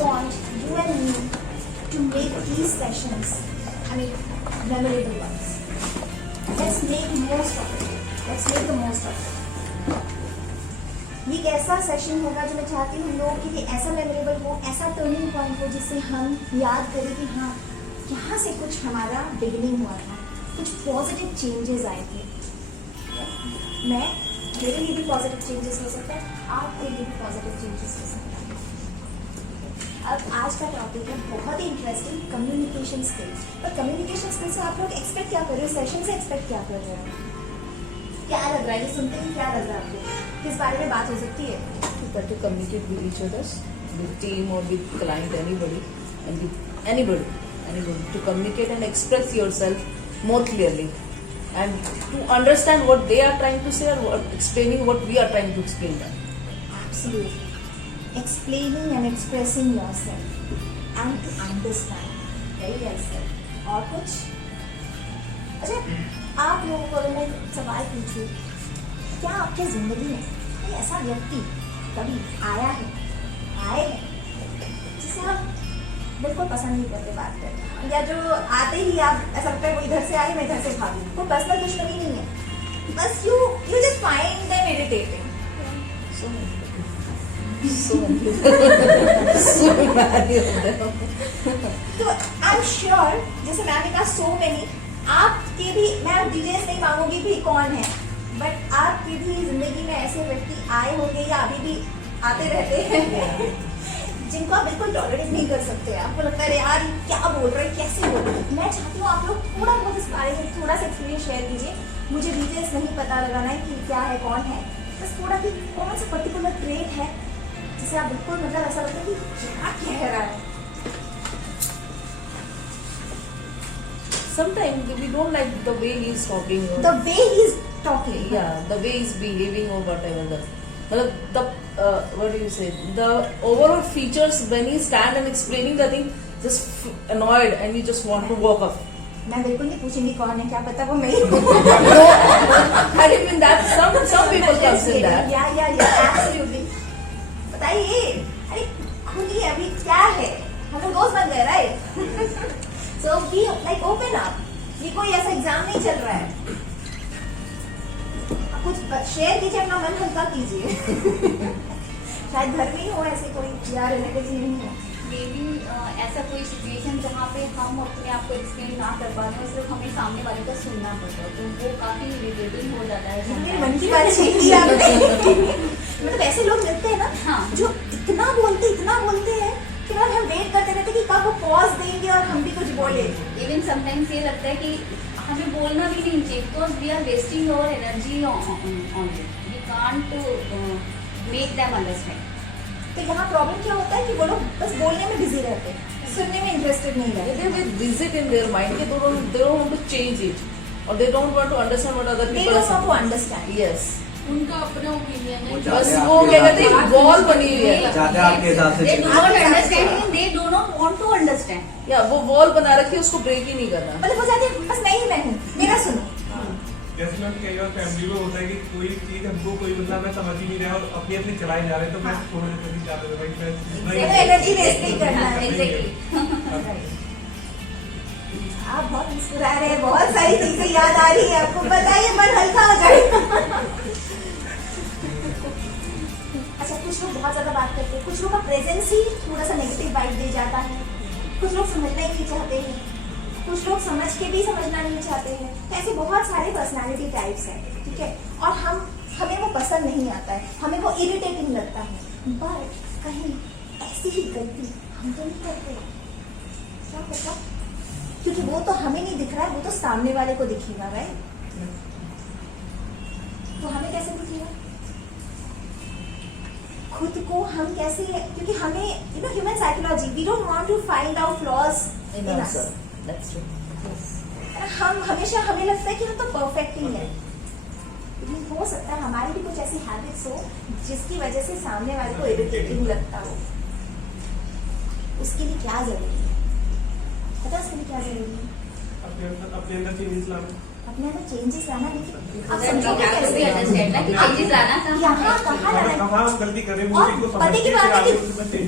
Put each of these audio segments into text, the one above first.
want you and me to make these sessions, I mean, memorable ones. Let's make most of it. Let's make the most of it. ये एक ऐसा session होगा जो मैं चाहती हूँ लोगों के लिए ऐसा मेमोरेबल हो, ऐसा टर्निंग पॉइंट हो जिससे हम याद करें कि हाँ, यहाँ से कुछ हमारा बिगिनिंग हुआ था, कुछ पॉजिटिव चेंजेस आए थे। मेरे लिए भी पॉजिटिव चेंजेस हो सकता है, आपके लिए भी पॉजिटिव चेंजेस हो सकता है। अब आज का टॉपिक है बहुत ही इंटरेस्टिंग, कम्युनिकेशन स्किल्स। पर कम्युनिकेशन स्किल्स से आप लोग एक्सपेक्ट क्या कर रहे हो, सेशन से एक्सपेक्ट क्या कर रहे हो, क्या लग रहा है, ये सुनते ही क्या लग रहा है आपको, किस बारे में बात हो सकती है? But to communicate with each other, with team or with client, anybody, and with anybody, to communicate and express yourself more clearly, and to understand what they are trying to say or explaining what we are trying to explain them. Absolutely. Explaining and expressing yourself and to understand. Very well said. और कुछ? अच्छा, आप लोगों को अगर मैं सवाल पूछूं, क्या आपके जिंदगी में कोई ऐसा व्यक्ति कभी आए हैं जिसे आप बिल्कुल पसंद नहीं करते बात करना, या जो आते ही आप ऐसा लगता है वो इधर से आए मैं इधर से भागूं, कोई पर्सनल दुश्मनी नहीं है, बस you just find them irritating. So many of them. तो I'm sure, जैसे मैंने कहा so many, आपके भी, मैं डिटेल्स नहीं मांगूंगी भी कौन है, बट आपकी भी जिंदगी में ऐसे व्यक्ति आए होंगे या अभी भी आते रहते हैं जिनको आप बिल्कुल टॉलरेट नहीं कर सकते। आपको लगता है यार क्या बोल रहे हैं, कैसे बोल रहे हैं। मैं चाहती हूँ आप लोग थोड़ा बहुत इस बारे में थोड़ा सा एक्सपीरियंस शेयर कीजिए। मुझे डिटेल्स नहीं पता लगाना है कि क्या है, कौन है, बस थोड़ा कि कौन सा पर्टिकुलर ट्रेट है जिसे आप बिल्कुल मतलब ऐसा लगता है कि क्या कह रहा है। Sometimes we don't like the way he is talking. The way he is talking. Yeah, the way he is behaving or whatever. What do you say? The overall features when he stand and explaining the thing, just annoyed and you just want to walk off. मैं बिल्कुल नहीं पूछूंगी कौन है, क्या पता वो मैं I mean that some people consider that. Yeah, absolutely. बताइए, अरे खुली अभी क्या है, हम लोग दोस्त बन गए, right? So be like open up. ये कोई ऐसा एग्जाम नहीं चल रहा है, कुछ शेयर कीजिए, अपना मन हल्का कीजिए। शायद घर में ही हो ऐसे कोई यार रिलेटिव नहीं है, मे बी ऐसा कोई सिचुएशन जहाँ पे हम अपने आप को एक्सप्लेन ना कर पा रहे हैं, सिर्फ हमें सामने वाले का सुनना पड़ता है, तो वो काफी इरिटेटिंग हो जाता है। मेरे मन की बात छीन ली आपने। मतलब ऐसे लोग मिलते हैं ना, हाँ, जो इतना बोलते हैं कि मतलब हम वेट करते रहते कि कब वो पॉज देंगे और हम भी कुछ बोले। इवन समटाइम्स ये लगता है कि हमें बोलना भी नहीं चाहिए, because we are wasting our energy on it, we can't make them understand. तो यहाँ प्रॉब्लम क्या होता है कि वो लोग बस बोलने में बिजी रहते हैं, सुनने में इंटरेस्टेड नहीं रहते। They will visit in their mind. They don't want to change it, or they don't want to understand what other They people don't are want to saying. understand. Yes. उनका अपना opinion है, बस वो क्या कहते हैं, वॉल बनी हुई है। चाहते हैं आपके हिसाब से they do not understand, they do not want to understand. या वो वॉल बना रखी है, उसको ब्रेक ही नहीं करना। मतलब वो चाहते हैं बस मैं हूँ, मेरा सुनो। जैसे मैम कई बार फैमिली में होता है कि कोई चीज हमको कोई मतलब मैं समझ ही नहीं रहा और अपनी अपनी चलाए जा रहे हैं, तो मैं थोड़ा सा नहीं चाहता था भाई मैं एनर्जी वेस्ट नहीं करना है। एग्जैक्टली। आप बहुत मुस्कुरा रहे हैं, बहुत सारी चीजें याद आ रही है आपको, बताइए मन हल्का हो जाएगा। अच्छा, कुछ लोग बहुत ज्यादा बात करते हैं, कुछ लोग का प्रेजेंस ही थोड़ा सा नेगेटिव वाइब दे जाता है, कुछ लोग समझना ही नहीं चाहते हैं, कुछ लोग समझ के भी समझना नहीं चाहते हैं। तो ऐसे बहुत सारे पर्सनालिटी टाइप्स हैं, ठीक है, और हमें वो पसंद नहीं आता है, हमें वो इरिटेटिंग लगता है, बट कहीं ऐसी ही गलती हम तो नहीं करते, क्या पता, क्योंकि वो तो हमें नहीं दिख रहा है, वो तो सामने वाले को दिखेगा, राइट? तो हमें कैसे दिखेगा खुद को, हम कैसे, क्योंकि हमें human psychology, we don't want to find out flaws in us. That's true. हम हमेशा हमें लगता है कि हम तो परफेक्ट ही है, लेकिन हो सकता है हमारी भी कुछ ऐसी हैबिट्स हो जिसकी वजह से सामने वाले को इरिटेटिंग लगता हो। उसके लिए क्या जरूरी है, पता उसके लिए क्या जरूरी है? अपने अंदर चेंजेस लाना, अपने अंदर चेंजेस लाना। लेकिन आप We समझोगे have to be कैसे? understand ना कि चेंजेस लाना कहाँ यहाँ कहाँ लाना है? कहाँ हम गलती करें और पते की बात है कि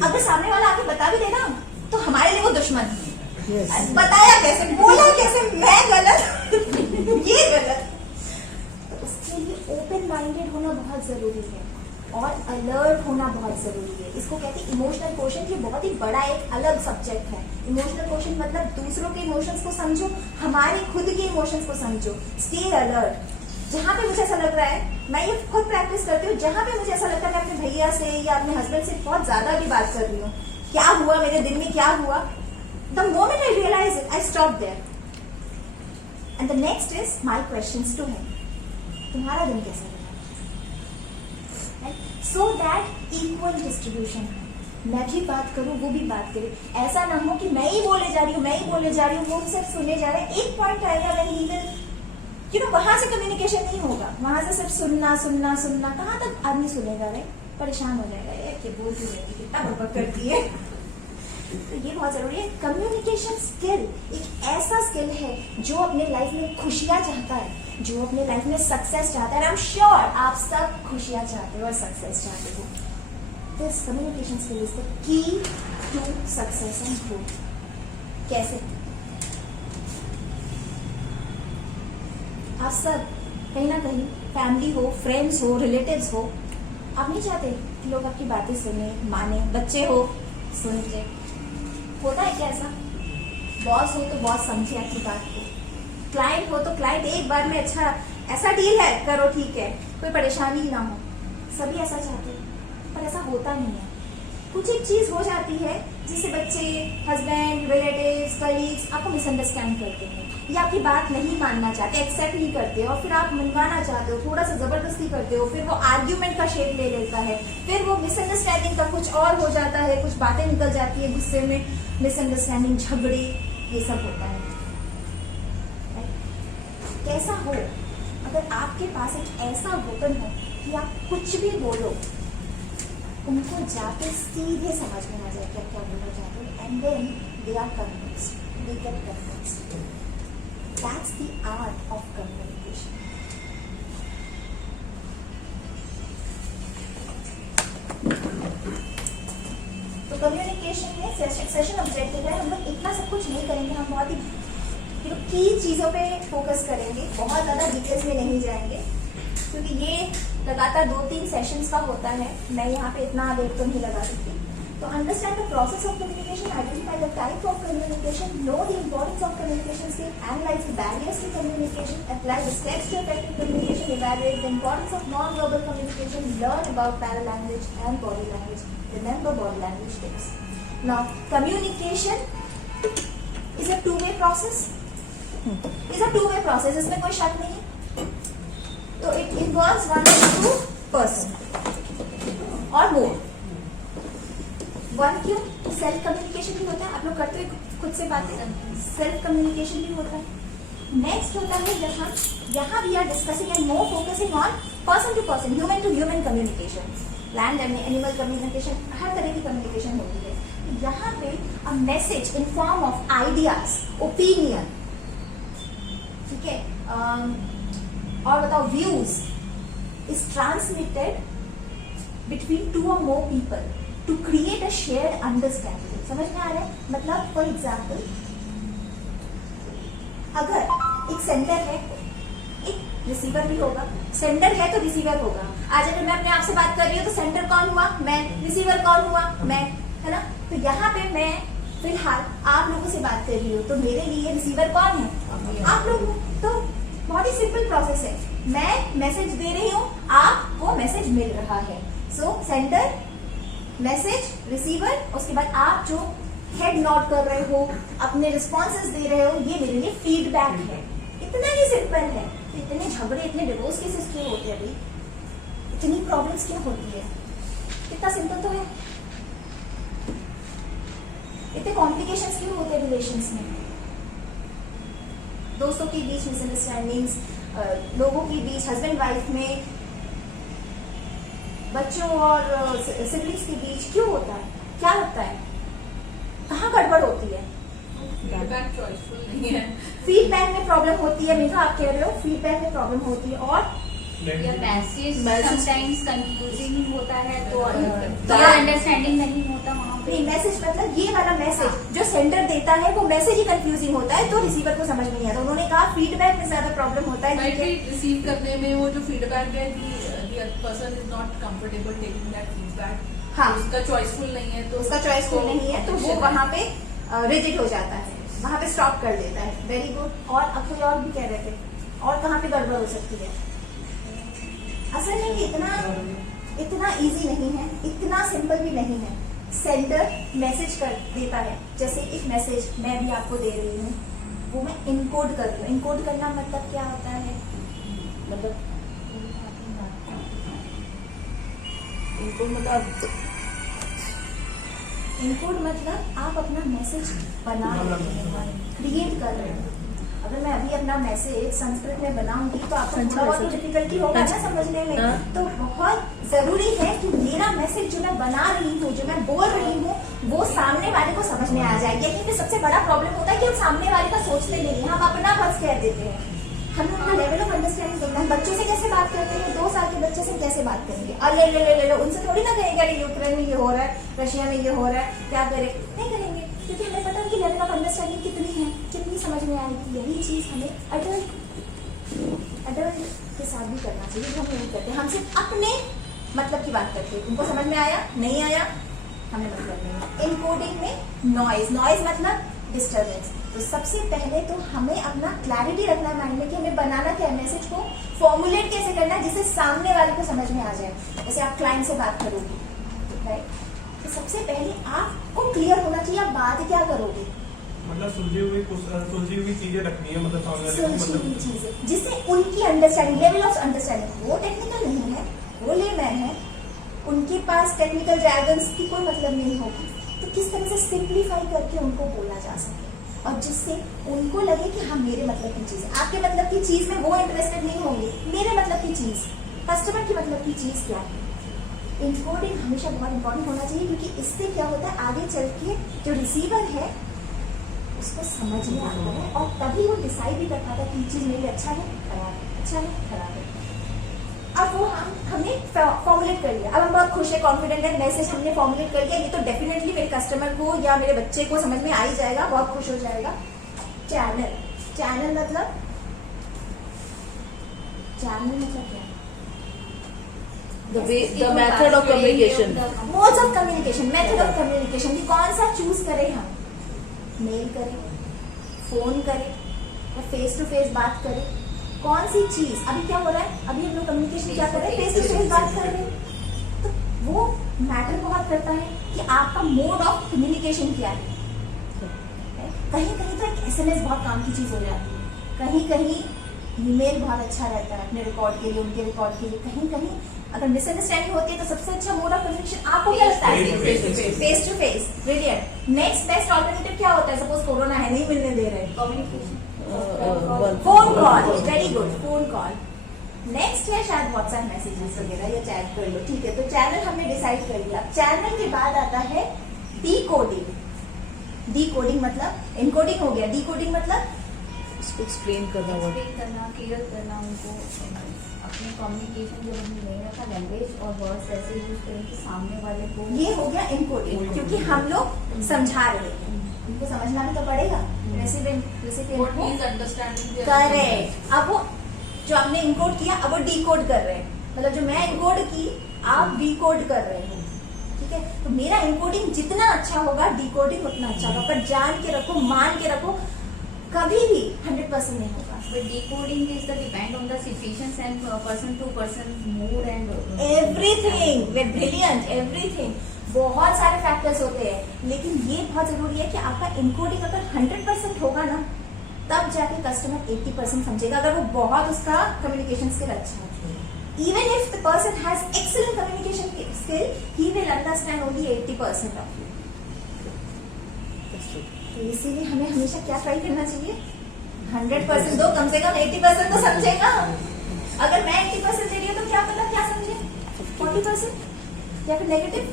अगर सामने वाला आके बता भी देना तो हमारे लिए वो दुश्मन है। Yes. बताया कैसे, बोला कैसे, मैं गलत ये गलत। तो उसके लिए ओपन माइंडेड होना बहुत जरूरी है और अलर्ट होना बहुत जरूरी है। इसको कहते हैं इमोशनल क्वेश्चन। ये बहुत ही बड़ा एक अलग सब्जेक्ट है। इमोशनल क्वेश्चन मतलब दूसरों के इमोशंस को समझो, हमारे खुद के इमोशंस को समझो, स्टे अलर्ट। जहाँ पे मुझे ऐसा लग रहा है, मैं ये खुद प्रैक्टिस करती हूँ, जहाँ पे मुझे ऐसा लगता है मैं अपने भैया से या अपने हस्बैंड से बहुत ज्यादा भी बात कर रही हूँ, क्या हुआ मेरे दिन में, क्या हुआ, the moment I realise it, I stop there and the next is my questions to him, तुम्हारा दिन कैसा गया, सो दैट इक्वल डिस्ट्रीब्यूशन है। मैं भी बात करूं, वो भी बात करे। ऐसा ना हो कि मैं ही बोले जा रही हूँ, मैं ही बोले जा रही हूँ, वो सिर्फ सुने जा रहे हैं। एक पॉइंट आएगा व्हेन ही विल वहां से कम्युनिकेशन नहीं होगा, वहां से सिर्फ सुनना सुनना सुनना, कहाँ तक आदमी सुनेगा रे, परेशान हो जाएगा, ये बोलती रहती कितना बकबक करती है। तो ये बहुत जरूरी है। कम्युनिकेशन स्किल एक ऐसा स्किल है जो अपने लाइफ में खुशियां चाहता है, जो अपने लाइफ में सक्सेस चाहता है। आई एम श्योर आप सब खुशियां चाहते हो और सक्सेस चाहते हो। This communication skill is the key to success and growth. कैसे? आप सब कहीं ना कहीं, फैमिली हो, फ्रेंड्स हो, रिलेटिव्स हो, आप नहीं चाहते कि लोग आपकी बातें सुने, माने। बच्चे हो, सुनते। होता है क्या ऐसा? बॉस हो तो बॉस समझे आपकी बात को, क्लाइंट हो तो क्लाइंट एक बार में अच्छा ऐसा डील है, करो ठीक है, कोई परेशानी ना हो। सभी ऐसा चाहते हैं, पर ऐसा होता नहीं है। कुछ एक चीज हो जाती है जिससे बच्चे, हस्बैंड, रिलेटिव्स, कलीग्स आपको मिसअंडरस्टैंड करते हैं या आपकी बात नहीं मानना चाहते, एक्सेप्ट नहीं करते, और फिर आप मनवाना चाहते हो, थोड़ा सा जबरदस्ती करते हो, फिर वो आर्ग्यूमेंट का शेप ले लेता है, फिर वो मिसअंडरस्टैंडिंग का कुछ और हो जाता है, कुछ बातें निकल जाती है गुस्से में, मिसअंडरस्टैंडिंग, झगड़े, ये सब होता है। कैसा हो अगर आपके पास एक ऐसा वेपन हो कि आप कुछ भी बोलो, उनको जाके सीधे समझ में आ जाए क्या क्या बोलना चाहते हो, and then they are convinced, they get convinced. That's the art of communication. तो कम्युनिकेशन में सेशन ऑब्जेक्टिव है, हम लोग इतना सब कुछ नहीं करेंगे, हम बहुत ही की चीजों पे फोकस करेंगे, बहुत ज्यादा डिटेल्स में नहीं जाएंगे, क्योंकि ये लगातार 2-3 सेशंस का होता है। मैं यहाँ पे इतना देर तो नहीं लगा सकती। तो understand the process of communication, identify the type of communication, know the importance of communication skill, analyse the barriers to communication, apply the steps to effective communication, evaluate the importance of non verbal communication, learn about para language and body language, remember body language tips. Now communication is a two way process, इसमें कोई शक नहीं। तो it involves 1 or 2 person और मोर। 1 क्यों? Self communication भी होता है, आप लोग करते हुए खुद से बातें, सेल्फ कम्युनिकेशन भी होता है। नेक्स्ट होता है जब हम यहाँ we are discussing and more focusing on person to person, human to human communication, land animal communication, हर तरह की कम्युनिकेशन होती है। यहाँ पे a message in form of ideas, opinion, ठीक है, और बताओ views is transmitted between 2 or more people to create a shared understanding. समझ में आ रहा है? मतलब फॉर एग्जाम्पल, अगर एक सेंडर है, एक रिसीवर भी होगा, सेंडर है तो रिसीवर होगा। आज अगर मैं अपने आप से बात कर रही हूँ तो सेंडर कौन हुआ? मैं। रिसीवर कौन हुआ? मैं, है ना? तो यहाँ पे मैं फिलहाल आप लोगों से बात कर रही हूँ, तो मेरे लिए रिसीवर कौन है? आप लोग। तो बहुत ही सिंपल प्रोसेस है, मैं मैसेज दे रही हूँ, आपको मैसेज मिल रहा है। सो सेंडर, मैसेज, रिसीवर, उसके बाद आप जो हेड नॉड कर रहे हो, अपने रिस्पॉन्सेज दे रहे हो, ये मेरे लिए फीडबैक है। इतना ही सिंपल है। तो इतने झगड़े, इतने डिवोर्स केसेस क्यों होते हैं भाई? इतनी प्रॉब्लम्स क्यों होती है? कितना सिंपल तो है। इतने कॉम्प्लिकेशंस क्यों होते हैं रिलेशंस में? दोस्तों के बीच मिसअंडरस्टैंडिंग्स, लोगों के बीच, हस्बैंड वाइफ में, बच्चों और सिबलिंग्स के बीच क्यों होता है? क्या लगता है कहाँ गड़बड़ होती है? फीडबैक चॉइसफुल नहीं है, फीडबैक में प्रॉब्लम होती है। मेघा आप कह रहे हो फीडबैक में प्रॉब्लम होती है, और या मैसेज Message- समटाइम्स कंफ्यूजिंग होता है, तो हाँ। अंडरस्टैंडिंग नहीं होता वहाँ पे। नहीं, मैसेज मतलब ये वाला मैसेज जो सेंडर देता है वो मैसेज ही कंफ्यूजिंग होता है, तो रिसीवर को समझ में नहीं आता। उन्होंने कहा फीडबैक में ज्यादा प्रॉब्लम होता है Might क्योंकि be रिसीव करने में वो जो फीडबैक है कि the person is not comfortable taking that feedback, हाँ। उसका चॉइसफुल नहीं है तो उसका चॉइसफुल नहीं है, तो वो objection वहाँ पे रिजिड हो जाता है, वहाँ पे स्टॉप कर देता है। Very good. और अब कोई और भी कह रहे थे, और कहाँ पे गड़बड़ हो सकती है? असल में ये इतना इजी नहीं है, इतना सिंपल भी नहीं है। सेंडर मैसेज कर देता है, जैसे एक मैसेज मैं भी आपको दे रही हूँ, वो मैं इनकोड कर रही हूँ। इनकोड करना मतलब क्या होता है? मतलब इनको मतलब इनकोड मतलब आप अपना मैसेज बना रहे हैं, क्रिएट कर रहे हैं। अगर मैं अभी अपना मैसेज संस्कृत में बनाऊंगी तो आपको थोड़ा बहुत डिफिकल्टी होगा ना समझने में। हाँ। तो बहुत जरूरी है कि मेरा मैसेज जो मैं बना रही हूँ, जो मैं बोल रही हूँ, वो सामने वाले को समझ में आ जाए। यही पे सबसे बड़ा प्रॉब्लम होता है कि हम सामने वाले का सोचते नहीं है, हम अपना बस कह देते हैं। हमें अपना लेवल ऑफ अंडरस्टैंडिंग करना है। बच्चों से कैसे बात करते हैं, 2 साल के बच्चे से कैसे बात करेंगे? और ले लो, उनसे थोड़ी ना कहेंगे अरे यूक्रेन में ये हो रहा है, रशिया में ये हो रहा है, क्या करें? नहीं करेंगे, क्योंकि हमें पता है कि लेवल ऑफ अंडरस्टैंडिंग कितनी है, कितनी समझ में आएगी। यही चीज हमें अडल्ट के साथ भी करना चाहिए, जो हम नहीं करते। हम सिर्फ अपने मतलब की बात करते हैं, उनको समझ में आया नहीं आया हमें मतलब नहीं। इनकोडिंग में नॉइज मतलब डिस्टर्बेंस। तो सबसे पहले तो हमें अपना क्लैरिटी रखना है माइंड में कि हमें बनाना क्या है, मैसेज को फॉर्मुलेट कैसे करना है जिससे सामने वाले को समझ में आ जाए। जैसे आप क्लाइंट से बात करोगे, राइट, तो सबसे पहले आपको क्लियर होना चाहिए आप बात क्या करोगे। मतलब सुलझी हुई चीजें रखनी है, मतलब सामने वाले को, सुलझी हुई मतलब चीजें जिससे उनकी अंडरस्टैंडिंग, लेवल ऑफ अंडरस्टैंडिंग, वो टेक्निकल नहीं है, वो लेमैन है, उनके पास टेक्निकल ड्रैगन्स की कोई मतलब नहीं होगी। तो किस तरह से सिंप्लीफाई करके उनको बोला जा सके और जिससे उनको लगे कि हाँ मेरे मतलब की चीज है। आपके मतलब की चीज में वो इंटरेस्टेड नहीं होंगे, मेरे मतलब की चीज, कस्टमर की मतलब की चीज क्या है। इनकोडिंग हमेशा बहुत इंपॉर्टेंट होना चाहिए, क्योंकि इससे क्या होता है आगे चल के जो रिसीवर है उसको समझ में आता है और तभी वो डिसाइड भी कर पाता है कि ये चीज मेरे लिए अच्छा है खराब है, अच्छा है खराब है। अब वो हमने फॉर्मुलेट कर लिया, अब हम बहुत खुश है, कॉन्फिडेंट है, मैसेज हमने फॉर्मुलेट कर लिया, ये तो डेफिनेटली मेरे कस्टमर को या मेरे बच्चे को समझ में आ ही जाएगा, बहुत खुश हो जाएगा। चैनल मतलब क्या? the method of communication. Modes of communication, method of communication कि कौन सा चूज करें हम, मेल करें, फोन करें या फेस टू फेस बात करें, कौन सी चीज। अभी क्या हो रहा है, अभी हम लोग कम्युनिकेशन क्या कर रहे हैं, फेस टू फेस बात कर रहे हैं। तो वो मैटर बहुत करता है कि आपका मोड ऑफ कम्युनिकेशन क्या है। कहीं कहीं तो एक SMS बहुत काम की चीज हो जाती है, कहीं कहीं ईमेल बहुत अच्छा रहता है अपने रिकॉर्ड के लिए, उनके रिकॉर्ड के लिए। कहीं कहीं अगर मिसअंडरस्टैंडिंग होती है तो सबसे अच्छा मोड ऑफ कम्युनिकेशन आपको क्या लगता है? Face to face. Brilliant. Next best alternative क्या होता है? सपोज कोरोना है, नहीं मिलने दे रहे, communication, phone call. Very good, phone call. Next है शायद व्हाट्सएप मैसेजेस वगैरह या चैट कर लो, ठीक है। तो चैनल हमने डिसाइड कर लिया। चैनल के बाद आता है डीकोडिंग। डीकोडिंग मतलब इनकोडिंग हो गया, डीकोडिंग मतलब उसको एक्सप्लेन करना, वर्ड एक्सप्लेन करना, क्लियर करना उनको अपनी कम्युनिकेशन जो हमने ले रखा लैंग्वेज और वर्ड्स ऐसे यूज करें कि सामने वाले को ये हो गया इनकोडिंग, क्योंकि हम लोग समझा रहे हैं, उनको समझना भी तो पड़ेगा। what means understanding the correct. अब वो जो आपने इनकोड किया अब वो डीकोड कर रहे हैं, मतलब जो मैं इनकोड की आप डीकोड कर रहे हो, ठीक है। तो मेरा इनकोडिंग जितना अच्छा होगा डीकोडिंग उतना अच्छा होगा, पर जान के रखो, मान के रखो, कभी भी 100% नहीं होगा। but decoding is the depend on the situations and person to person mood and everything, way brilliant, everything, बहुत सारे फैक्टर्स होते हैं, लेकिन ये बहुत जरूरी है कि आपका इनकोडिंग अगर 100% होगा ना, तब जाके कस्टमर 80% समझेगा, अगर वो बहुत उसका कम्युनिकेशन स्किल अच्छा है। Even if the person has excellent communication skill, he will understand only 80% of you. तो इसीलिए हमें हमेशा क्या ट्राई करना चाहिए, 100% दो, कम से कम 80% तो समझेगा। अगर मैं 80% दे रही हूँ तो क्या पता क्या समझे, 40% या फिर नेगेटिव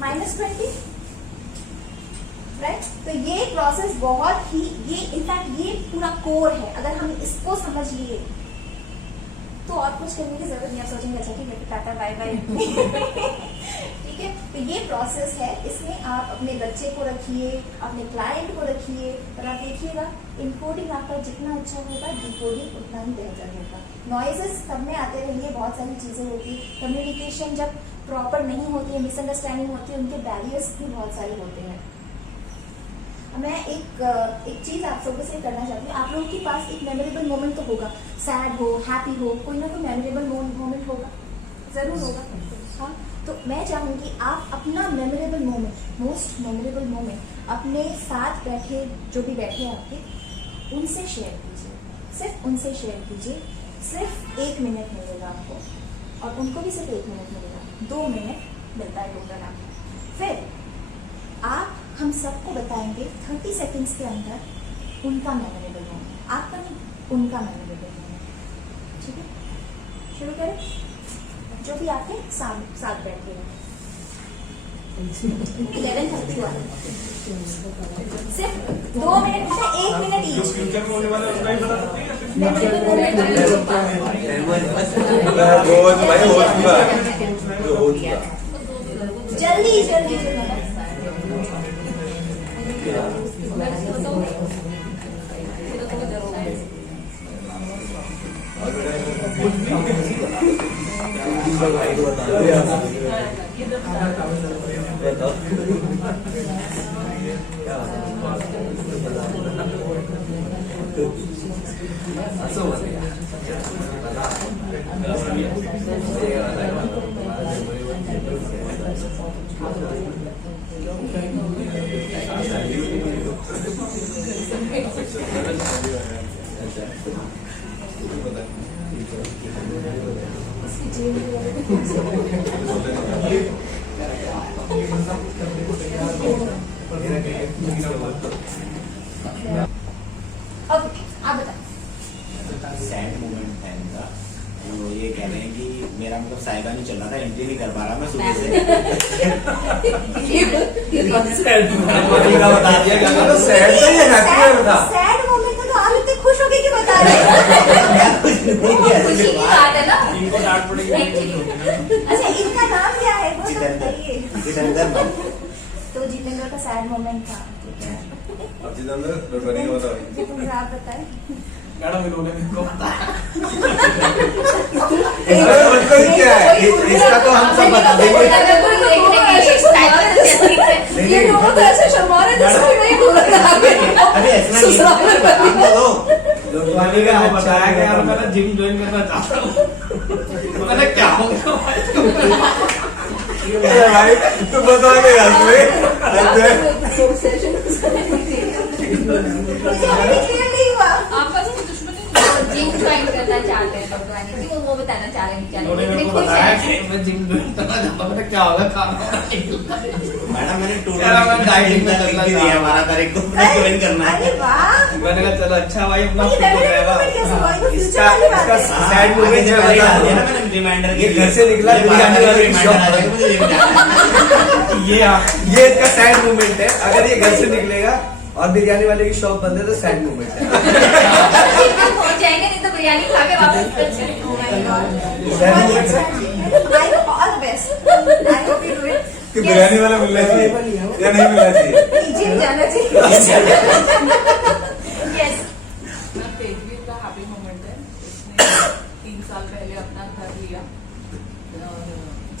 -20, राइट। तो ये प्रोसेस बहुत ही, ये इनफैक्ट ये पूरा कोर है। अगर हम इसको समझ लिए तो और कुछ करने की जरूरत नहीं, आप सोचेंगे अच्छा ठीक है टाटा बाय बाय। ठीक है, तो ये प्रोसेस है, इसमें आप अपने बच्चे को रखिए, अपने क्लाइंट को रखिए, और आप देखिएगा इनकोडिंग आपका जितना अच्छा होगा डिकोडिंग उतना ही बेहतर होगा। नॉइजेस सब में आते रहेंगे, बहुत सारी चीजें होती है, कम्युनिकेशन जब प्रॉपर नहीं होती है, मिसअंडरस्टैंडिंग होती है, उनके बैरियर्स भी बहुत सारे होते हैं। मैं एक चीज आप सबको से करना चाहती हूँ, आप लोगों के पास एक मेमोरेबल मोमेंट तो होगा, सैड हो हैप्पी हो, कोई ना कोई मेमोरेबल मोमेंट होगा, जरूर होगा। हाँ, तो मैं चाहूंगी आप अपना memorable moment, most memorable moment अपने साथ बैठे जो भी बैठे हैं आपके, उनसे शेयर कीजिए, सिर्फ उनसे शेयर कीजिए। सिर्फ 1 मिनट मिलेगा आपको, और उनको भी सिर्फ 1 मिनट मिलेगा, 2 मिनट मिलता है टोटल आपको। फिर आप हम सबको बताएंगे 30 सेकंड्स के अंदर उनका मेमोरेबल मोमेंट, आपका नहीं, उनका मेमोरेबल मोमेंट। ठीक है, शुरू करें, जो भी आपके साथ बैठे हैं। 11:31 सिर्फ 2 मिनट, 1 मिनट जो ईच। फ्यूचर में होने वाला है उसका ही बता सकते हैं या फिर मेमोरेबल मोमेंट रोज भाई हो चुका जल्दी जल्दी जल्दी। अब आप बताएं। सैड मोमेंट है इनका, वो ये कह रहे हैं कि मेरा मतलब साइका नहीं चल रहा था, एंट्री नहीं कर पा रहा मैं सुबह से। का बता दिया तो सैड तो ये हैप्पी था। सैड मोमेंट में तो आप इतने खुश हो गए कि बता रहे हैं। खुशी की बात है ना। इनको डांट पड़ेगी नहीं होगी ना। अच्छा, इनका नाम क्या है वो तो जितेंद्र, बताइए। जितेंद्र तो जितेंद्र का सैड मोमेंट था, ठीक है। अब जितेंद्र लुटवानी का बताओ। जितेंद्र आप बताएं। मैडम इन्होंने मेरे को इसका मतलब क्या है? इसका तो हम सब बता देंगे। ये लोगों तो ऐसे शर्मा रहे जैसे कोई नहीं बोल रहा है। अभी ऐसा नहीं लुटवानी का मैंने बताया कि यार मैं जिम ज्वाइन करना चाहता हूँ। मैंने क्या होगा भाई तू बता के मुझे अभी भी क्लियर नहीं हुआ। आपका कोई दुश्मन जिम ज्वाइन करना चाहते हैं भगवान जी, वो बताना चाह रहे हैं उन्होंने बेचारे मेरे इतने को खुश बताया हैं। कि मैं जिम ज्वाइन करना चाहता हूँ। मैंने क्या होगा खाना मैडम मैंने यार, मैं डाइटिंग में लिख चलना भी चाह दिया रहा हूँ। 12 तारीख को ज्वाइन करना अरे है। वाह, मैंने कहा चलो अच्छा भाई अपना ये fit हो मेमोरेबल जाएगा। मोमेंट कैसे हुआ? ये तो फ्यूचर इसका वाली बात है। इसका सैड मोमेंट जो है डाल बता दिया ना दो। मैंने रिमाइंडर ये घर से निकला बिरयानी वाले की शॉप ये इसका सैड मोमेंट है। अगर ये घर से निकलेगा और बिरयानी वाले की शॉप बंद है तो सैड मोमेंट है। पहुंच जाएंगे, नहीं तो बिरयानी खा के वापस कर जाएंगे। Oh my God. Sad बहुत moment अच्छा है। I hope all the best. I hope you do it. कि Yes. बिरयानी वाला मिलना चाहिए या नहीं मिलना चाहिए? जिम जाना चाहिए। Yes. मैं तेजवीर का हैप्पी मोमेंट है। इसने 3 साल पहले अपना घर लिया,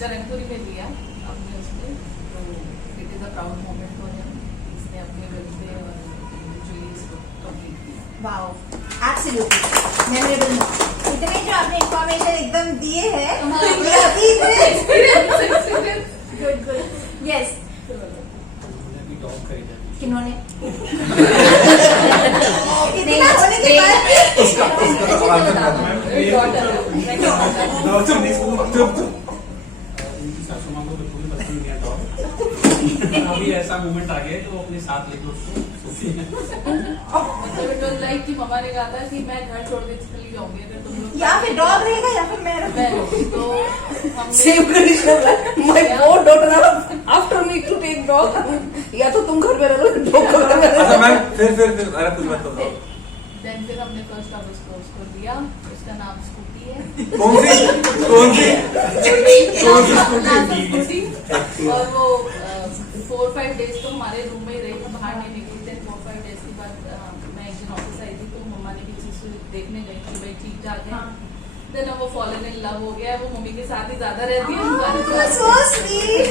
जनकपुरी में लिया अपने उसमें, तो it is a proud moment for him. इसने अपने घर से इंडिविजुअली इसको कंप्लीट किया। Wow. Absolutely. Memorable moment. इतने जो आपने इंफॉर्मेशन एकदम दिए हैं, ये अभी इतने गुड गुड। यस, किन्होंने इतना होने के बाद अभी ऐसा मूवमेंट आ गया है तो वो अपने साथ लेके उसको मतलब इट वाज लाइक कि मम्मा ने कहा था कि मैं घर छोड़ के चली जाऊंगी अगर तुम लोग या फिर डॉग रहेगा या फिर मैं मैं रहूंगी। तो हमने Same condition. My poor daughter after me to take dog. या तो तुम घर में रह लो, dog को घर में रह अच्छा लो। मैम फिर अरे कुछ मत बताओ। देन फिर हमने फर्स्ट अब उसको दिया, उसका नाम स्कूटी है कौन सी स्कूटी और वो 4-5 डेज तो हमारे रूम में ही रही, मैं बाहर नहीं निकली थी। 4-5 डेज के बाद मैं एक दिन ऑफिस आई थी तो मम्मा ने भी चीज देखने गई कि भाई ठीक ठाक है। देन वो फॉलन इन लव हो गया, वो मम्मी के साथ ही ज्यादा रहती है हमारे साथ। So sweet.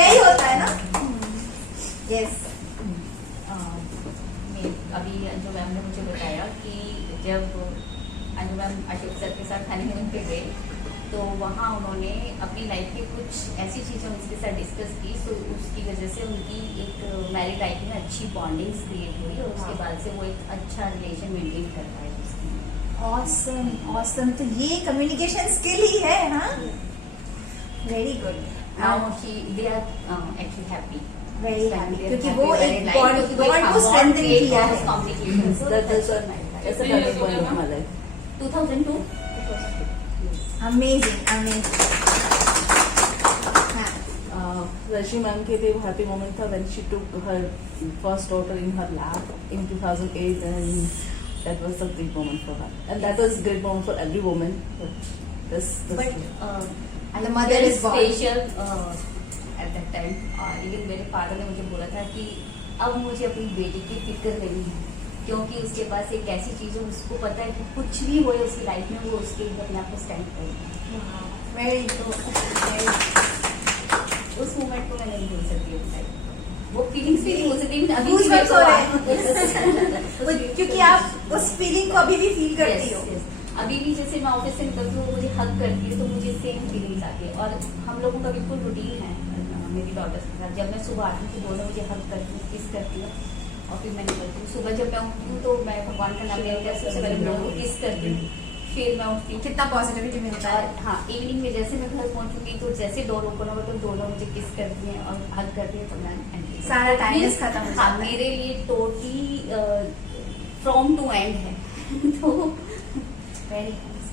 यही होता है ना। यस। अभी अंजू मैम ने मुझे बताया कि जब अंजू मैम अशोक सर के साथ हनीमून पे गए तो वहाँ उन्होंने अपनी लाइफ की कुछ ऐसी चीज़ें उनके साथ डिस्कस की, तो उसकी वजह से उनकी एक मैरिड लाइफ में अच्छी बॉन्डिंग्स क्रिएट हुई और उसके बाद से वो एक अच्छा रिलेशन मेंटेन कर पाए उसकी। Awesome awesome. तो ये कम्युनिकेशन स्किल ही है। हाँ, very good. Now they are actually happy, very happy क्योंकि वो एक बॉन्ड को स्ट्रेंथन किया है। That is what that's the turning point of my life. 2002 amazing amazing. Rashmi ma'am के लिए हैप्पी मोमेंट था when she took her first daughter in her lap in 2008 and that was a great moment for her and that was a great moment for every woman. But this The mother is born. Special at that time. और even मेरे father ने मुझे बोला था कि अब मुझे अपनी बेटी की फिक्र नहीं है क्योंकि उसके पास एक ऐसी चीज है, उसको पता है कि कुछ भी हो उसकी लाइफ में वो उसके लिए अपने आप को स्टैंड करेगी। Very good. उस मोमेंट को मैं नहीं भूल सकती अपनी लाइफ में। वो फीलिंग्स भी नहीं भूल सकती अभी भी Goosebumps हो रहे हैं। क्योंकि आप उस फीलिंग को अभी भी फील करती हो। Yes, yes. अभी भी जैसे मैं ऑफिस से निकलती हूँ, मुझे हग करती है तो मुझे सेम फीलिंग्स आती है। और हम लोगों का बिल्कुल रूटीन है मेरी डॉटर्स के साथ, जब मैं सुबह आती हूँ तो दोनों मुझे हग करती हूँ, किस करती हूँ और फिर मैं निकलती हूँ। सुबह जब मैं उठती हूँ तो मैं भगवान का नाम लेकर सबसे पहले दोनों को किस करती हूँ, फिर मैं उठती हूँ। कितना पॉजिटिविटी मिलता है। और हाँ, इवनिंग में जैसे मैं घर पहुंचूंगी तो जैसे डोर ओपन होगा तो दोनों मुझे किस करती हैं और हग करती हैं तो मैं entry सारा करती हूँ। टाइमनेस खत्म हो हाँ, जाता है। मेरे लिए टोटली फ्रॉम टू एंड है। तो वेरी नाइस।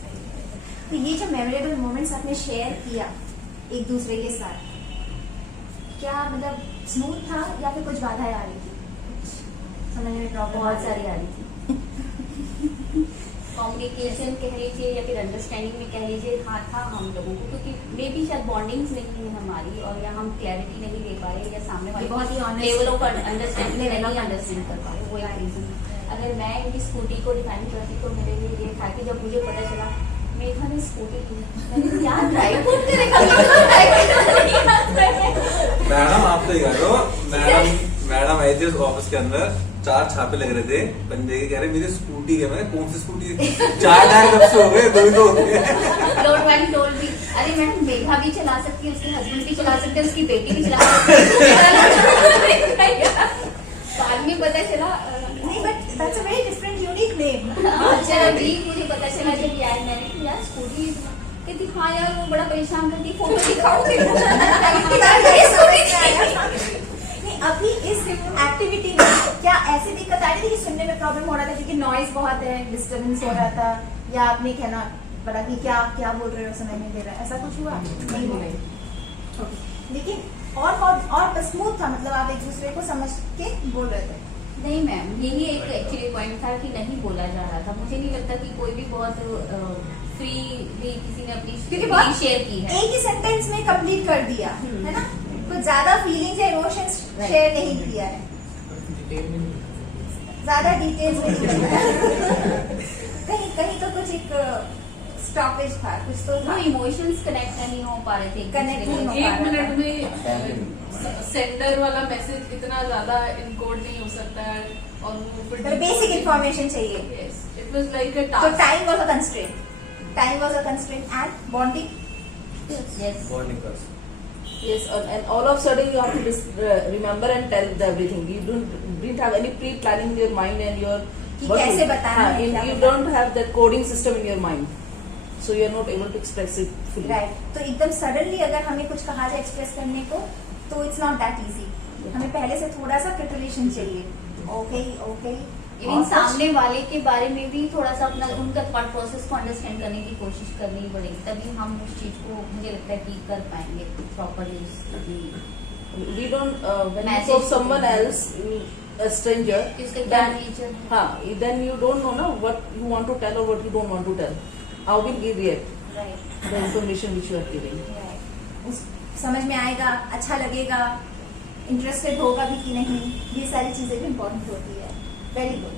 तो ये जो मेमोरेबल मोमेंट्स आपने शेयर किया एक दूसरे के साथ, क्या मतलब स्मूथ था या फिर कुछ बाधाएं आ रही थी? समझने में प्रॉब्लम बहुत सारी आ रही थी। कम्युनिकेशन कह लीजिए या फिर अंडरस्टैंडिंग में कह लीजिए, हाँ था हम लोगों को, क्योंकि मे भी शायद बॉन्डिंग्स नहीं है हमारी और या हम क्लैरिटी नहीं दे पा रहे या सामने वाले बहुत ही honest लेवल ऑफ अंडरस्टैंडिंग नहीं अंडरस्टैंड कर पा रहे, वो एक रीजन। अगर मैं इनकी स्कूटी को डिफाइन करती तो मेरे लिए ये था कि जब मुझे पता चला मेघा ने स्कूटी की, मैंने क्या ड्राइव करेगा मैडम आप तो ही कर लो। मैडम आई थी उस ऑफिस के अंदर, 4 छापे लग रहे थे बंदे के, कह रहे मेरी स्कूटी है। मैं कौन सी स्कूटी है? 4 टायर कब से हो गए? 2 ही तो हो गए। Don't worry don't be. अरे मैडम मेघा भी चला सकती है, उसके हस्बैंड भी चला सकते हैं, उसकी बेटी भी चला सकती है। बाद में पता चला नहीं, but that's a very different unique name. अच्छा अभी मुझे पता चला जब यार मैंने कि यार स्कूटी कहती हाँ यार वो बड़ा परेशान करती, फोटो दिखाओ। नहीं, अभी इस एक्टिविटी में क्या ऐसी दिक्कत आ रही थी कि सुनने में प्रॉब्लम हो रहा था क्योंकि नॉइज बहुत है, डिस्टर्बेंस हो रहा था, या आपने कहना पड़ा कि क्या क्या बोल रहे हो समझ नहीं दे रहा, ऐसा कुछ हुआ? नहीं हुआ। लेकिन और स्मूथ था, मतलब आप एक दूसरे को समझ के बोल रहे थे। नहीं मैम, यही एक एक्चुअली पॉइंट था कि नहीं बोला जा रहा था। मुझे नहीं लगता कि कोई भी बहुत फ्री भी किसी ने अपनी क्योंकि फीलिंग बहुत शेयर की है। एक ही सेंटेंस में कंप्लीट कर दिया है ना, कुछ ज्यादा फीलिंग्स या इमोशंस Right. शेयर नहीं किया है, ज्यादा डिटेल्स में नहीं बताया। कहीं कहीं तो कुछ एक स्टॉपेज था, कुछ तो वो था। इमोशंस कनेक्ट नहीं हो पा रहे थे एक Connect दूसरे नहीं के हो साथ। 1 मिनट में सेंडर वाला मैसेज इतना ज्यादा इनकोड नहीं हो सकता है और वो फिर बेसिक इंफॉर्मेशन चाहिए, इट वाज लाइक अ तो task. Time was a constraint, time was a constraint and bonding. Yes. Bonding कर Yes, and all of a sudden you have to remember and tell everything. You didn't have any pre-planning in your mind and your कि कैसे बताना है, क्या you बताना don't have that coding system in your mind, so you are not able to express it fully. Right. तो एकदम suddenly अगर हमें कुछ कहा जाए एक्सप्रेस करने को तो इट्स नॉट दैट इजी, हमें पहले से थोड़ा सा प्रिपरेशन चाहिए। Okay okay. इवन सामने वाले के बारे में भी थोड़ा सा अपना उनका थॉट प्रोसेस को अंडरस्टैंड करने की कोशिश करनी पड़ेगी, तभी हम उस चीज को मुझे लगता है कि कर पाएंगे properly. We don't when you Message talk to someone people. else, a stranger, इसका क्या then नेचर है? then you don't know na what you want to tell or what you don't want to tell. how will he react right, the information which you are giving. उस समझ में आएगा, अच्छा लगेगा, interested होगा भी कि नहीं, ये सारी चीजें भी इम्पोर्टेंट होती है. Very good.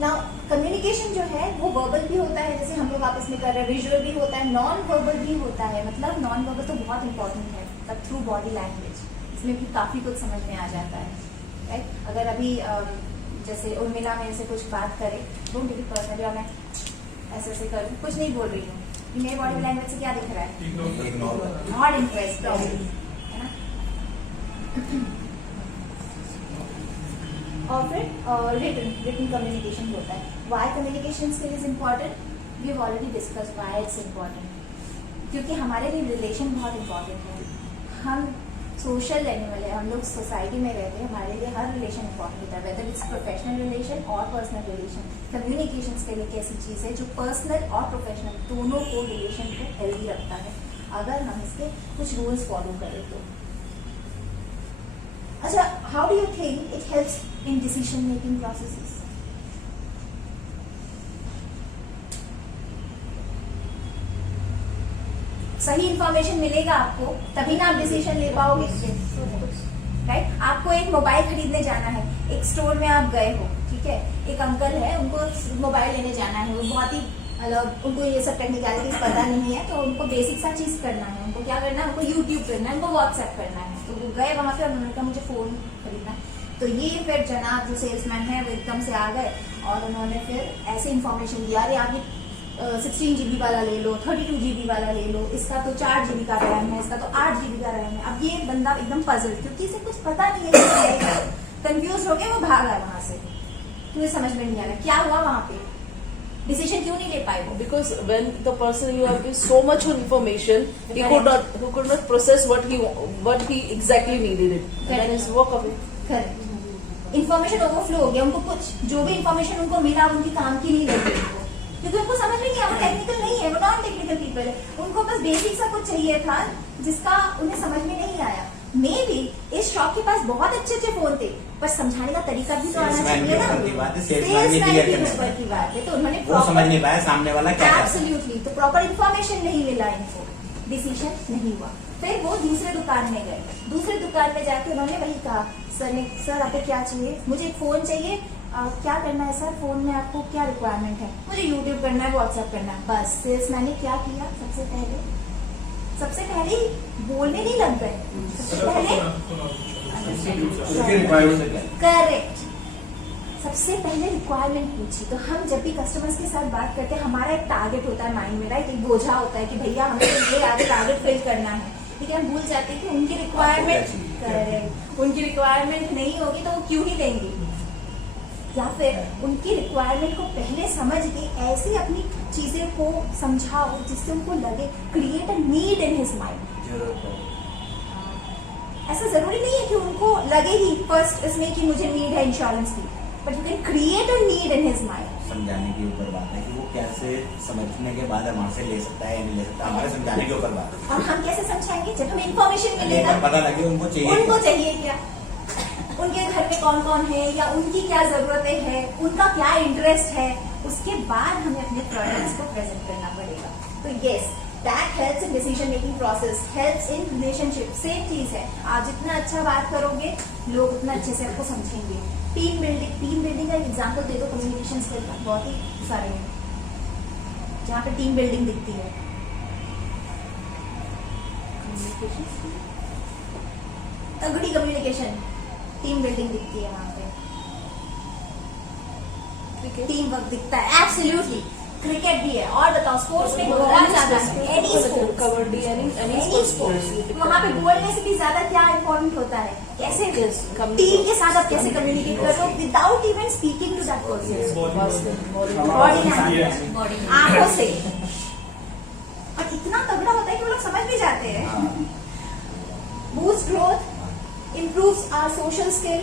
नाउ कम्युनिकेशन जो है वो वर्बल भी होता है, जैसे हम लोग आपस में कर रहे हैं, विजुअल भी होता है, नॉन वर्बल भी होता है. मतलब नॉन वर्बल तो बहुत इंपॉर्टेंट है, तब थ्रू बॉडी लैंग्वेज इसमें भी काफी कुछ समझ में आ जाता है. राइट, अगर अभी जैसे उर्मिला मेरे से कुछ बात करे, डोंट टेक इट पर्सनली, और मैं ऐसे ऐसे करूँ, कुछ नहीं बोल रही हूँ, मेरे बॉडी लैंग्वेज से क्या दिख रहा है? नॉट इंटरेस्ट, है ना. और फिर रिटन कम्युनिकेशन होता है. Why communication skill is important? We have already discussed why it's important. क्योंकि हमारे लिए रिलेशन बहुत इम्पॉर्टेंट है. हम सोशल एनिमल है, हम लोग सोसाइटी में रहते हैं, हमारे लिए हर रिलेशन इम्पॉर्टेंट होता है, वेदर इट्स प्रोफेशनल रिलेशन और पर्सनल रिलेशन. कम्युनिकेशन स्किल एक ऐसी चीज़ है जो पर्सनल और प्रोफेशनल दोनों को रिलेशन को हेल्दी रखता है, अगर हम इसके कुछ रूल्स फॉलो करें तो. अच्छा, how do you think it helps in decision making processes? सही इंफॉर्मेशन मिलेगा आपको, तभी ना आप डिसीजन ले पाओगे. राइट, आपको एक मोबाइल खरीदने जाना है, एक स्टोर में आप गए हो, ठीक है, एक अंकल है, उनको मोबाइल लेने जाना है, वो बहुत ही मतलब उनको ये सब टेक्निकलिटीज पता नहीं है, तो उनको बेसिक सा चीज करना है. उनको क्या करना है? उनको यूट्यूब करना है, उनको व्हाट्सएप करना है. तो वो गए वहां पे और उन्होंने कहा मुझे फोन खरीदना है. तो ये फिर जनाब जो सेल्समैन है वो एकदम से आ गए और उन्होंने फिर ऐसे इन्फॉर्मेशन दिया, अरे आप 16 GB वाला ले लो, 32 GB वाला ले लो, इसका तो 4 GB का रैम है, इसका तो 8 GB का रैम है. अब ये बंदा एकदम पजल, क्योंकि इसे कुछ पता नहीं है, कंफ्यूज हो गया, वो भागा वहां से. मुझे समझ में नहीं आ रहा क्या हुआ वहां पे, डिसीजन क्यों नहीं ले पाए वो? Because when the person you have given so much information, he could not process what he exactly needed it. And then just walk away. Correct, information overflow हो गया. उनको कुछ जो भी इन्फॉर्मेशन उनको मिला उनकी काम की नहीं लगी उनको, क्योंकि उनको समझ में नहीं आया. वो टेक्निकल नहीं है, वो नॉन टेक्निकल पीपल है, उनको बस बेसिक सा कुछ चाहिए था जिसका उन्हें समझ में नहीं आया. मे बी इस शॉप के पास बहुत अच्छे अच्छे फोन थे, पर समझाने का तरीका भी तो आना चाहिए ना. सेल्समैन के ऊपर की बात है, तो उन्होंने वो समझ नहीं पाया सामने वाला क्या चाहता है. एब्सोल्युटली, तो प्रॉपर इन्फॉर्मेशन नहीं मिला इनको, डिसीजन नहीं हुआ. फिर वो दूसरे दुकान में गए, दूसरे दुकान में जाके उन्होंने वही कहा, सर आपको क्या चाहिए? मुझे एक फोन चाहिए. क्या करना है सर फोन में, आपको क्या रिक्वायरमेंट है? मुझे यूट्यूब करना है, व्हाट्सएप करना है. बस सेल्समैन ने क्या किया? सबसे पहले बोलने नहीं लग गए, सबसे पहले करेक्ट, सबसे पहले रिक्वायरमेंट पूछी. तो हम जब भी कस्टमर्स के साथ बात करते हैं, हमारा एक टारगेट होता है माइंड में, राइट, एक बोझा होता है कि भैया हमें तो ये आगे टारगेट फिल करना है, ठीक है. हम भूल जाते हैं कि उनकी रिक्वायरमेंट, करेक्ट, उनकी रिक्वायरमेंट नहीं होगी तो वो क्यों ही लेंगे. या फिर उनकी रिक्वायरमेंट को पहले समझ के ऐसे अपनी चीजें को समझाओ जिससे उनको लगे, create a need in his mind. ऐसा जरूरी नहीं है कि उनको लगे ही फर्स्ट इसमें कि मुझे नीड है इंश्योरेंस की, but you can create a need in his mind. समझाने के ऊपर बात है कि वो कैसे समझने के बाद हमारे से ले सकता है या नहीं ले सकता, हमारे समझाने के ऊपर बात है. और हम कैसे समझाएंगे? जब हमें इन्फॉर्मेशन मिलेगा, पता लगे उनको चाहिए क्या, उनके घर में कौन कौन है, या उनकी क्या जरूरतें हैं, उनका क्या इंटरेस्ट है, उसके बाद हमें अपने प्रोडक्ट्स को प्रेजेंट करना पड़ेगा. तो yes, that helps in decision making process, helps in relationship. Same चीज है, आप जितना अच्छा बात करोगे लोग उतना अच्छे से आपको समझेंगे. टीम बिल्डिंग का एग्जाम्पल दे दो कम्युनिकेशन स्किल का, बहुत ही सारे हैं जहाँ पे टीम बिल्डिंग दिखती है. तगड़ी कम्युनिकेशन, टीम बिल्डिंग दिखती है वहाँ पे, टीम वर्क दिखता है. एब्सोल्युटली, क्रिकेट भी है. और बताओ, स्पोर्ट्स में बहुत ज्यादा, any sports, kabaddi, any sports. वहाँ पे बोलने से भी ज्यादा क्या इम्पोर्टेंट होता है, कैसे टीम के साथ आप कैसे कम्युनिकेट कर रहे हो without even speaking to that person. Body language, आंखों से. और इतना तगड़ा होता है कि वो लोग समझ भी जाते हैं. Boost growth, improves our social skill,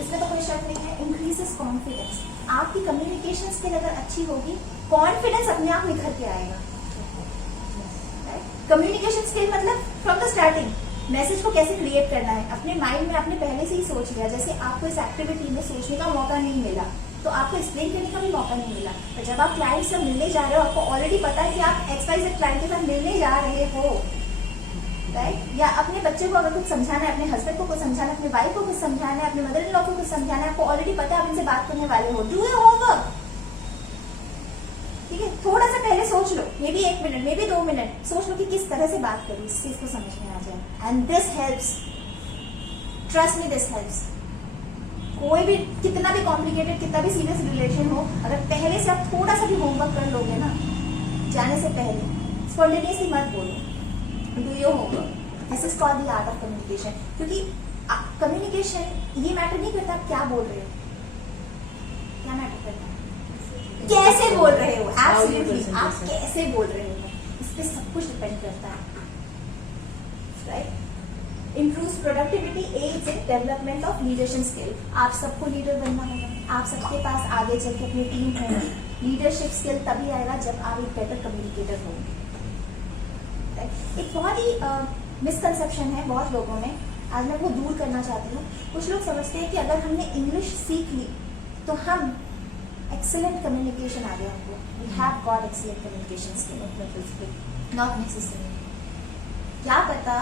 इसमें तो कोई शक नहीं है. increases confidence, आपकी कम्युनिकेशन स्किल अगर अच्छी होगी, कॉन्फिडेंस अपने आप निखर के आएगा. कम्युनिकेशन स्किल मतलब फ्रॉम द स्टार्टिंग मैसेज को कैसे क्रिएट करना है, अपने माइंड में आपने पहले से ही सोच लिया. जैसे आपको इस एक्टिविटी में सोचने का मौका नहीं मिला, तो आपको एक्सप्लेन करने का भी मौका नहीं मिला। तो जब आप क्लाइंट से मिलने जा रहे हो, आपको ऑलरेडी पता है कि आप XYZ क्लाइंट के साथ मिलने जा रहे हो, राइट? या अपने बच्चे को अगर कुछ समझाना है, अपने हस्बैंड को कुछ समझाना है, अपने वाइफ को कुछ समझाना है, अपने मदर इन लॉ को कुछ समझाना है, आपको ऑलरेडी पता है आप इनसे बात करने वाले हो। डू योर होमवर्क, ठीक है? थोड़ा सा पहले सोच लो, maybe 1 minute, maybe 2 minute सोच लो कि किस तरह से बात करूँ, इस चीज को समझ में आ जाए। And this helps, trust me, this helps. कोई भी कितना भी कॉम्प्लिकेटेड, कितना भी सीरियस रिलेशन हो, अगर पहले से आप थोड़ा सा भी होमवर्क कर लोगे ना, जाने से पहले स्पॉन्टेनियसली मत बोलो, do your homework. This is called the art of communication. क्योंकि कम्युनिकेशन ये मैटर नहीं करता आप क्या बोल रहे हो, क्या मैटर करता है कैसे बोल रहे हो। एब्सोल्युटली, आप कैसे बोल रहे हो इस पे सब कुछ डिपेंड करता है, right? Improves productivity, aids in development of leadership skill. आप सबको लीडर बनना होगा, आप सबके पास आगे चल के अपनी टीम होगी। लीडरशिप स्किल तभी आएगा जब आप एक बेटर कम्युनिकेटर होंगे। एक बहुत ही मिसकंसेप्शन है बहुत लोगों में, आज मैं वो दूर करना चाहती हूँ। कुछ लोग समझते हैं कि अगर हमने इंग्लिश सीख ली तो हम एक्सीलेंट कम्युनिकेशन आ गया हमको, we have got excellent communication skill. Not necessary. क्या पता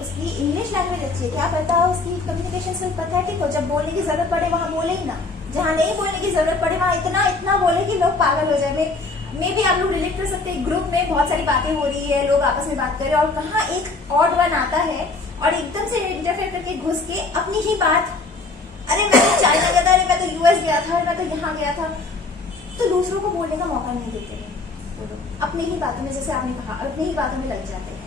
उसकी इंग्लिश लैंग्वेज अच्छी है, क्या पता उसकी कम्युनिकेशन स्किल पैथेटिक हो, जब बोलने की जरूरत पड़े वहां बोले ही ना, जहां नहीं बोलने की जरूरत पड़े वहां इतना बोले कि लोग पागल हो जाए। मे भी आप लोग रिलेट कर सकते हैं, ग्रुप में बहुत सारी बातें हो रही है, लोग आपस में बात कर रहे हैं और कहाँ एक ऑड वन आता है और एकदम से इंटरफेयर करके घुस के अपनी ही बात, अरे मैं तो चाइना गया था, अरे मैं तो US गया था, अरे मैं तो यहाँ गया था, तो दूसरों को बोलने का मौका नहीं देते हैं। अपनी ही बातों में, जैसे आपने कहा, अपनी ही बातों में लग जाते हैं।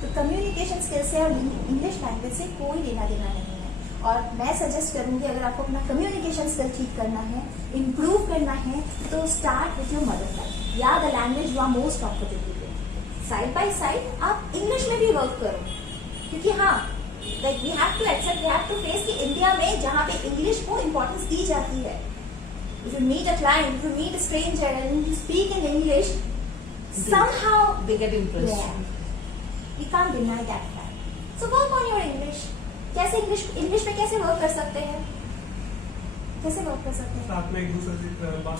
तो कम्युनिकेशन स्किल से और इंग्लिश लैंग्वेज से कोई लेना देना नहीं है। और मैं सजेस्ट करूंगी अगर आपको अपना कम्युनिकेशन स्किल ठीक करना है, इम्प्रूव करना है, तो start with your mother tongue या the language you are most comfortable with. Side by side आप इंग्लिश में भी वर्क करो, क्योंकि हाँ, like we have to accept, we have to face कि इंडिया में जहाँ पे इंग्लिश को इम्पोर्टेंस दी जाती है, if you meet a client, if you meet a stranger and you speak in English, somehow they get impressed. Yeah. We can't deny that fact. So work on your English. कैसे English में कैसे work कर सकते हैं, कैसे work कर सकते हैं? साथ में एक दूसरे से बात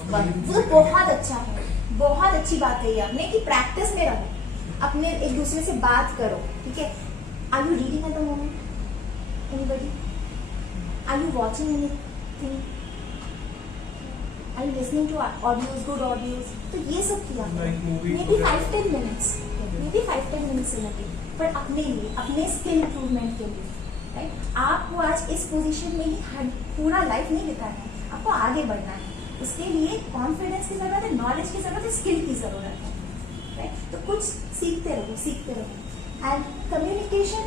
वो बहुत अच्छा है, बहुत अच्छी बात है ये आपने कि प्रैक्टिस में रहो, अपने एक दूसरे से बात करो, ठीक है? Are you reading at the moment? Anybody? Are you watching anything? Are you listening to audios, good audios? तो ये सब किया Like movies maybe वगैरह। 5-10 minutes, maybe 5-10 minutes in a day, पर अपने लिए, अपने स्किल इम्प्रूवमेंट के लिए, राइट? आपको आज इस पोजीशन में ही पूरा लाइफ नहीं बिताना है, आपको आगे बढ़ना है। उसके लिए कॉन्फिडेंस की जरूरत है, नॉलेज की जरूरत है, स्किल की जरूरत है, राइट? तो कुछ सीखते रहो, सीखते रहो। And communication,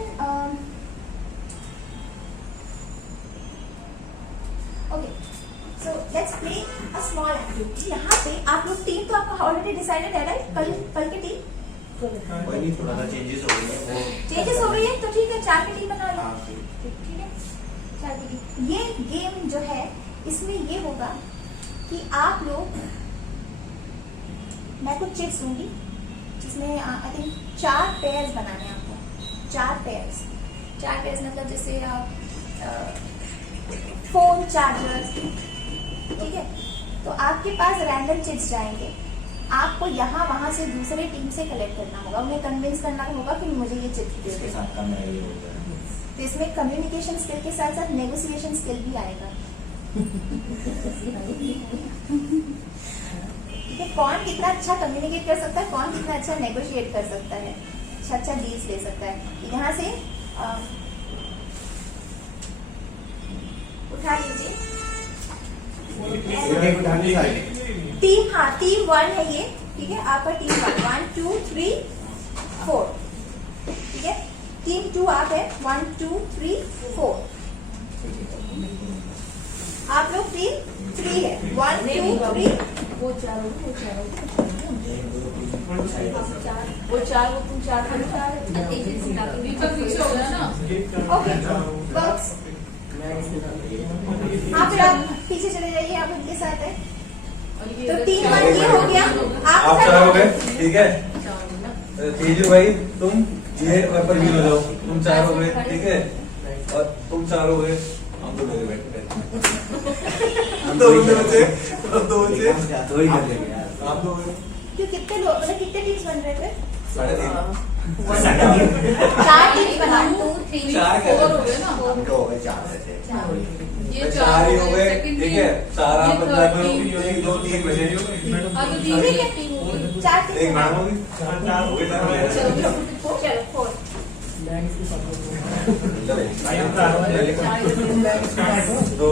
okay, so let's play a small activity. यहाँ पे आप लोग टीम तो आपका ऑलरेडी डिसाइडेड है, राइट? कल की टीम कोई नहीं, थोड़ा सा चेंजेस हो गए हैं, वो चेंजेस हो गई है, तो ठीक है, 4 की टीम बना लो। हाँ, ठीक। ठीक है, 4 की टीम। ये गेम जो है इसमें ये होगा कि आप लोग, मैं कुछ चिट्स दूंगी जिसमें आई थिंक 4 पेयर्स बनाने हैं आपको। 4 पेयर्स मतलब जैसे फोन चार्जर्स, ठीक है? तो आपके पास रैंडम चिट्स जाएंगे, आपको यहाँ वहां से दूसरे टीम से कलेक्ट करना होगा, उन्हें कन्विंस करना होगा कि मुझे ये चिट दे इसके दे। साथ का मेरा ये होता है। तो इसमें कम्युनिकेशन स्किल के साथ साथ नेगोशिएशन स्किल भी आएगा। ठीक है, कौन कितना अच्छा कम्युनिकेट कर सकता है, कौन कितना अच्छा नेगोशिएट कर सकता है, अच्छा डील्स ले सकता है। यहाँ से उठा लीजिए एक उठाने सारी। टीम, हाँ टीम 1 है ये, ठीक है? आपका टीम 1 2 3 4, ठीक है? टीम 2 आप है 1 2 3 4, आप लोग टीम 3 है 1 2 3। वो चार एक, दो, तीन, चार। वो तुम 4 हम 4 दीपक पीछे हो गया ना। Okay, works. हाँ, फिर आप पीछे चले जाइए, आप उनके साथ है। तो टीम 1 ये हो गया, आप 4 हो गए, ठीक है? तेजू भाई तुम ये और परवीन हो जाओ, तुम 4 हो गए, ठीक है? और तुम 4 हो गए, हम तो मेरे बैठे दो बच्चे दो बच्चे दो ही कर लेंगे यार। आप दो क्यों कितने लोग मतलब कितने टीम्स बन रहे थे? 3.5 4 टीम्स बना 2, 3, चार 4 हो गए ना? हम तो हो गए 4 ऐसे। ये चार ही हो गए second ठीक team, है 4 आप ये बंदा third करो team, 1 2 3 बजे अभी ठीक है 4 एक टीम्स मैडम होगी 4 हो गए चलो 4 दो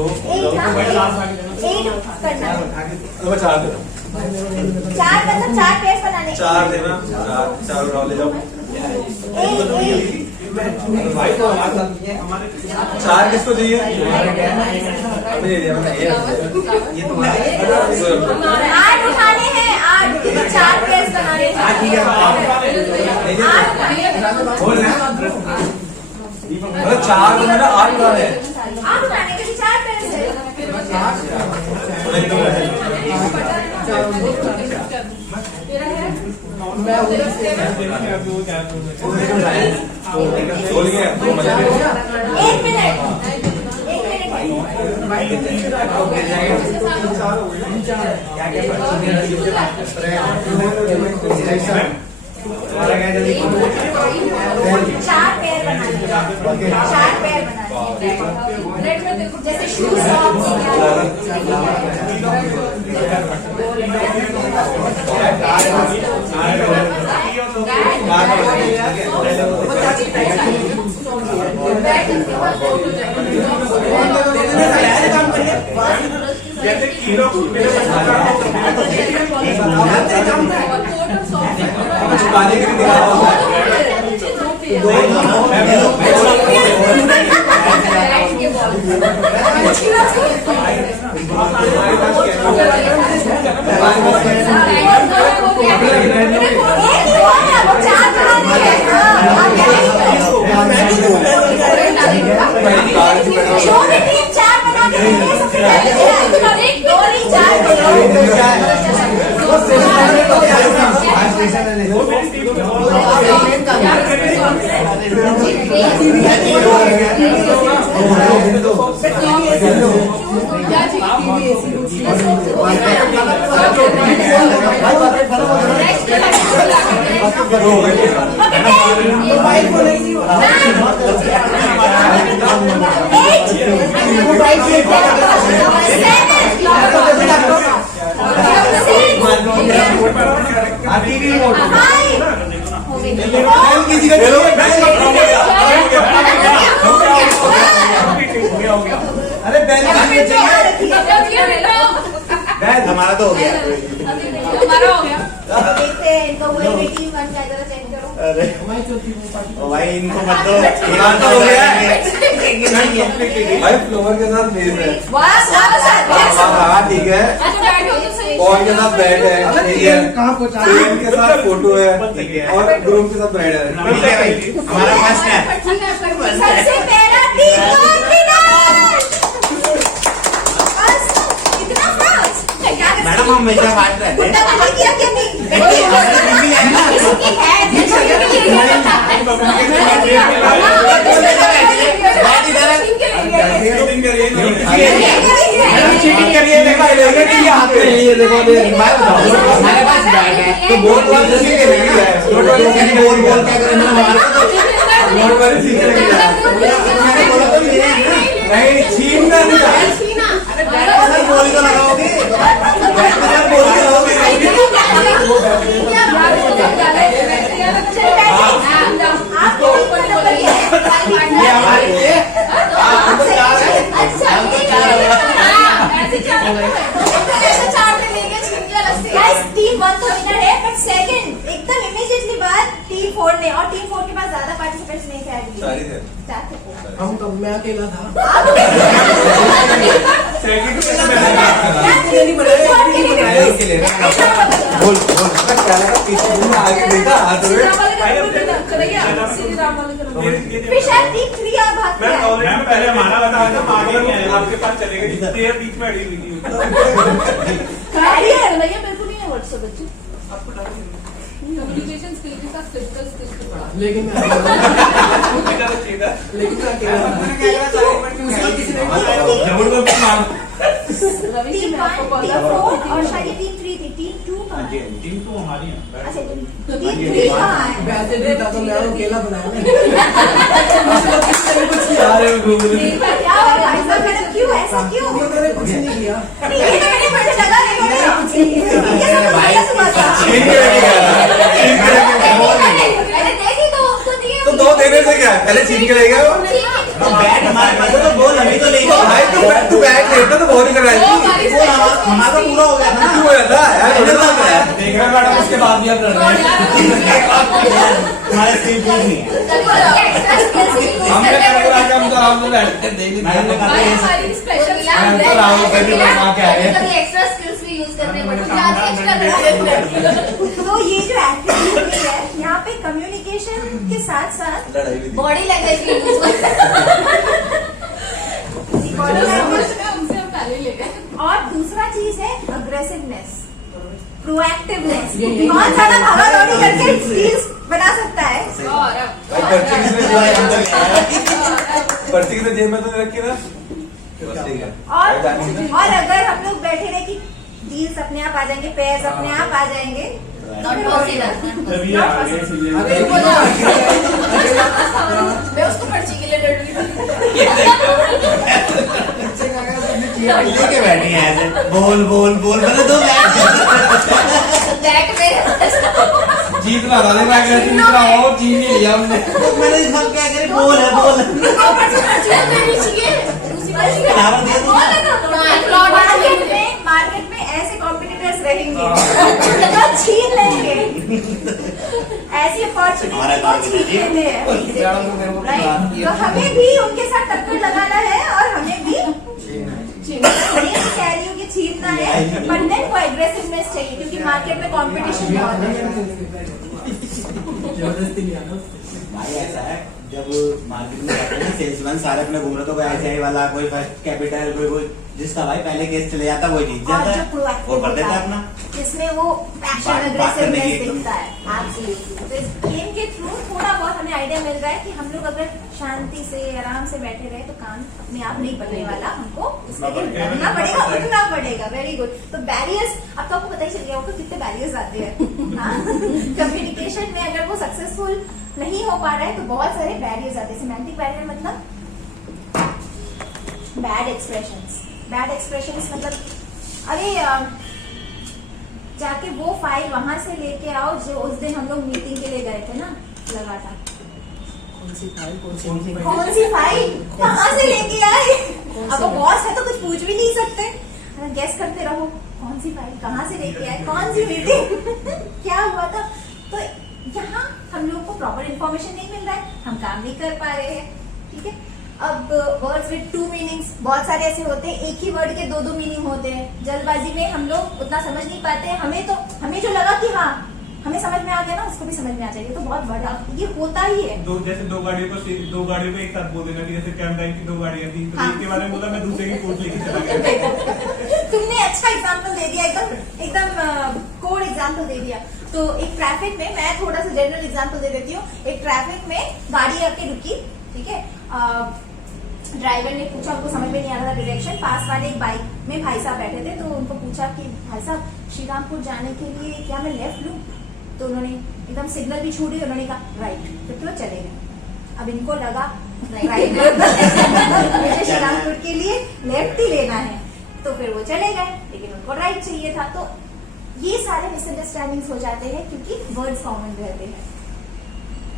करना तो 4 देना 4 मतलब 4 पेयर्स बनाने 4 देना 4 उठाओ ले जाओ भाई तो हमारे 4 किसको चाहिए अभी ये तुम्हारे 8 उठाने हैं 8 क्योंकि 4 पेयर्स बनाने हैं 8 अरे 4 तो मैंने 8 उठाने हैं 8 उठाने के लिए 4 पेयर्स है तेरा है बोलिए तो मजा ले 1 मिनट 1 मिनट हमारा क्या जल्दी 4 पेयर बनाने हैं 4 पेयर बनाने हैं जैसे शूज सॉक्स जैसे किलो छुपाने के लिए दिखा अरे हमारा तो हो गया। हमारा हो गया देखते हैं इनका वही टीम बन जाए जरा चेक करो अरे ओ भाई इनको मत दो। तो हो गया भाई फ्लोवर के साथ मेज है हाँ ठीक है बॉल के साथ बैट है ठीक है फ्रेम के साथ फोटो है ठीक है। और ग्रूम के साथ ब्राइड है ठीक है भाई हमारा फर्स्ट है। सबसे पहला टीम इतना फास्ट मैडम हम हमेशा फास्ट रहते हैं। किया क्या नहीं चीटिंग करिए देखो ये हाथ में ये देखो हमारे पास बैट है तो बोल वाली सीखे लगी है बोल बोल क्या करें हमारे को बोल वाली सीखे लगी है मैंने बोला तो नहीं छीनना नहीं है बोल तो लगाओगे बोल तो लगाओगे ये हमारे लिए टीम 1 तो विनर है बट सेकंड एकदम इमीडिएटली बाद टीम 4 ने और टीम 4 के पास ज्यादा पार्टिसिपेंट्स नहीं थे सारी थे हम कब मैं अकेला था बोल बोल पीछे आगे देखा हाथ में फिर शायद टीम 3 आप भाग के आए। मैम पहले हमारा बताया था आगे आपके पास चलेगा प्लेयर बीच में अड़ी हुई थी मेरे को नहीं है व्हाट्सएप बच्चे आपको डाल कम्युनिकेशन स्किल के साथ फिजिकल स्किल भी बढ़ा। लेकिन मैं अकेला था। किसी ने रवि जी टीम मैं आपको 1, कॉल टीम 4 और शायद ये टीम 3 थी, टीम 2 कहाँ है? टीम तो हमारी है। अच्छा टीम 3 कहाँ है? वैसे जीता तो मैं अकेला बनाया ना। मतलब किसी ने कुछ किया। अरे घूम रही क्या हुआ भाई साहब, मैडम क्यों ऐसा क्यों? मैंने कुछ नहीं किया। नहीं, ये तो मैंने मुझे लगा नहीं ये भाई, छीन के लेके गया था, छीन के लेके गया। मैंने देखी तो उसको दिए तो 2 देने से क्या, पहले छीन के ले गया वो। तो बैट हमारे पास है तो बॉल हमें तो ले तो भाई तू बैट लेता तो बहुत ही कराई थी। वो हमारा पूरा हो गया था ना। क्यों हुआ था यार, थोड़ा सा है। देख रहा मैडम, उसके बाद भी आप लड़ रहे हैं। हमारे स्किल नहीं है। हमने कर करा के हम तो आराम से बैठते थे, देख मैडम ने कहा ये हमारी स्पेशल मैं तो राहुल से भी बना के आए हैं। एक्स्ट्रा स्किल्स भी यूज करने पड़ते तो ये जो एक्टिविटी है यहाँ पे कम्युनिकेशन के साथ साथ लड़ाई भी थी। बॉडी लैंग्वेज भी यूज body language हमसे हम पहले ले गए। और दूसरा चीज है अग्रेसिवनेस, प्रोएक्टिवनेस। बहुत ज्यादा भागा दौड़ी करके स्किल्स बना सकता है। और भाई पर्ची किसी जेब में तो नहीं रखी ना, बस ठीक है। और जानी ना। अगर हम लोग बैठे रहे कि डील्स अपने आप आ जाएंगे, पेयर्स अपने आप आ जाएंगे, नॉट पॉसिबल। अरे बोला मैं उसको पर्ची के लिए डर रही थी। लेके बैठी है ऐसे बोल बोल बोल मतलब 2 मैच बैक में जीत रहा था, मैं अगर जीत रहा हूँ, जीत नहीं लिया हमने। मैंने इसका क्या करे बोल है बोल मार्केट में ऐसे कॉम्पिटिटर्स रहेंगे जो छीन लेंगे, ऐसी अपॉर्चुनिटी को छीन लेते हैं। Right? तो हमें भी उनके साथ टक्कर लगाना है और हमें भी ये नहीं कह रही हूँ कि छीनना है, पर देन वो एग्रेसिवनेस चाहिए क्योंकि मार्केट में कंपटीशन बहुत है। जबरदस्ती नहीं आना। भाई ऐसा है जब मार्केट में जाते हैं ना सेल्समैन सारे अपने घूम रहे तो कोई ICICI वाला कोई फर्स्ट कैपिटल कोई जिसका भाई पहले केस चले जाता वो जीत और जाता जो है proactive वो कर देता होता है है, अपना जिसमें वो पैशन बात करने अग्रेसिवनेस की एकदम। दिखता है। Absolutely. तो इस गेम के थ्रू थोड़ा बहुत हमें आइडिया मिल रहा है कि हम लोग अगर शांति से आराम से बैठे रहे तो काम अपने आप नहीं बनने वाला, हमको उसके लिए लड़ना पड़ेगा, उठना पड़ेगा। Very good. तो बैरियर्स, अब तो आपको पता ही चल गया होगा कितने बैरियर्स आते हैं। कम्युनिकेशन में अगर वो सक्सेसफुल नहीं हो पा रहा है तो बहुत सारे बैरियर्स आते हैं। सिमेंटिक बैरियर मतलब बैड एक्सप्रेशंस। बैड एक्सप्रेशंस मतलब अरे जाके वो फाइल वहां से लेके आओ जो उस दिन हम लोग मीटिंग के लिए गए थे ना, लगा था। कौन सी फाइल, कौन सी फाइल कहाँ से लेके आए? अब वो बॉस है तो कुछ पूछ भी नहीं सकते, गेस करते रहो कौन सी फाइल कहाँ से लेके आए, कौन सी मीटिंग क्या हुआ था। तो यहाँ हम लोग को प्रॉपर इन्फॉर्मेशन नहीं मिल रहा है, हम काम नहीं कर पा रहे हैं। ठीक है, अब वर्ड्स विद 2 मीनिंग्स बहुत सारे ऐसे होते हैं, एक ही वर्ड के 2 मीनिंग होते हैं। जल्दबाजी में हम लोग उतना समझ नहीं पाते हैं। हमें जो लगा कि हाँ हमें समझ में आ गया ना, उसको भी समझ में आ जाएगी। तो बहुत बड़ा ये होता ही है। जैसे दो गाड़ियों को एक साथ बोल देना कि जैसे कैमरा की 2 गाड़ियां थी तो हाँ। एक के बारे में बोला, मैं दूसरे की कोच लेके चला गया। तुमने अच्छा एग्जाम्पल दे दिया, एकदम कोड एग्जाम्पल दे दिया। तो एक ट्रैफिक में, मैं थोड़ा सा जनरल एग्जाम्पल दे देती हूँ। एक ट्रैफिक में गाड़ी आके रुकी, ठीक है, ड्राइवर ने पूछा, उनको समझ में नहीं आ रहा था डायरेक्शन। पास वाले एक बाइक में भाई साहब बैठे थे, तो उनको पूछा कि भाई साहब श्रीरामपुर जाने के लिए क्या मैं लेफ्ट लूं? तो उन्होंने एकदम सिग्नल भी छूट दी, उन्होंने कहा राइट, फिर तो चले गए। अब इनको लगा राइट मुझे श्रीरामपुर के लिए लेफ्ट ही लेना है, तो फिर वो चले गए, लेकिन उनको राइट चाहिए था। तो ये सारे मिसअंडरस्टैंडिंग्स हो जाते हैं क्योंकि वर्ड्स कॉमन रहते हैं।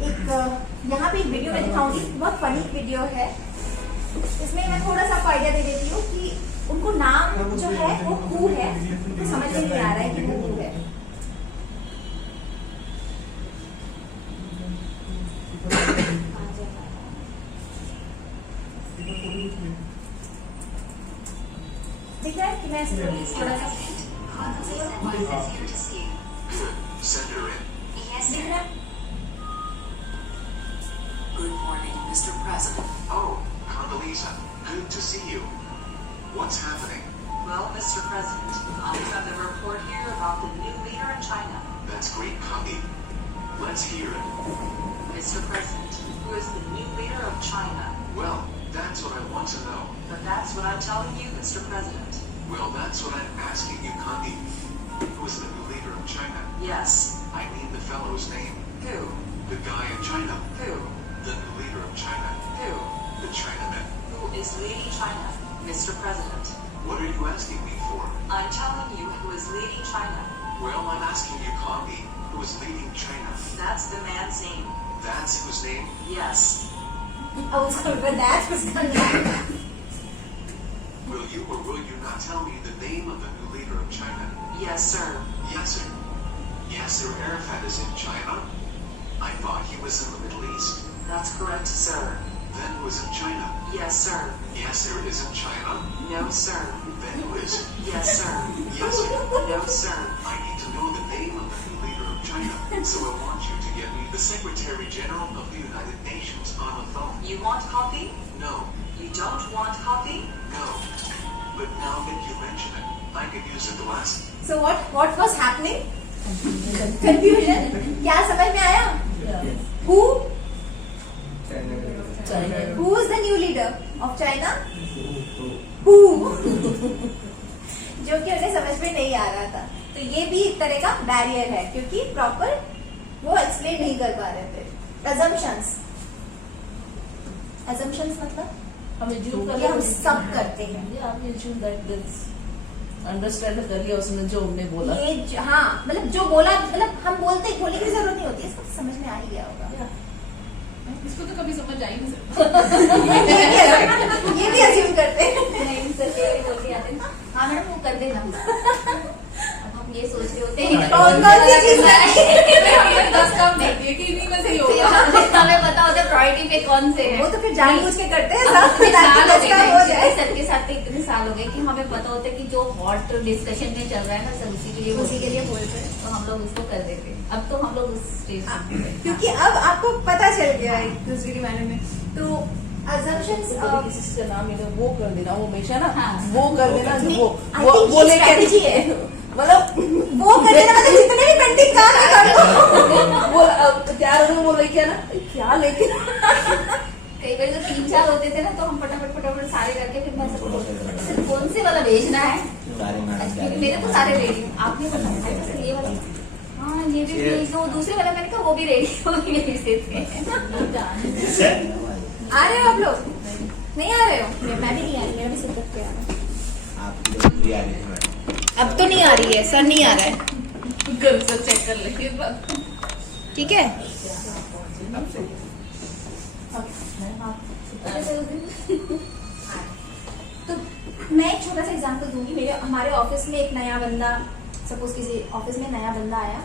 एक यहाँ पे एक वीडियो मैं दिखाऊंगी, बहुत फनी वीडियो है। इसमें मैं थोड़ा सा आपको आइडिया दे देती हूँ कि उनको नाम जो है वो हू है, तो समझ में नहीं आ रहा है कि वो हू है। दिख रहा है कि मैं थोड़ा सा दिख रहा है? Good morning, Mr. President. Oh, Condoleezza, good to see you. What's happening? Well, Mr. President, I have the report here about the new leader in China. That's great, Connie. Let's hear it. Mr. President, who is the new leader of China? Well, that's what I want to know. But that's what I'm telling you, Mr. President. Well, that's what I'm asking you, Condi. Who is the new leader of China? Yes. I mean the fellow's name. Who? The guy in China. Who? The new leader of China. Who? The Chinaman. Who is leading China, Mr. President? What are you asking me for? I'm telling you who is leading China. Well, I'm asking you, Condi, who is leading China. That's the man's name. That's whose name? Yes. अब उसको that's उसका नाम. Will you or will you not tell me the name of the new leader of China? Yes, sir. Yasser. Yasser Arafat is in China? I thought he was in the Middle East. That's correct, sir. Then who is in China? Yes, sir. Yasser is in China? No, sir. Then who is? Yes, sir. Yasser. No, sir. I need to know the name of the new leader of China. So I want you to get me the Secretary General of the United Nations on the phone. You want coffee? No. You don't want coffee? No. But now that you mention it, I could use a glass. So what was happening? Confusion. क्या समझ में आया? Who? Who is the new leader of China? Who? जो कि उन्हें समझ में नहीं आ रहा था. तो ये भी एक तरह का बैरियर है क्योंकि प्रॉपर वो एक्सप्लेन नहीं कर पा रहे थे. Assumptions मतलब हम assume ये हम सब करते हैं. हम assume that this अंडरस्टैंड कर लिया उसने जो हमने बोला. ये हाँ मतलब जो बोला मतलब हम बोलने की जरूरत नहीं होती, इसको समझ में आ ही गया होगा. इसको तो कभी समझ आ ही नहीं सकता. ये भी अज्यूम करते हैं. नहीं सर ये बोल के आते हैं हाँ मैडम वो कर देना. अब हम ये सोच रहे होते हैं कौन सी चीज है? हमने 10 काम कर दिए कि इन्हीं में से ही होगा. हमें पता होता है प्रायोरिटी पे कौन से है. वो तो फिर जानबूझ के करते हैं हम सब इतने साल हो ताकि गए हो जाए. सर के साथ तो इतने साल हो गए कि हमें पता होता है कि जो हॉट डिस्कशन में चल रहा है ना सर उसी के लिए बोलते हैं. तो हम लोग उसको कर देते हैं. अब तो हम लोग उस स्टेज पे हैं. क्योंकि अब आपको पता चल गया है एक दूसरे के बारे में. तो assumptions कभी किसी से नाम मिले वो कर देना, वो हमेशा ना हाँ. वो कर देना नहीं, वो I think वो ये लेके strategy है. मतलब वो कर देना मतलब जितने भी पेंडिंग काम है कर दो. वो तैयार होने वो लेके ना क्या लेके कई बार जो 3-4 होते थे ना तो हम फटाफट सारे करके फिर मैं सबको सर कौन से वाला भेजना है. सारे अच्छा, मेरे तो सारे रेडी. आपने बताया सर ये वाला हाँ ये भी भेज दो. दूसरे वाला मैंने कहा वो भी रेडी हो गए भेज देते हैं. आ रहे हो आप लोग? नहीं आ रहे हो? मैं भी नहीं आ रही, मेरा भी सिर दर्द किया है. आप लोग भी आ रहे हैं मैडम. अब तो नहीं आ रही है, सर नहीं आ रहा है. घर से चेक कर लेंगे इस बात. ठीक है. तो मैं एक छोटा सा एग्जांपल दूंगी. हमारे ऑफिस में एक नया बंदा, सपोज किसी ऑफिस में नया बंदा आया,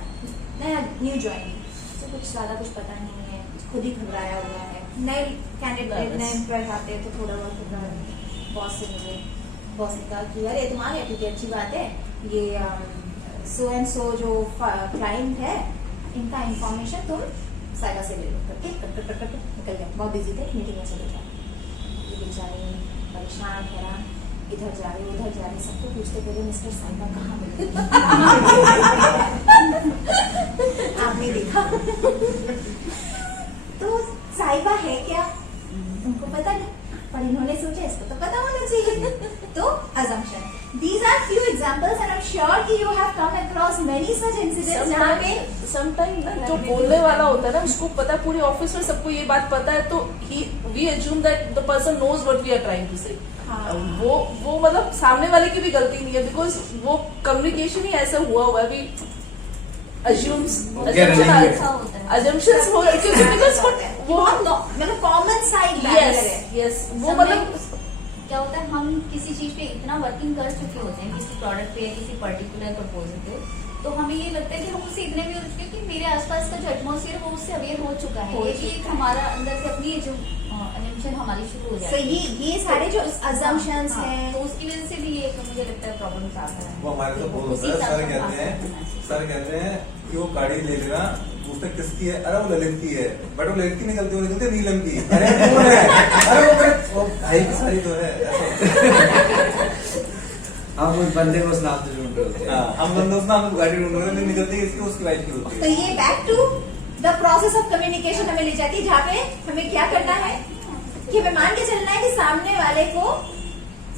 नया न्यू ज्वाइनिंग, तो कुछ ज्यादा कुछ पता नहीं है, खुद ही घबराया हुआ है. नए कैंडिडेट नए एम्प्लॉय आते हैं तो थोड़ा बहुत घबरा. बॉस से मिले, बॉस ने कहा कि अरे तुम आ गए, ठीक है अच्छी बात है. ये सो एंड सो जो क्लाइंट है इनका इंफॉर्मेशन तुम साइबा से ले लो करके निकल गए. बहुत बिजी थे, मीटिंग में चले जाए. ये बेचारे परेशान हैरान इधर जा रहे उधर जा रहे, सबको पूछते पहले मिस्टर साइबा कहाँ मिले. आपने देखा तो साइबा है क्या उनको पता नहीं, पर इन्होंने सोचा इसको तो पता होना चाहिए. तो assumption. These are few examples and I'm sure कि you have come across many such incidents जहाँ पे समटाइम ना जो बोलने वाला होता है ना उसको पता, पूरे ऑफिस में सबको ये बात पता है तो we assume that the person knows what we are trying to say. वो मतलब सामने वाले की भी गलती नहीं है बिकॉज वो कम्युनिकेशन ही ऐसा हुआ है. वी assumes assumptions हो क्योंकि बिकॉज वो मतलब कॉमन साइड यस वो मतलब क्या होता है हम किसी चीज पे इतना वर्किंग कर चुके होते हैं किसी प्रोडक्ट पे या किसी पर्टिकुलर प्रपोजल पे, तो हमें ये लगता है कि हम उससे इतने भी हो चुके हैं कि मेरे आसपास का जो एटमोसफियर वो उससे अवेयर हो चुका है. ये भी एक हमारा अंदर से अपनी जो assumption हमारी शुरू हो जाती है. ये सारे जो assumptions हाँ, हैं तो उसकी वजह से भी ये मुझे लगता है प्रॉब्लम्स आता है. वो हमारे तो बहुत होता है. सर कहते हैं कि वो गाड़ी ले लेना, पूछते किसकी है, अरे वो ललित की है, बट वो ललित की निकलती, वो निकलती नीलम की. अरे कौन है, अरे वो भाई की सारी तो है. हम उस बंदे को उस नाम से ढूंढ रहे होते हैं. हम बंदे उस नाम गाड़ी ढूंढ रहे हैं, निकलती है इसकी उसकी वाइफ की होती तो है. ये back to the process of communication हमें ले जाती है, जहाँ पे हमें क्या करना है कि हमें मान के चलना है कि सामने वाले को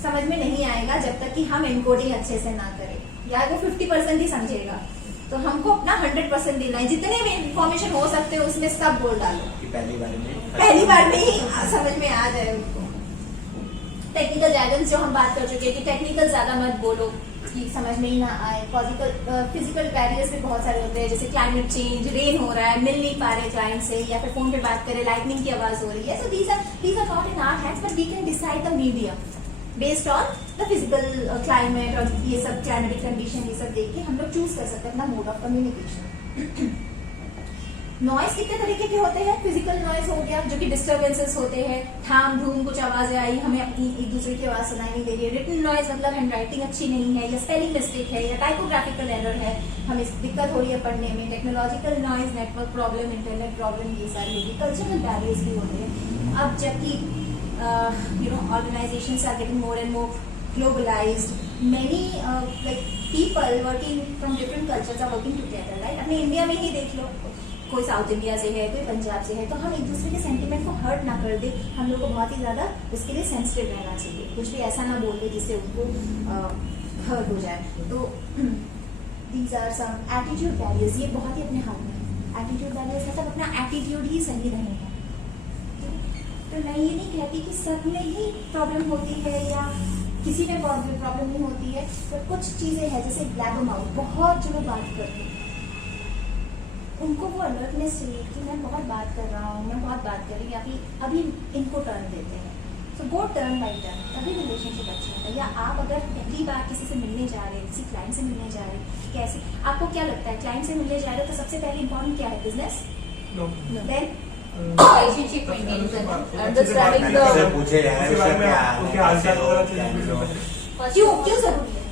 समझ में नहीं आएगा जब तक कि हम एनकोडिंग अच्छे से ना करें, या वो 50% ही समझेगा। तो हमको अपना 100% देना है, जितने भी इंफॉर्मेशन हो सकते हो उसमें सब बोल डालो कि पहली बार में ही समझ में आ जाए उनको। टेक्निकल जार्गन्स जो हम बात कर चुके हैं कि टेक्निकल ज्यादा मत बोलो कि समझ में ही ना आए। फिजिकल बैरियर्स भी बहुत सारे होते हैं, जैसे क्लाइमेट चेंज, रेन हो रहा है, मिल नहीं पा रहे क्लाइंट से, या फिर फोन पे बात करें, लाइटनिंग की आवाज हो रही है। So these are not in our hands, but we can decide the medium based on the physical climate और ये सब क्लाइमेटिक कंडीशन, ये सब देख के हम लोग चूज कर सकते हैं अपना मोड ऑफ कम्युनिकेशन। नॉइज कितने तरीके के होते हैं? फिजिकल नॉइज हो गया जो कि डिस्टर्बेंसेस होते हैं, थाम धूम कुछ आवाजें आई, हमें अपनी एक दूसरे की आवाज सुनाई नहीं दे रही है। रिटन नॉइज मतलब हैंडराइटिंग अच्छी नहीं है, या स्पेलिंग मिस्टेक है, या टाइपोग्राफिकल एरर है, हमें दिक्कत हो रही है पढ़ने में। Technological noise, network problem, internet problem, ये सारी होगी। कल्चरल बैरियर्स भी होते हैं। अब जबकि organizations are getting more and more globalized, many like people working from different cultures are working together, right? अपने इंडिया में ही देख लो, कोई साउथ इंडिया से है, कोई पंजाब से है, तो हम एक दूसरे के सेंटिमेंट को हर्ट ना कर दे। हम लोग को बहुत ही ज्यादा उसके लिए सेंसिटिव रहना चाहिए, कुछ भी ऐसा ना बोल दे जिससे उनको हर्ट हो जाए। तो these are some attitude barriers, ये बहुत ही अपने हाथ में है। एटीट्यूड बैरियर्स मतलब अपना एटीट्यूड ही सही रहेगा। तो मैं ये नहीं कहती कि सब में ही प्रॉब्लम होती है या किसी में प्रॉब्लम नहीं होती है, तो कुछ चीजें हैं जैसे ब्लैक माउथ, बहुत जो लोग बात करते हैं उनको वो अलर्टनेस चाहिए कि मैं बहुत बात कर रहा हूँ, मैं बहुत बात कर रही हूँ, अभी इनको टर्न देते हैं। तो गो टर्न बाई टर्न, तभी रिलेशनशिप अच्छा होता है। या आप अगर पहली बार किसी से मिलने जा रहे हैं, किसी क्लाइंट से मिलने जा रहे हैं, कैसे आपको क्या लगता है क्लाइंट से मिलने जा रहे हो तो सबसे पहले इंपॉर्टेंट क्या है? बिजनेस, देन रिलेशनशिप मेंटेन करना, अंडरस्टैंडिंग उससे द पूछे जा रहे हैं उसका क्या हाल है, उसके हालचाल कैसे हो, वगैरह क्या चीजें हो। भी क्यों जरूरी है?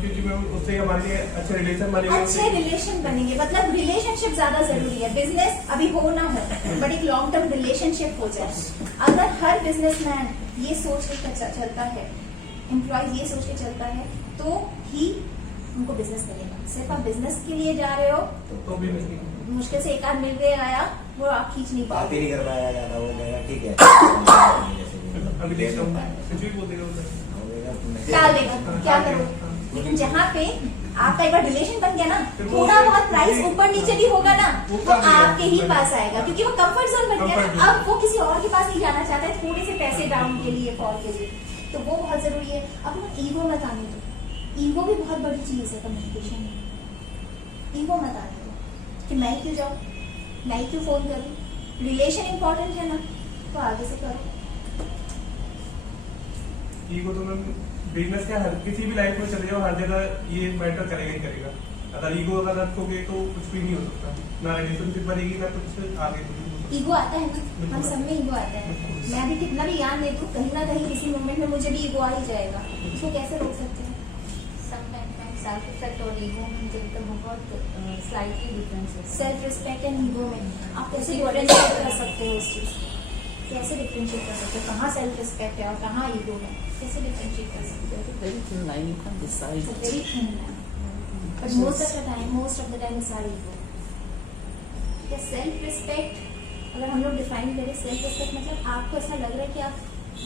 क्योंकि मैम उससे हमारे लिए अच्छे रिलेशन बनेंगे। अच्छे रिलेशन बनेंगे, मतलब रिलेशनशिप ज्यादा जरूरी है। बिजनेस अभी हो ना हो, बट एक लॉन्ग टर्म रिलेशनशिप हो जाए। अगर हर बिजनेसमैन ये सोच के चलता है, एम्प्लॉय ये सोच के चलता है, तो ही उनको बिजनेस मिलेगा। सिर्फ आप बिजनेस के लिए जा रहे हो तो भी नहीं। मुश्किल से एक आध मिल गया आया, वो आप खींच नहीं बात ही पाओगे। नहीं कर पाया ज्यादा, वो कहेगा ठीक है अभी देखता हूँ कुछ भी बोल देगा उधर। क्या देगा, क्या करोगे? लेकिन जहाँ पे आपका एक बार रिलेशन बन गया ना, थोड़ा बहुत प्राइस ऊपर नीचे भी होगा ना, वो आपके ही पास आएगा, क्योंकि वो कंफर्ट जोन बन गया ना। अब वो किसी और के पास नहीं जाना चाहता है थोड़े से पैसे डाउन के लिए, फॉल के लिए। तो वो बहुत जरूरी है। अपना ईगो मत आने दो, ईगो भी बहुत बड़ी चीज है कम्युनिकेशन में। ईगो मत आने दो कि मैं क्यों जाऊँ, मैं क्यों फोन करूँ। रिलेशन इंपॉर्टेंट है ना, तो आगे से करो। ईगो तो मैम बिजनेस क्या, हर किसी भी लाइफ में चले जाओ, हर जगह ये मैटर करेगा ही करेगा। अगर ईगो अगर रखोगे तो कुछ भी नहीं हो सकता, ना रिलेशनशिप बनेगी ना कुछ आगे। ईगो आता है ना, हम सब में ईगो आता है। मैं भी कितना भी ज्ञान दे दूं, कहीं ना कहीं किसी मोमेंट में मुझे भी ईगो आ ही जाएगा। इसको कैसे रोक सकते हैं? समटाइम्स सेल्फ रिस्पेक्ट और ईगो में तो बहुत स्लाइटली डिफरेंस है। सेल्फ रिस्पेक्ट एंड ईगो में आप कैसे डिफरेंशिएट कर सकते हो? उस चीज कैसे डिफरेंशिएट कर सकते हो? कहाँ सेल्फ रिस्पेक्ट है और कहाँ ईगो है? कैसे डिफरेंशिएट कर सकते हो? very thin line, you can't decide. Very thin है, but most of the time it's our ego. क्या सेल्फ रिस्पेक्ट अगर हम लोग डिफाइन करें, सेल्फ रिस्पेक्ट मतलब आपको ऐसा लग रहा है कि आप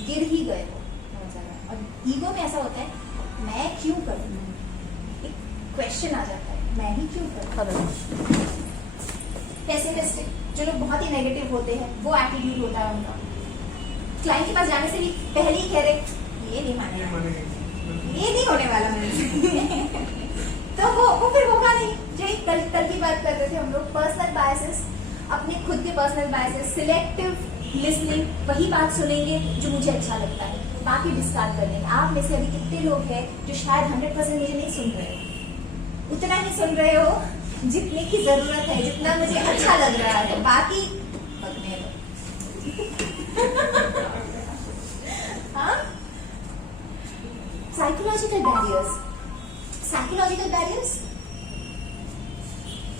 गिर ही गए हो बहुत ज्यादा, और ईगो में ऐसा होता है मैं क्यों करूँ, एक क्वेश्चन आ जाता है मैं ही क्यों करूँ। पेसिमिस्टिक जो लोग बहुत ही नेगेटिव होते हैं, वो एटीट्यूड होता है उनका। क्लाइंट के पास जाने से भी पहले ही कह रहे ये नहीं मानेगा, ये नहीं होने वाला मेरे तो वो फिर होगा नहीं। जो कल की बात कर रहे थे हम लोग, पर्सनल बायसेस, अपने खुद के पर्सनल बायसेस, सिलेक्टिव लिसनिंग, वही बात सुनेंगे जो मुझे अच्छा लगता है, बाकी डिस्कार्ड कर देंगे। आप में से अभी कितने लोग हैं जो शायद 100% मुझे नहीं सुन रहे हो, उतना ही सुन रहे हो जितने की जरूरत है, जितना मुझे अच्छा लग रहा है, बाकी बकने दो। हाँ, साइकोलॉजिकल बैरियर्स,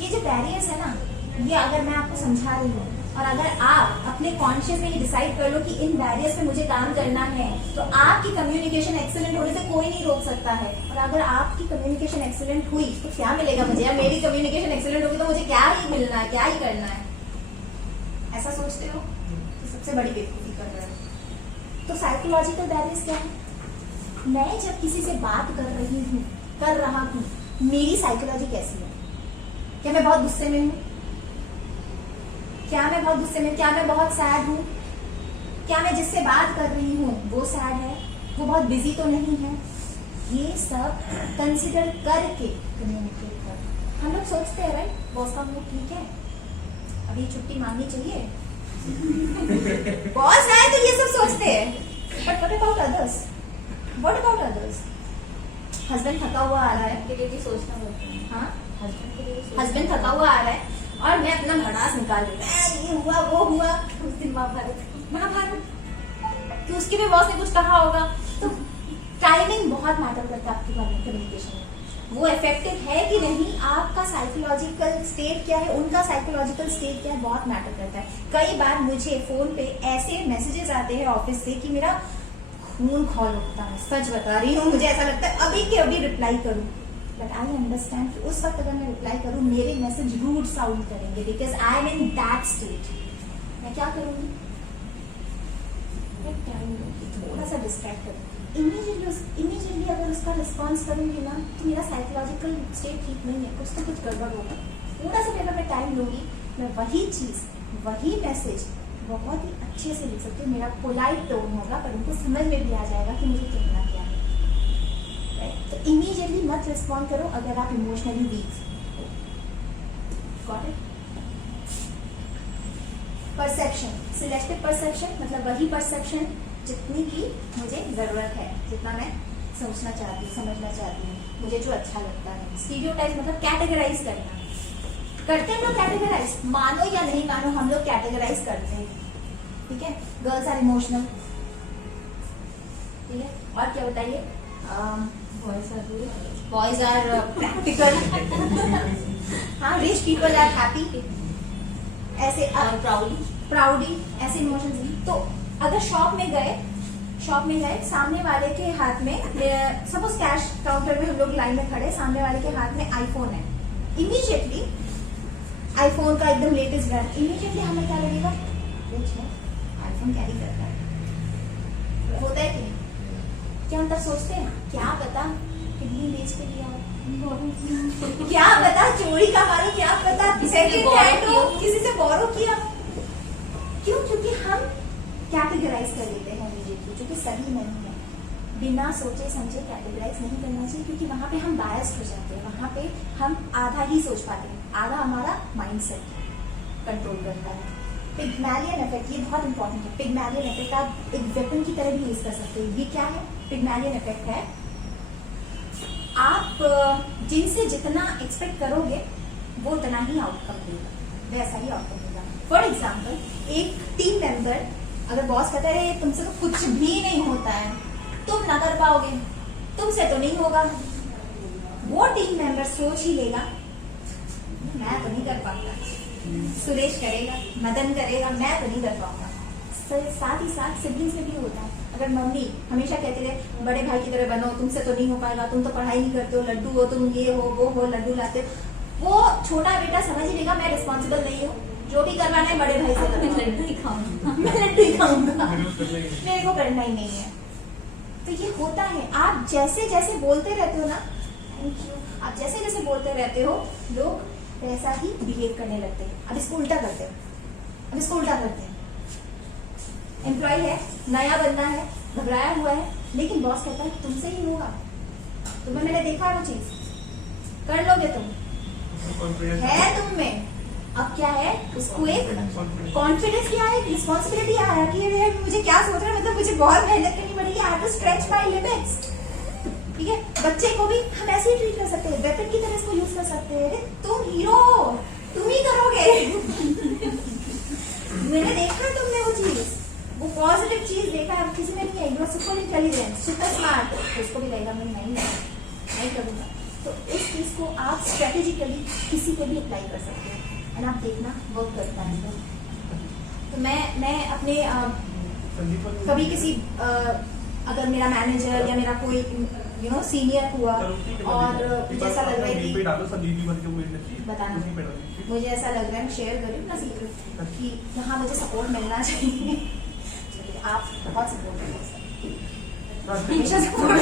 ये जो बैरियर्स है ना, ये अगर मैं आपको समझा रही हूँ और अगर आप अपने कॉन्शियस में ये डिसाइड कर लो कि इन बैरियर्स पे मुझे काम करना है, तो आपकी कम्युनिकेशन एक्सीलेंट होने से कोई नहीं रोक सकता है। और अगर आपकी कम्युनिकेशन एक्सीलेंट हुई तो क्या मिलेगा मुझे, या मेरी कम्युनिकेशन एक्सीलेंट होगी तो मुझे क्या ही मिलना है, क्या ही करना है। ऐसा सोचते हो तो सबसे बड़ी बेवकूफी कर रहे हो। तो साइकोलॉजिकल बैरियर्स क्या है? मैं जब किसी से बात कर रहा हूँ, मेरी साइकोलॉजी कैसी है? क्या मैं बहुत गुस्से में हूँ? क्या मैं बहुत गुस्से में, क्या मैं बहुत सैड हूँ? क्या मैं जिससे बात कर रही हूँ वो सैड है, वो बहुत बिजी तो नहीं है? ये सब कंसिडर करके कम्युनिकेट कर। हम लोग सोचते हैं राइट, बॉस का मूड ठीक है, अभी छुट्टी मांगनी चाहिए। बॉस आए तो ये सब सोचते हैं, but what about others? What about others? Husband थका हुआ आ रहा है, के लिए भी सोचना पड़ता है। हाँ, हस्बैंड के लिए भी सोचना हस्बैंड थका हुआ आ रहा है और मैं अपना भड़ास निकाल रही हूँ, ये हुआ वो हुआ, उस दिन महाभारत कि उसके भी बॉस ने कुछ कहा होगा। तो टाइमिंग बहुत मैटर करता है आपकी कम्युनिकेशन में, वो इफेक्टिव है कि नहीं, आपका साइकोलॉजिकल स्टेट क्या है, उनका साइकोलॉजिकल स्टेट क्या है, बहुत मैटर करता है। कई बार मुझे फोन पे ऐसे मैसेजेस आते हैं ऑफिस से कि मेरा खून खौल उठता है, सच बता रही हूँ, मुझे ऐसा लगता है अभी के अभी रिप्लाई करूँ, बट आई अंडरस्टैंड कि उस वक्त अगर मैं रिप्लाई करूँ मेरे मैसेज रूड साउंड करेंगे, because I am in that state. मैं क्या करूँगी? थोड़ा सा डिस्ट्रैक्ट करूँगी, इमीडिएटली अगर उसका रिस्पॉन्स करूँगी ना तो मेरा साइकोलॉजिकल स्टेट ठीक नहीं है, कुछ तो कुछ गड़बड़ होगा। थोड़ा सा मेरे पे टाइम लूंगी, मैं वही चीज़ वही मैसेज बहुत ही अच्छे से लिख सकती हूँ, मेरा पोलाइट टोन होगा पर उनको समझ में भी आ जाएगा कि मुझे कहना क्या है। राइट, तो इमीडिएटली मत रिस्पॉन्ड करो अगर आप इमोशनली वीक हो। Got it? Perception, selective perception, मतलब वही परसेप्शन जितनी की मुझे जरूरत है, जितना मैं सोचना चाहती हूँ, समझना चाहती हूँ, मुझे जो अच्छा लगता है। स्टीरियोटाइप मतलब कैटेगराइज करना, करते हैं हम लोग कैटेगराइज, मानो या नहीं मानो हम लोग कैटेगराइज करते हैं। ठीक है, गर्ल्स आर इमोशनल, ठीक है, और क्या बताइए, बॉयज आर प्रैक्टिकल, हाँ, रिच पीपल आर हैप्पी, ऐसे प्राउडी, ऐसे इमोशंस। तो अगर शॉप में गए, सामने वाले के हाथ में, सपोज कैश काउंटर में हम लोग लाइन में खड़े, सामने वाले के हाथ में आईफोन है, इमीडिएटली आईफोन का एकदम लेटेस्ट ब्रांड, इमीडिएटली हमें क्या लगेगा, रिच है, आईफोन कैरी करता है। होता है कि नहीं? क्या हम तब सोचते हैं क्या पता कितनी बेच के लिया हो, क्या पता चोरी का मारो, क्या पता सेकंड हैंड हो, किसी से बोरो किया। क्यों? क्योंकि हम कैटेगराइज कर लेते हैं इमीडिएटली, जो कि सही नहीं है। बिना सोचे समझे कैटेगराइज नहीं करना चाहिए, क्योंकि वहां पे हम बायस्ड हो जाते हैं, वहां पे हम आधा ही सोच पाते हैं, आधा हमारा माइंडसेट कंट्रोल करता है। पिग्मैलियन इफेक्ट, ये बहुत इंपॉर्टेंट है। पिग्मैलियन इफेक्ट आप एक वेपन की तरह भी यूज कर सकते हो। ये क्या है? पिग्मैलियन इफेक्ट है, आप जिनसे जितना एक्सपेक्ट करोगे वो उतना ही आउटकम देगा, वैसा ही आउटकम देगा। फॉर एग्जाम्पल, एक टीम मेंबर अगर बॉस कहता है तुमसे तो कुछ भी नहीं होता है, तुम ना कर पाओगे, तुमसे तो नहीं होगा, वो टीम मेंबर सोच ही लेगा मैं तो नहीं कर पाऊंगा, सुरेश करेगा, मदन करेगा, मैं तो नहीं कर पाऊंगा। साथ ही साथ सिबलिंग्स में भी होता है। अगर मम्मी हमेशा कहती रहे बड़े भाई की तरह बनो, तुमसे तो नहीं हो पाएगा, तुम तो पढ़ाई नहीं करते हो, लड्डू हो तुम, ये हो वो हो, लड्डू लाते हो, वो छोटा बेटा समझ ही लेगा मैं रिस्पॉन्सिबल नहीं हूँ, जो भी करवाना है बड़े भाई से करवाना, लड्डू ही खाऊंगा, मैं लड्डू ही खाऊंगा, मेरे को करना ही नहीं है। तो ये होता है, आप जैसे जैसे बोलते रहते हो ना, थैंक यू, आप जैसे जैसे बोलते रहते हो लोग वैसा ही बिहेव करने लगते हैं। अब इसको उल्टा करते हैं, एम्प्लॉय है, नया बंदा है, घबराया हुआ है, लेकिन बॉस कहता है तुमसे ही होगा, तुम्हें मैंने देखा वो चीज, कर लोगे तुम, है तुम में। अब क्या है, उसको एक कॉन्फिडेंस भी आया, रिस्पॉन्सिबिलिटी आया कि यार मुझे क्या सोच रहा है, मतलब मुझे बहुत मेहनत करनी पड़ेगी, I have to stretch my limits. ठीक है, बच्चे को भी हम ऐसे ही ट्रीट कर सकते हैं, वेपन की तरह इसको यूज कर सकते हैं। अरे तुम हीरो हो, तुम ही करोगे। मैंने देखा है तुमने वो चीज, वो पॉजिटिव चीज देखा है, किसी ने नहीं है, you are super intelligent, super smart, उसको भी लगेगा मैं नहीं करूंगा। तो इस चीज को आप स्ट्रेटेजिकली किसी पे भी अप्लाई कर सकते हैं, एंड आप देखना वर्क करता है। तो मैं अपने कभी किसी अगर मेरा मैनेजर या मेरा कोई सीनियर हुआ चलो ठीक है, और बस मुझे ऐसा लग रहा है लीव पे कि डालो, सब लीव भी बन के मिलना चाहिए। बताना। उसी पे डालो। मुझे ऐसा लग रहा है, मैं शेयर करूँ ना सीक्रेट कि यहाँ मुझे सपोर्ट मिलना चाहिए। चलिए, आप बहुत सपोर्ट करें हमेशा सपोर्ट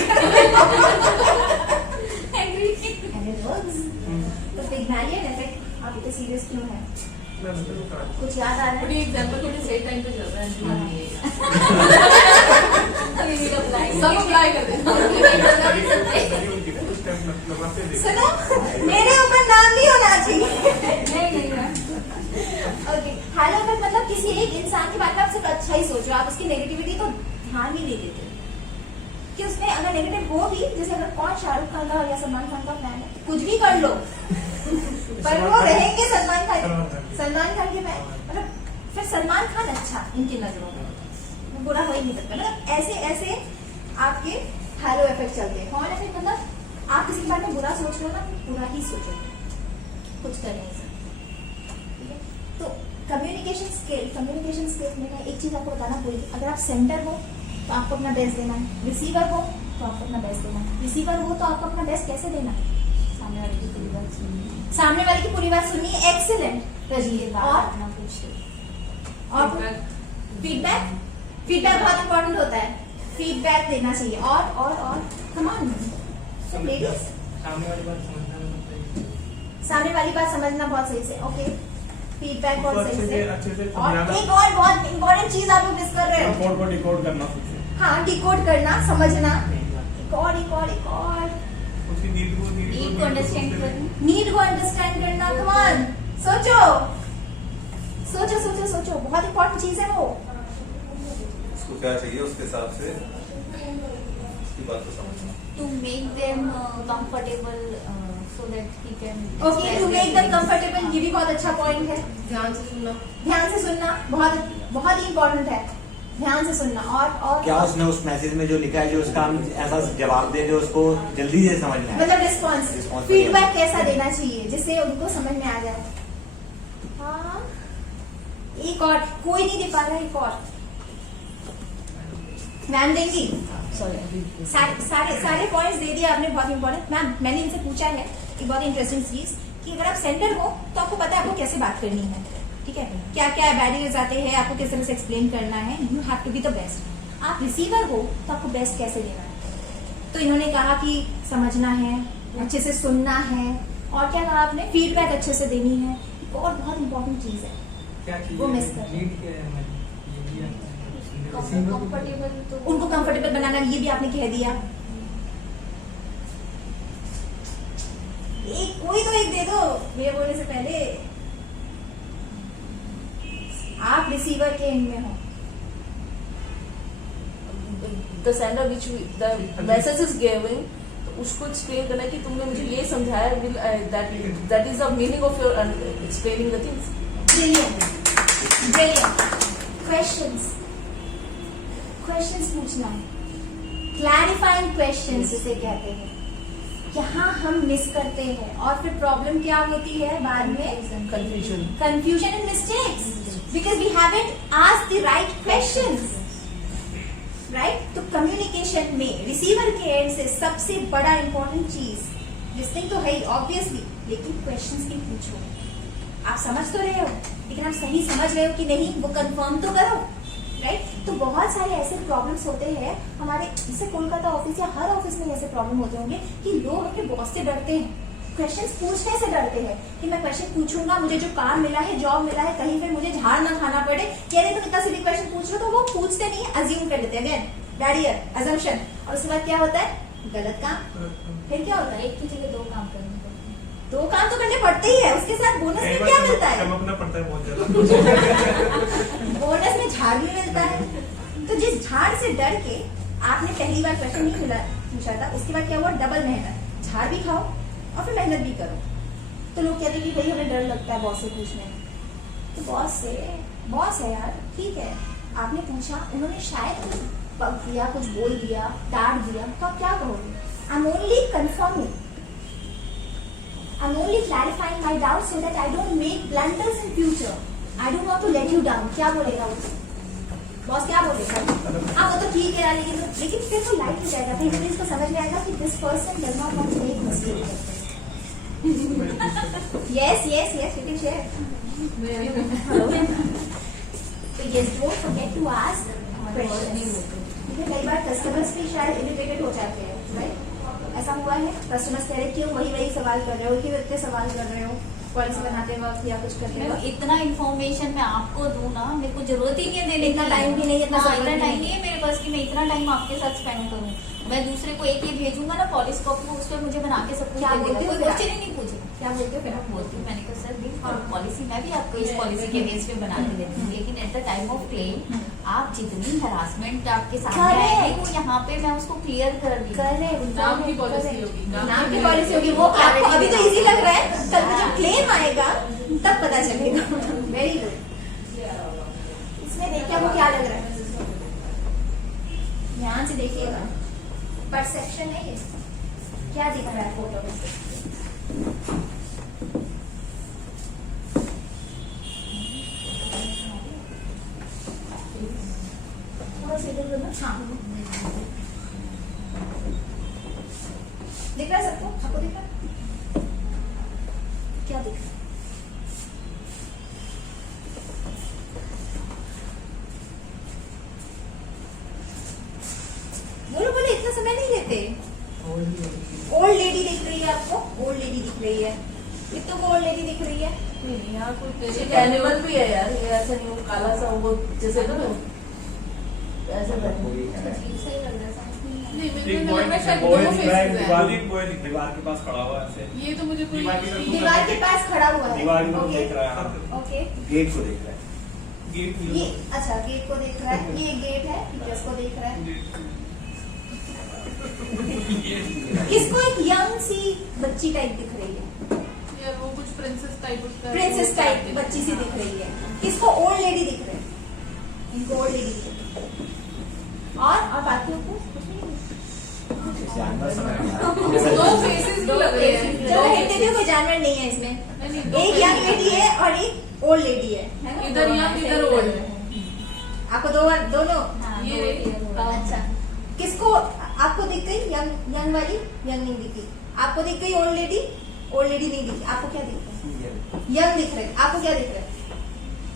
तो पिग्मैलियन इफेक्ट आप इतने सीरियस क्यों हैं? मैं मतलब करा दूँ। कुछ याद आ रहा बड़ी है? एग्जाम्पल थोड़ी सही टाइम पे चल रहा है सब सब अप्लाई कर देना। नहीं उनकी ना, उस टाइम लगवाते हैं। सुनो, मेरे ऊपर नाम नहीं होना चाहिए। ओके, हेलो इफेक्ट मतलब किसी एक इंसान के बारे में आप सिर्फ अच्छा ही सोचो, आप उसकी नेगेटिविटी तो ध्यान ही नहीं देते कि उसमें अगर नेगेटिव हो भी, जैसे अगर कौन शाहरुख खान का या सलमान खान का फैन है, कुछ भी कर लो पर वो रहेंगे सलमान खान के फैन। मतलब फिर सलमान खान अच्छा इनकी नजरों में, वो बुरा हो ही नहीं सकता। मतलब ऐसे ऐसे आपके हेलो इफेक्ट चलते हैं। कौन इफेक्ट मतलब आप किसी के बारे में बुरा सोच रहे हो ना, बुरा ही सोचोगे, कुछ कर नहीं सकते। ठीक है, तो कम्युनिकेशन स्किल में मैं एक चीज आपको बताना भूल गई। अगर आप सेंटर हो तो आपको अपना बेस्ट देना है, रिसीवर हो तो आपको अपना बेस्ट देना है। रिसीवर हो तो आपको अपना बेस्ट कैसे देना है? सामने वाले की पूरी बात सुनिए, सामने वाले की पूरी बात सुनिए, एक्सीलेंट रजिए। और अपना पूछिए, फीडबैक बहुत इंपॉर्टेंट होता है, फीडबैक देना चाहिए। और कम ऑन लेडीज, सामने वाली बात समझना सामने वाली बात समझना बहुत सही से। ओके, फीडबैक बहुत सही से। अच्छे से और समझाना। एक और बहुत इंपॉर्टेंट चीज आप लोग मिस कर रहे हो। कोड को डिकोड करना सीखो। हाँ, डिकोड करना, समझना। एक और उसकी नीड नीड को अंडरस्टैंड करना, नीड को अंडरस्टैंड करना। कम ऑन, सोचो, बहुत इंपॉर्टेंट चीज है वो। उसको क्या चाहिए उसके हिसाब से उसकी बात को समझना। to make them comfortable so that he can okay, to make them comfortable, ये भी बहुत अच्छा पॉइंट है। ध्यान से सुनना। ध्यान से सुनना बहुत ही इंपॉर्टेंट है। ध्यान से सुनना। और क्या उसने उस मैसेज में जो लिखा है, जो उसका हम ऐसा जवाब दे जो उसको जल्दी से समझ में आए। मतलब रिस्पॉन्स, फीडबैक कैसा देना चाहिए जिससे उनको समझ में आ जाए। हाँ, एक और कोई नहीं दे पा रहा है, एक और मैम देंगी। सॉरी, सारे पॉइंट्स दे दिए आपने, बहुत इंपॉर्टेंट। मैम, मैंने इनसे पूछा है एक बहुत इंटरेस्टिंग चीज कि अगर आप सेंटर हो तो आपको पता है आपको कैसे बात करनी है। ठीक है, क्या क्या बैरियर्स आते हैं, आपको किस तरह से एक्सप्लेन करना है। You have to be the best. आप रिसीवर हो तो आपको बेस्ट कैसे देना है। तो इन्होंने कहा कि समझना है, अच्छे से सुनना है, और क्या कहा आपने, फीडबैक अच्छे से देनी है। और बहुत इंपॉर्टेंट चीज है, क्या चीज वो मिस कर रहे हैं। नीड क्या है हमारी? ये भी है। कंफर्टेबल, तो उनको कंफर्टेबल बनाना, ये भी आपने कह दिया। कोई तो एक दे दो मेरे बोलने से पहले। आप रिसीवर के एंड में हो। the sender which the message is giving, तो उसको एक्सप्लेन करना है कि तुमने मुझे ये समझाया, that is the meaning of your explaining the things. Brilliant. Questions पूछना, clarifying questions जिसे कहते हैं। यहाँ हम मिस करते हैं और फिर प्रॉब्लम क्या होती है बाद में? Confusion and mistakes, because we haven't asked the right questions, right? तो कम्युनिकेशन में रिसीवर के एंड से सबसे बड़ा इंपॉर्टेंट चीज, लिसनिंग तो है ही ऑब्वियसली, लेकिन क्वेश्चंस भी पूछो। आप समझ तो रहे हो, लेकिन आप सही समझ रहे हो कि नहीं, वो कंफर्म तो करो, राइट? तो बहुत सारे ऐसे प्रॉब्लम्स होते हैं हमारे, जैसे कोलकाता ऑफिस या हर ऑफिस में ऐसे प्रॉब्लम होते होंगे कि लोग अपने बॉस से डरते हैं, क्वेश्चंस पूछने से डरते हैं कि मैं क्वेश्चन पूछूंगा, मुझे जो काम मिला है, जॉब मिला है, कहीं फिर मुझे झाड़ ना खाना पड़े। कह रहे तुम इतना सीधी क्वेश्चन पूछ लो, तो वो पूछते नहीं है, अज्यूम कर लेते हैं, अगेन बैरियर, अजम्पशन, और उसके बाद क्या होता है? गलत काम। फिर क्या होता है? एक की जगह दो काम करने पड़ते हैं। दो काम तो करने पड़ते ही है, उसके साथ बोनस में क्या मिलता है? चमकना पड़ता है बहुत ज्यादा। बोनस में झाड़ भी मिलता है। तो जिस झाड़ से डर के आपने पहली बार क्वेश्चन नहीं मिला पूछा था, उसके बाद क्या हुआ? डबल मेहनत, झाड़ भी खाओ और फिर मेहनत भी करो। तो लोग कहते हैं कि भाई हमें डर लगता है बॉस से पूछने में। तो बॉस है यार, ठीक है, आपने पूछा, उन्होंने शायद कुछ पक दिया, कुछ बोल दिया, डांट दिया, तो आप क्या कहोगे? I am only confirming, I am only clarifying my doubt so that I don't make blunders in future, I don't want to let you down. क्या बोलेगा वो? बॉस क्या बोलेगा? हाँ वो तो ठीक है यार, लेकिन फिर तो लाइट हो जाएगा, फिर इसको समझ में आएगा कि this person does not want to make mistake. Yes, you can share. तो yes, don't forget to ask questions. कई बार कस्टमर्स भी शायद इरिटेटेड हो जाते हैं, राइट? ऐसा हुआ है, कस्टमर्स कह रहे क्यों वही सवाल कर रहे हो, क्यों इतने सवाल कर रहे हो पॉलिसी बनाते वक्त या कुछ करते वक्त. इतना इन्फॉर्मेशन मैं आपको दूं ना, मेरे को जरूरत ही नहीं है देने इतना की. टाइम भी नहीं है, इतना हाँ, समय इतना भी टाइम नहीं नहीं है मेरे पास कि मैं इतना टाइम आपके साथ स्पेंड करूं. मैं दूसरे को एक ये भेजूंगा ना पॉलिसी कॉपी, उस पर मुझे बना के सब कुछ क्या दे बोलते देगा, हो कोई फिर आप? क्वेश्चन ही नहीं पूछेगा. क्या बोलते हो फिर आप? बोलती हूँ, मैंने कहा सर पॉलिसी मैं भी आपको इस पॉलिसी के बेस पे बना के देती हूँ, लेकिन at the time of claim आप जितनी हरासमेंट आपके सामने आएगी वो यहाँ पे मैं उसको क्लियर कर दी. नाम की पॉलिसी होगी. नाम की पॉलिसी होगी, वो आपको अभी तो इजी लग रहा है, कल को जब क्लेम आएगा तब पता चलेगा. Very good. इसमें देखिए आपको क्या लग रहा है, ध्यान से देखिएगा. परसेप्शन है ये, क्या दिख रहा है फोटो में? थोड़ा सा इधर उधर ना. हाँ दिख रहा है सबको? आपको दिख रहा है? क्या दिख रहा है? बोलो इतना समय नहीं लेते. ओल्ड लेडी दिख रही है आपको? ओल्ड लेडी दिख रही है, कितनों को ओल्ड लेडी दिख रही है? यहाँ कुछ एनिमल भी है यार, ये ऐसा नहीं वो काला सा वो जैसे ना ऐसे नहीं, मेरे एक को बॉय लग रहा है शायद बॉय दो दिख रहा है, faces हैं. दीवार के पास खड़ा हुआ है ऐसे. ये तो मुझे कोई दीवार की तरफ दीवार के पास खड़ा हुआ है. दीवार की तरफ ओके देख रहा है. हाँ. ओके. गेट को देख रहा है. गेट ये अच्छा गेट को देख रहा है, ये गेट है, टीचर्स को देख रहा है. किसको एक यंग सी बच्ची टाइप दिख रही है? यार वो कुछ प्रिंसेस टाइप उसका. प्रिंसेस टाइप बच्ची सी दिख रही है. किसको ओल्ड लेडी दिख रही है? इनको ओल्ड लेडी दिख रही है. और बाकियों को कुछ नहीं. जानवर समझ में आ रहा दो है. फेसेस भी लग रहे हैं. चलो हिंट देती हूँ, कोई जानवर नहीं है इसमें. नहीं, दो एक यंग faces लेडी है और एक ओल्ड लेडी है ना? इधर यंग इधर ओल्ड. आपको दोनों. ये अच्छा, किसको आपको दिख गई यंग वाली? यंग नहीं दिखी. आपको दिख गई ओल्ड लेडी? ओल्ड लेडी नहीं दिखी. आपको क्या दिख रहा है? यंग दिख रहे. आपको क्या दिख रहा है?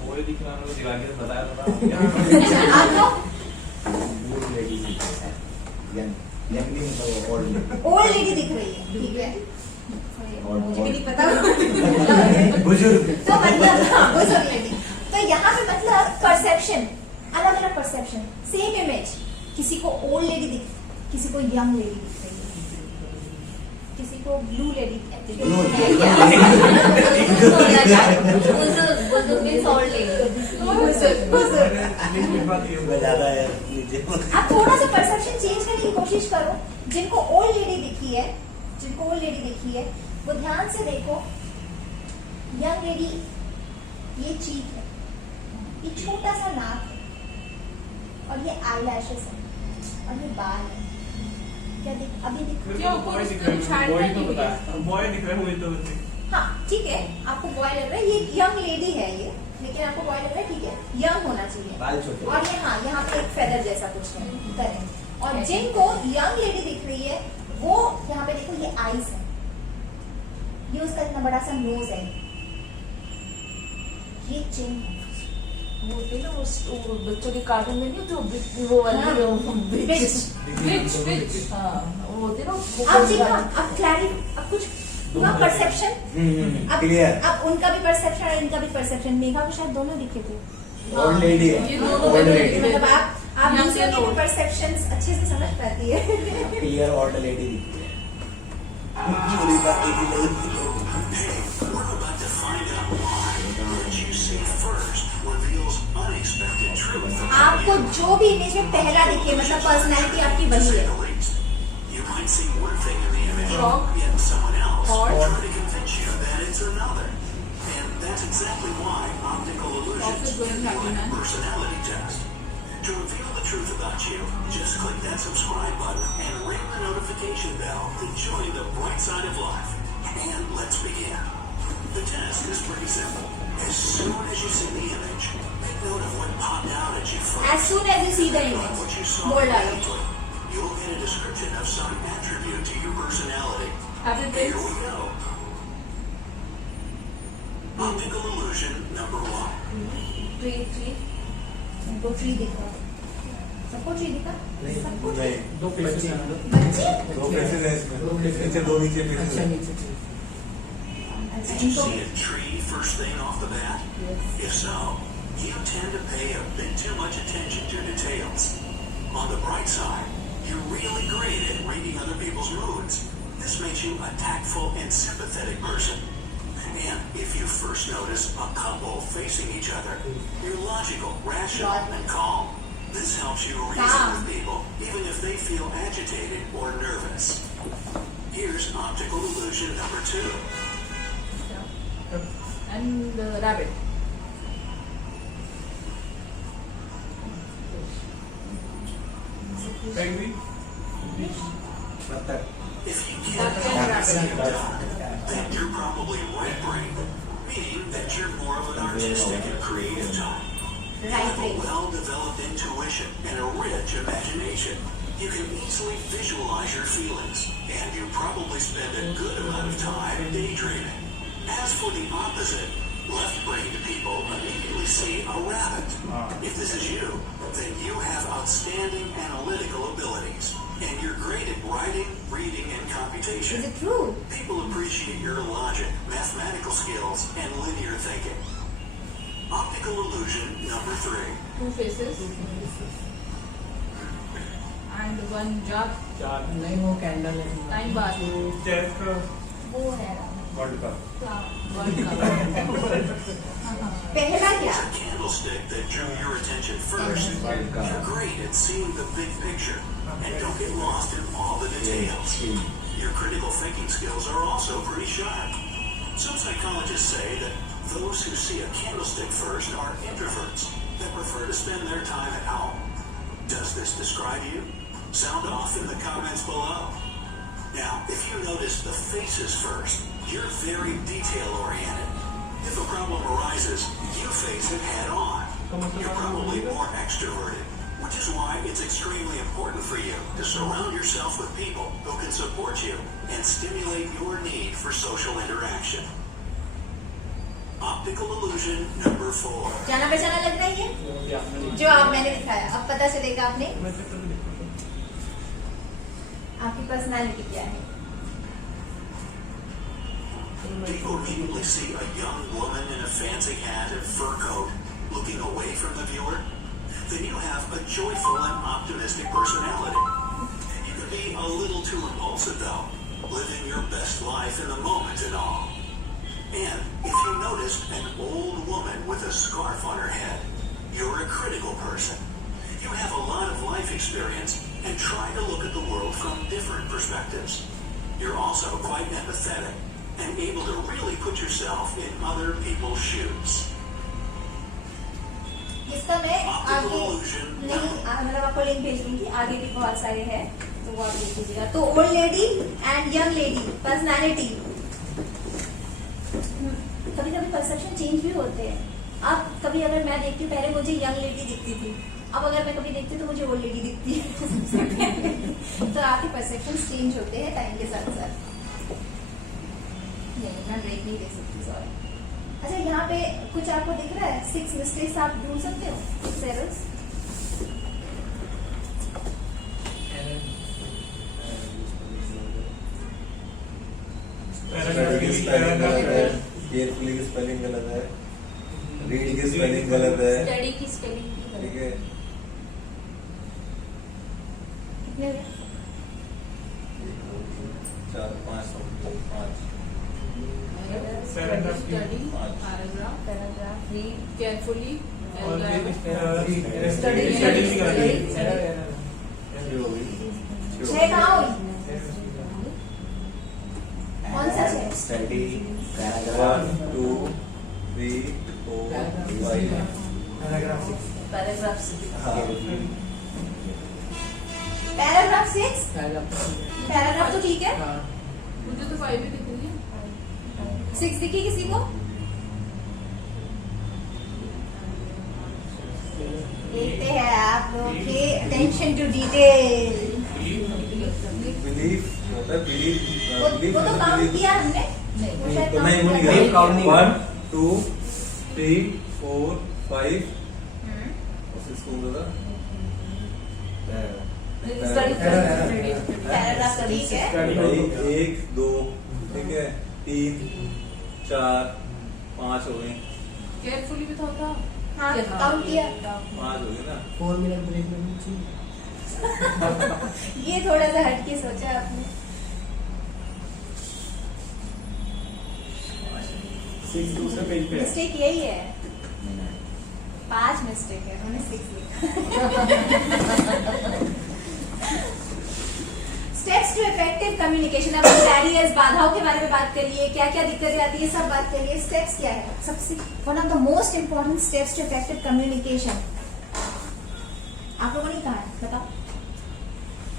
वो दिख रहा है, दीवार की तरफ बताया था. आपको बूढ़ लेडी दिख रही है. यंग नहीं तो ओल्ड लेडी. ओल्ड लेडी दिख रही है, ठीक है. मुझे भी नहीं पता. बुजुर्ग. तो मतलब बुजुर्ग लेडी. तो यहाँ पे मतलब परसेप्शन, अलग अलग परसेप्शन, सेम इमेज. किसी को ओल्ड लेडी दिख, किसी को यंग लेडी दिख रही है, किसी को ब्लू लेडी ज्यादा है नीचे. आप थोड़ा सा परसेप्शन चेंज करने की कोशिश करो. जिनको ओल्ड लेडी दिखी है, वो ध्यान से देखो. यंग लेडी ये चीक है, ये छोटा सा नाक है, और ये आईलैशेस है, और ये बाल है. क्या दिख अभी दिख? क्यों बॉय दिख कुछ रहा है, छाट बॉय नहीं तो हुई बताया. है. बॉय दिख रहा है मुझे तो. हाँ ठीक है, आपको बॉय लग रहा है. ये यंग लेडी है ये, लेकिन आपको बॉय लग रहा है. ठीक है, यंग होना चाहिए. बाल छोटे. और ये हाँ, यहाँ पे एक फेदर जैसा कुछ है. करें. और जिनको यंग लेडी दिख रही है, वो यहाँ पे देखो, ये आईज है, ये उसका इतना बड़ा सा नोज है, ये चिन है. वो होते ना वो बच्चों के कार्टून में नहीं होते वो वाली हाँ, बिच. Which? हाँ वो होते ना. अब देखो, अब क्लैरिटी, अब कुछ हुआ परसेप्शन. अब क्लियर. अब उनका भी परसेप्शन और इनका भी परसेप्शन. मेघा को शायद दोनों दिखे थे. ओल्ड लेडी है. ये दोनों ओल्ड लेडी. मतलब आप Young दूसरों and के old. परसेप्शंस अच्छे से समझ पाती है. क्लियर ओल्ड लेडी दिखती है. We're about to find out why what you see first reveals unexpected truth. आपको जो भी इमेज में पहला दिखे, मतलब पर्सनैलिटी आपकी वही है. You might see one thing in the image, Wrong. yet someone else Or- will try to convince you that it's another. And that's exactly why optical illusions Office going can be happy, like a man. personality test. To reveal the truth about you, just click that subscribe button and ring the notification bell to join the bright side of life. And let's begin. The test is pretty simple. As soon as you see the image, make note of what popped out at you first. As soon as you see the Like image, what you saw बोल डालो. immediately, you'll get a description of some attribute to your personality. After Here this, we go. Optical illusion number 1. Tree उनको tree दिखा, सबको tree दिखा, सबको tree. नहीं दो faces हैं ना? बच्चे दो फेसेस हैं इसमें नीचे दो नीचे अच्छा फेसेस हैं नीचे tree. अच्छा Did you इनको see a tree first thing off the bat? If so, you tend to pay a bit too much attention to details. On the bright side, you're really great at reading other people's moods. This makes you a tactful and sympathetic person. And if you first notice a couple facing each other, you're logical, rational, and calm. This helps you reason with people, even if they feel agitated or nervous. Here's optical illusion number 2. and the rabbit. Penguin. बत्तख If you can't see a duck, then you're probably right-brained, meaning that you're more of an artistic and creative type. You right have a brain. well-developed intuition and a rich imagination. You can easily visualize your feelings, and you probably spend a good amount of time daydreaming. As for the opposite, left-brained people immediately see a rabbit. If this is you, then you have outstanding analytical abilities, and you're great at writing, reading, and Is computation. it true? People appreciate your logic, mathematical skills, and linear thinking. Optical illusion number 3. 2 faces and 1 jar. चार. नहीं वो candle है. Time bar. Chess का वो है world cup One flower. पहला It's क्या? a candlestick that drew your attention first. You're great at seeing the big picture and don't get lost in all the details. Your critical thinking skills are also pretty sharp. Some psychologists say that those who see a candlestick first are introverts that prefer to spend their time at home. Does this describe you? Sound off in the comments below. Now, if you notice the faces first, you're very detail-oriented. If a problem arises, you face it head-on. You're probably more extroverted, which is why it's extremely important for you to surround yourself with people who can support you and stimulate your need for social interaction. Optical illusion number 4. जाना पहचाना लग रहा है ये? जो आप मैंने दिखाया, अब पता चलेगा आपने आपकी पर्सनालिटी क्या है. People immediately see a young woman in a fancy hat and fur coat looking away from the viewer. Then you have a joyful and optimistic personality. You can be a little too impulsive though, living your best life in the moment and all. And if you noticed an old woman with a scarf on her head, you're a critical person. You have a lot of life experience and try to look at the world from different perspectives. You're also quite empathetic and able to really put yourself in other people's shoes. इसका मैं Optical आगे illusion नहीं मतलब आपको link भेज दूंगी. आगे भी बहुत सारे हैं तो वो आप देख लीजिएगा. तो old lady and young lady personality, कभी कभी परसेप्शन चेंज भी होते हैं. अब कभी अगर मैं देखती हूँ, पहले मुझे यंग लेडी दिखती थी, अब अगर मैं कभी देखती हूँ तो मुझे ओल्ड लेडी दिखती है. तो आपके परसेप्शन चेंज होते हैं टाइम के साथ साथ. नहीं मैं ब्रेक नहीं दे सकती, सॉरी. अच्छा यहाँ पे कुछ आपको दिख रहा है? 6 मिस्टेक्स आप ढूंढ सकते हो, 6 errors. केयरफुली की स्पेलिंग गलत है, रीड की स्पेलिंग गलत है, स्टडी की स्पेलिंग ठीक है. कितने हुए? 4 5 5 Paragraph की. Study, paragraph, paragraph read carefully, और elaborate. स्टडी की गलती. छह कहाँ हुई? कौन सा है? Study 1 2 3 4 5 paragraph 6. पैराग्राफ से पैराग्राफ 6. पैराग्राफ तो ठीक है. हाँ. मुझे तो 5 ही दिख रही है. 6 दिखी किसी को? देखते हैं आप लोग के अटेंशन टू डिटेल। बिलीफ होता है, बिलीफ वो तो काउंट किया हमने, वो शायद तो नहीं, वो नहीं count किया। किया। count नहीं 1 2 3 4 5 और 6 कौन सा था? पैराग्राफ तो ठीक है। भाई 1 2 ठीक है, 3 4 5 हो गए, केयरफुली भी था हाँ काउंट किया। 5 हो गए ना। 4 मिनट ब्रेक में ये थोड़ा सा हटके सोचा आपने। 6 दूसरे पेज पे है। मिस्टेक यही है, 5 मिस्टेक है, उन्होंने 6 लिखा। Steps to effective communication. अब बैरियर्स, बाधाओं के बारे में बात करिए, क्या क्या दिक्कतें आती है सब बात करिए। स्टेप्स क्या है? सबसे one of the most important steps to effective communication आप लोगों ने कहा है, बताओ।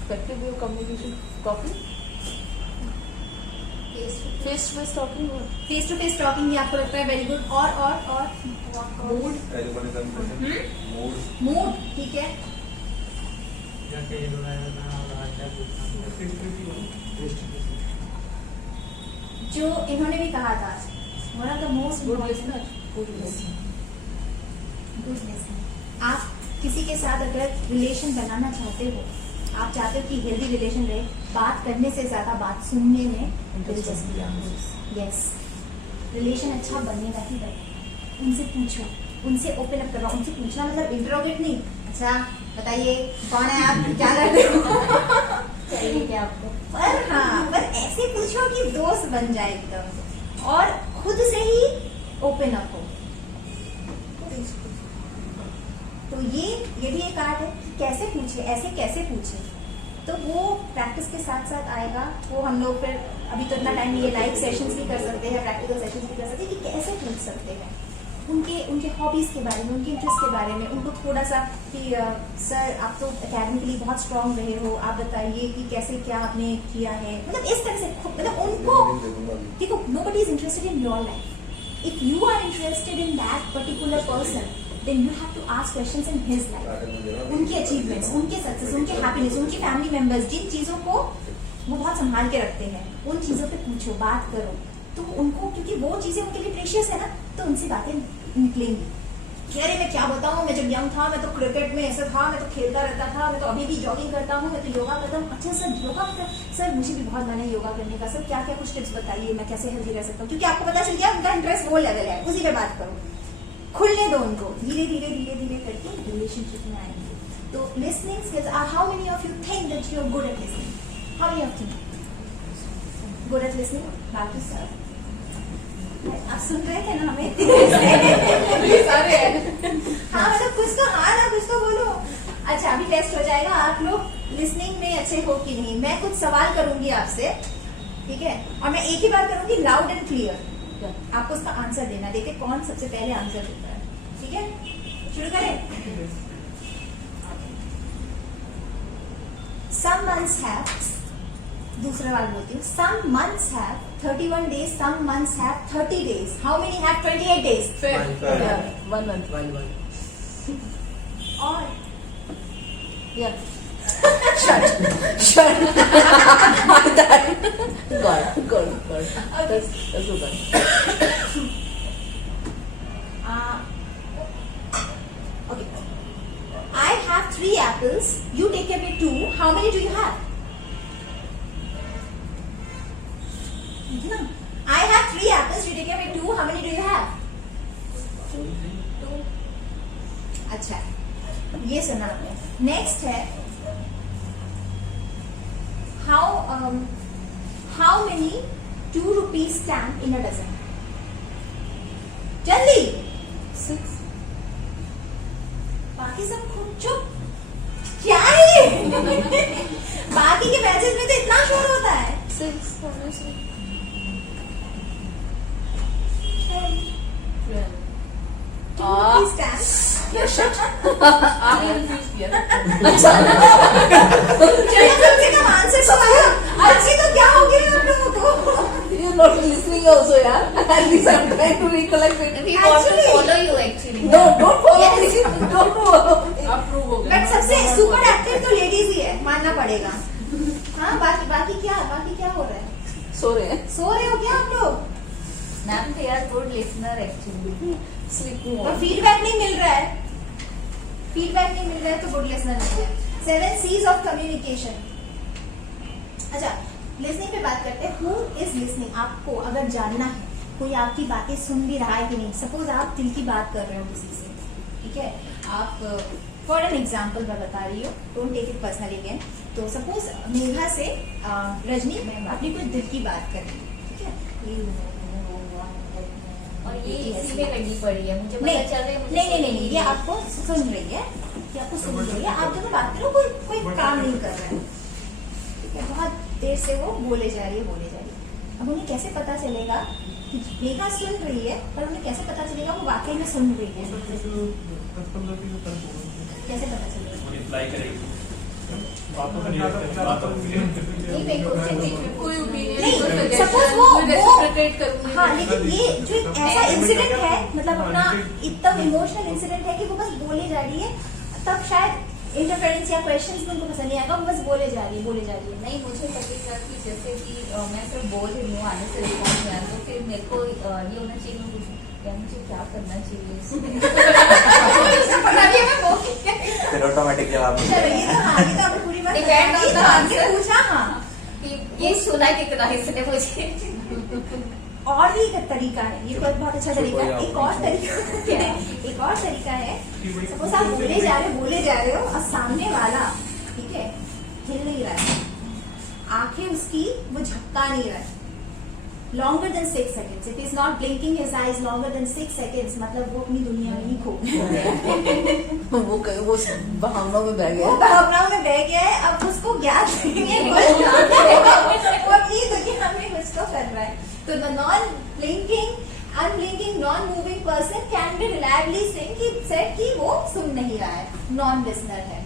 Effective way of communication, talking, face to face talking. Face to face talking ही आपको लगता है वेरी गुड। और मूड, मूड मूड ठीक है। जो इन्होंने भी कहा था, one of the most Good listener. Good listener. Good listening. आप किसी के साथ अगर रिलेशन बनाना चाहते हो, आप चाहते हो कि हेल्दी रिलेशन रहे, बात करने से ज्यादा बात सुनने में दिलचस्पी रखो। यस, रिलेशन अच्छा बनेगा ही बनेगा। उनसे पूछो, उनसे ओपन अप करो। उनसे पूछना मतलब इंटरोगेट नहीं, अच्छा बताइए कौन है आप, क्या करते हो, चाहिए क्या आपको? पर हाँ, पर ऐसे पूछो कि दोस्त बन जाए एकदम, और खुद से ही ओपन अप हो। तो ये भी एक आर्ट है कि कैसे पूछे, ऐसे कैसे पूछे। तो वो प्रैक्टिस के साथ साथ आएगा। वो हम लोग फिर अभी तो इतना टाइम नहीं है, लाइव सेशंस भी कर सकते हैं, प्रैक्टिकल सेशंस भी कर सकते हैं कि कैसे पूछ सकते हैं। उनके हॉबीज के बारे में, उनके इंटरेस्ट के बारे में, उनको थोड़ा सा कि सर आप तो एकेडमिकली बहुत स्ट्रांग रहे हो, आप बताइए कि कैसे क्या आपने किया है। मतलब इस तरह से मतलब उनको देखो, nobody is interested in your life. If you are interested in that particular person, then you have to ask questions in his life. उनके अचीवमेंट्स, उनके सक्सेस, उनके हैप्पीनेस, उनके फैमिली मेंबर्स, जिन चीजों को वो बहुत संभाल के रखते हैं, उन चीजों पे पूछो, बात करो। तो उनको, क्योंकि वो चीजें उनके लिए प्रेशियस है ना, तो उनसे बातें निकलेंगी कि अरे मैं क्या बताऊं, मैं जब यंग था मैं तो क्रिकेट में ऐसा था, मैं तो खेलता रहता था, मैं तो अभी भी जॉगिंग करता हूँ, मैं तो योगा करता हूँ। अच्छा सर योगा सर मुझे भी बहुत मन है योगा करने का, सर क्या क्या कुछ टिप्स बताइए, मैं कैसे हेल्दी रह सकता हूँ। क्योंकि आपको पता चल गया उनका इंटरेस्ट वो लेवल है, उसी पे बात करो। खुलने दो उनको, धीरे धीरे धीरे धीरे करके रिलेशनशिप में आएंगे। तो listening skills, how many of you think that you are good at listening? How many of you good at listening? बाकी सब आप सुन रहे थे ना हमें? सारे हैं। हाँ मतलब कुछ तो हाँ ना, कुछ तो बोलो। अच्छा अभी टेस्ट हो जाएगा आप लोग लिसनिंग में अच्छे हो कि नहीं। मैं कुछ सवाल करूंगी आपसे, ठीक है, और मैं एक ही बार करूंगी, लाउड एंड क्लियर। आपको उसका आंसर देना। देखिए कौन सबसे पहले आंसर देता है, ठीक है? शुरू करें। Some months have, दूसरा वाला बोलती हूँ, some months have 31 days, some months have 30 days. How many have 28 days? One month. और Yeah. Shut. Good. That's a good one. Okay. I have 3 apples. You take away 2. How many do you have? I have 3 apples. You take away 2. How many do you have? 2. अच्छा, ये सुना आपने। Next है how many 2 rupees stamp in a dozen? जल्दी। 6. बाकी सब खूब चुप। क्या है? बाकी के बैचेस में तो इतना शोर होता है। 6 obviously. 2 rupees stamp। आपने रिफ्यूज किया। चलो कम से कम आंसर तो आया। अच्छी तो क्या हो गया आप लोगों को? You're not listening also, yeah. At least I'm trying to recollect it. We want to Actually- follow you actually. No, don't follow me. Don't follow me. हाँ बाकी क्या हो रहा है? सो रहे हैं. सो रहे हो क्या आप लोग? Ma'am they are good listener actually. Sleeping और on. फीडबैक नहीं मिल रहा है. फीडबैक नहीं मिल रहा है तो गुड लिसनर नहीं है. 7 C's ऑफ कम्युनिकेशन. अच्छा, लिसनिंग पे बात करते हैं. Who is listening? आपको अगर जानना है कोई आपकी बातें सुन भी रहा है कि नहीं. सपोज आप दिल की बात कर रहे हो किसी से, ठीक है. आप फॉर एन एग्जाम्पल मैं बता रही हूँ, don't take it personally again. तो सपोज मेघा से रजनी अपनी कोई दिल की बात कर रही है, ठीक है. और ये इसी में लगी पड़ी है. मुझे पता नहीं चल रहा है. मुझे नहीं, ये आपको सुन रही है. ये आपको सुन रही है. आप दोनों बात करो, कोई काम नहीं कर रहा है, ठीक है. बहुत देर से वो बोले जा रही है. अब उन्हें कैसे पता चलेगा कि मेघा सुन रही है, पर उन्हें कैसे पता चलेगा वो वाकई में सुन रही है? कैसे पता चलेगा? रिप्लाई करेगी. नहीं, मेरे को कोई ओपिनियन नहीं, suppose वो रेसिप्रोकेट करूंगी. हाँ, लेकिन ये जो एक ऐसा इंसिडेंट है, मतलब अपना इतना इमोशनल इंसिडेंट है कि वो बस बोले जा रही है, तब शायद इंटरफेरेंस या क्वेश्चंस भी उनको पसंद नहीं आएगा. वो बस बोले जा रही है. नहीं, मुझे लगेगा कि जैसे कि मैं सिर्फ बोल रही हूँ आने से रिस्पॉन्स में, तो फिर मेरे को ये होना चाहिए मैं पूछूं यार मुझे क्या करना चाहिए इसमें. पता नहीं मैं वो क्या. फिर ऑटोमेटिक जवाब मिल चलो, जाएगा. ये तो हाँ, ये तो आपने पूरी बात Depend on the आगे answer. पूछा. हाँ, कि ये सुना कितना इसने मुझे. और भी एक तरीका है. ये बहुत अच्छा तरीका है. एक और तरीका है. सपोज आप बोले जा रहे हो और सामने वाला, ठीक है, हिल नहीं रहा है, आंखें उसकी वो झपका नहीं रहा है longer than 6 seconds. If he's not blinking his eyes longer than 6 seconds, मतलब वो अपनी दुनिया में ही खो गया. वो भावनाओं में बह वो गया. भावनाओं में बह गया है. अब उसको ज्ञात नहीं है वो अपनी दुनिया में कुछ तो कर रहा है. तो the unblinking non-moving person can be reliably said कि वो सुन नहीं रहा है, नॉन लिसनर है.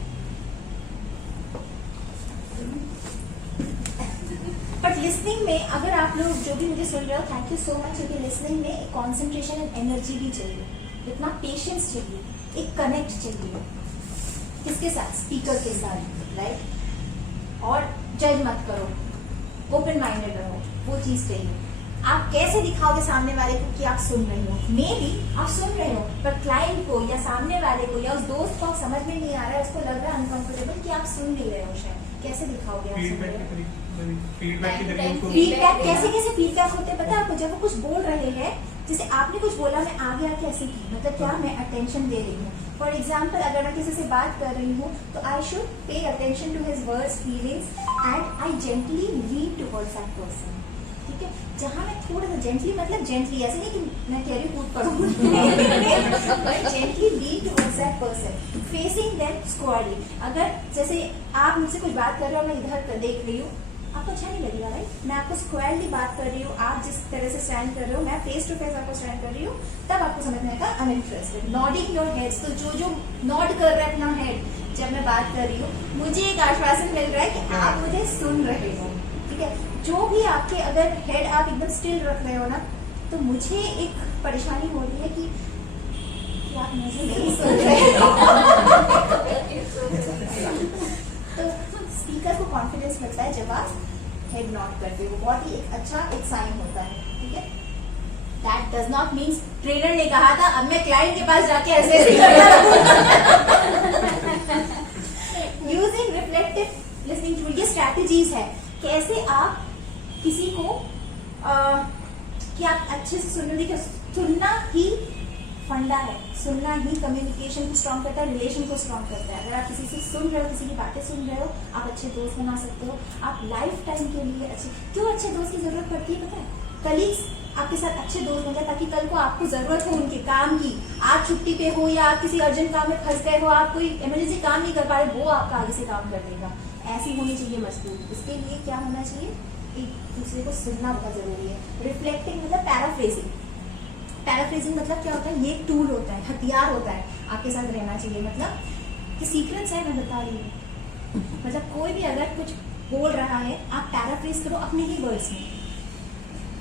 बट लिसनिंग में अगर आप लोग जो भी मुझे सुन रहे हो, थैंक यू सो मच. क्योंकि लिसनिंग में कॉन्सेंट्रेशन एंड एनर्जी भी चाहिए, इतना पेशेंस चाहिए, एक कनेक्ट चाहिए. किसके साथ? स्पीकर के साथ, राइट. और जज मत करो, ओपन माइंडेड रहो, वो चीज चाहिए. आप कैसे दिखाओगे सामने वाले को कि आप सुन रहे हो? मे बी आप सुन रहे हो, पर क्लाइंट को या सामने वाले को या उस दोस्त को समझ में नहीं आ रहा है, उसको लग रहा है अनकंफर्टेबल कि आप सुन नहीं रहे हो. शायद कैसे दिखाओगे आप सुन रहे हो? फीडबैक कैसे फीडबैक होते हैं पता है आपको? जब वो कुछ बोल रहे हैं, जैसे आपने कुछ बोला, मैं आगे आके ऐसे की, मतलब क्या मैं अटेंशन दे रही हूँ. फॉर एग्जाम्पल, अगर मैं किसी से बात कर रही हूँ तो I should pay attention to his words, feelings, and I gently lead towards that person. ठीक है, जहाँ मैं थोड़ा सा जेंटली, मतलब जेंटली ऐसे नहीं कि मैं कह रही हूँ कूद पड़ूँ, gently lead towards that person, facing them स्क्वायरली. अगर जैसे आप मुझसे कुछ बात कर रहे हो, मैं इधर देख रही हूँ, आपको अच्छा नहीं लगेगा, राइट. मैं आपको स्क्वायरली बात कर रही हूँ, आप जिस तरह से स्टैंड कर रहे हो, मैं फेस टू फेस आपको स्टैंड कर रही हूँ, तब आपको समझ में आएगा I am interested. Nodding your heads, तो जो नॉड कर रहा है अपना हेड जब मैं बात कर रही हूँ, मुझे एक आश्वासन मिल रहा है कि आप मुझे सुन रहे हो. ठीक है, जो भी आपके अगर हेड आप एकदम स्टिल रख रहे हो ना, तो मुझे एक परेशानी हो रही है कि आप मुझे नहीं सुन रहे हो. तो स्पीकर को कॉन्फिडेंस मिलता है जब आप हेड नॉट करते हो, बहुत ही एक अच्छा एक साइन होता है. ठीक है, that does not means trainer ने कहा था अब मैं क्लाइंट के पास जाके ऐसे यूजिंग रिफ्लेक्टिव लिसनिंग टूल. ये स्ट्रैटेजीज है कैसे आप किसी को कि आप अच्छे से सुनना ही फंडा है. सुनना ही कम्युनिकेशन को स्ट्रॉन्ग करता है, रिलेशन को स्ट्रॉन्ग करता है. अगर आप किसी से सुन रहे हो, किसी की बातें सुन रहे हो, आप अच्छे दोस्त बना सकते हो. आप लाइफ टाइम के लिए अच्छे दोस्त की जरूरत पड़ती है पता है? कलीग्स आपके साथ अच्छे दोस्त बन जाए, ताकि कल को आपको जरूरत हो उनके काम की, आप छुट्टी पे हो या आप किसी अर्जेंट काम में फंस गए हो, आप कोई इमरजेंसी काम नहीं कर पा रहे, वो आपका आगे से काम कर देगा. ऐसी होनी चाहिए मजबूत. इसके लिए क्या होना चाहिए? एक दूसरे को सुनना बहुत जरूरी है. रिफ्लेक्टिंग मतलब पैराफ्रेजिंग. पैराफ्रेजिंग मतलब क्या होता है? ये टूल होता है, हथियार होता है, आपके साथ रहना चाहिए. मतलब कि सीक्रेट्स है, मैं बता रही हूँ. मतलब कोई भी अगर कुछ बोल रहा है, आप पैराफ्रेज करो अपने ही वर्ड्स में.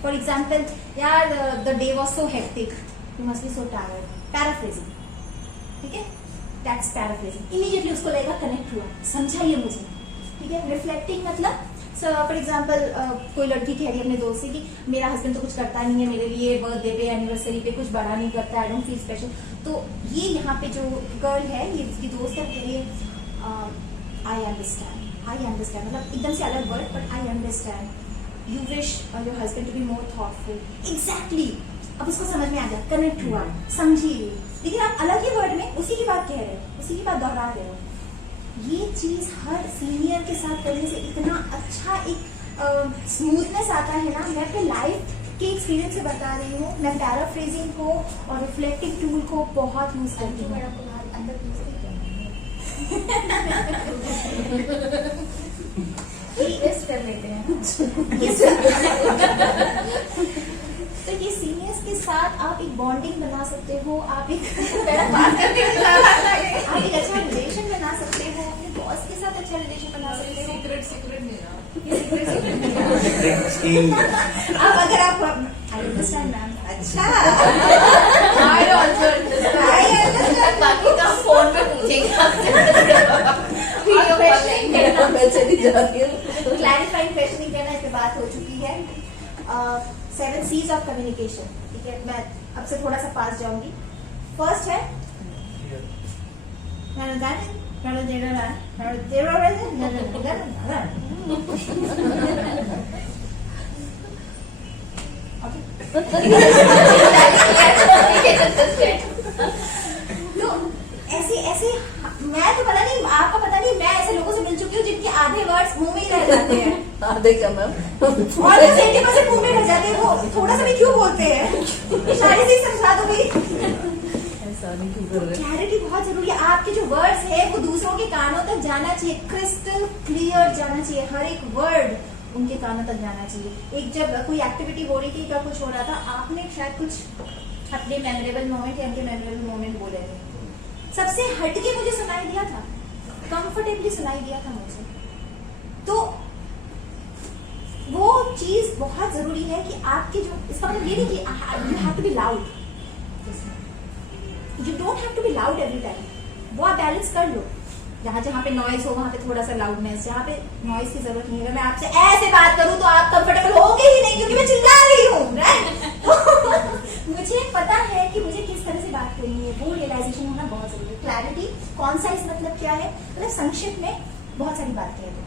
फॉर एग्जाम्पल, यार the day was so hectic, you must be so tired. Paraphrasing. ठीक है, दैट्स पैराफ्रेजिंग. इमीडिएटली उसको लगेगा कनेक्ट हुआ, समझाइए मुझे. ठीक है। रिफ्लेक्टिंग मतलब फॉर एग्जाम्पल कोई लड़की कह रही है अपने दोस्त से कि मेरा हस्बैंड तो कुछ करता नहीं है मेरे लिए, बर्थडे पे एनिवर्सरी पे कुछ बड़ा नहीं करता, आई डोंट फील स्पेशल। तो ये यहाँ पे जो गर्ल है, ये इसकी दोस्त है, कह रही है आई अंडरस्टैंड, मतलब एकदम से अलग word, but I understand you wish your husband to be more thoughtful. Exactly, अब उसको समझ में आ गया, कनेक्ट हुआ, समझी। लेकिन आप अलग ही वर्ड में उसी की बात कह रहे हो, उसी की बात दोहरा रहे हो। ये चीज हर सीनियर के साथ करने से इतना अच्छा एक स्मूथनेस आता है ना। मैं अपने लाइफ के एक्सपीरियंस से बता रही हूँ, मैं पैराफ्रेजिंग को और रिफ्लेक्टिव टूल को बहुत यूज करती हूँ। इन्वेस्ट कर लेते हैं। तो ये सीनियर्स के साथ आप एक बॉन्डिंग बना सकते हो, आप एक अच्छा रिलेशन बना सकते हो, अपने बॉस के साथ अच्छा रिलेशन बना सकते हो। सीक्रेट नहीं रहा। अब अगर आप आई अंडरस्टैंड मैम, अच्छा I also understand. बाकी का फोन पे पूछेगा। मैं चली जाती हूँ। क्लैरिफाइंग क्वेश्चनिंग करना, इस पे बात हो चुकी है। 7 C's ऑफ कम्युनिकेशन, ठीक है। मैं अब से थोड़ा सा पास जाऊंगी। फर्स्ट है तो ऐसे मैं तो पता नहीं, आपको पता नहीं, मैं ऐसे लोगों से मिल चुकी हूँ जिनके आधे वर्ड्स मुंह में ही रह जाते हैं। आधे क्या मैम? और 80% मुंह में रह जाते हैं। वो थोड़ा सा भी क्यों बोलते हैं, इशारे से ही समझा दो भाई। ऐसा नहीं क्यों कर रहे? क्लैरिटी बहुत जरूरी है। आपके जो वर्ड्स है वो दूसरों के कानों तक जाना चाहिए, क्रिस्टल क्लियर जाना चाहिए, हर एक वर्ड उनके कानों तक जाना चाहिए। एक जब कोई एक्टिविटी हो रही थी, क्या कुछ हो रहा था, आपने शायद कुछ अपने मेमोरेबल मोमेंट या उनके मेमोरेबल मोमेंट बोले थे, सबसे हटके मुझे सुनाई दिया था, कंफर्टेबली सुनाई दिया था मुझे। तो वो चीज बहुत जरूरी है कि आपके जो, इसका मतलब ये नहीं कि you have to be loud, you don't have to be loud every time. वो आप बैलेंस कर लो, जहाँ जहाँ पे नॉइज हो वहाँ पे थोड़ा सा लाउडनेस, जहाँ पे नॉइज की जरूरत नहीं है। मैं आपसे ऐसे बात करूँ तो आप कंफर्टेबल होगे ही नहीं, क्योंकि मैं चिल्ला रही हूँ, राइट? तो मुझे पता है कि मुझे किस तरह से बात करनी है, वो रियलाइजेशन होना बहुत जरूरी है। क्लैरिटी, कॉन्साइज मतलब क्या है, मतलब संक्षिप्त में बहुत सारी बात कह दो।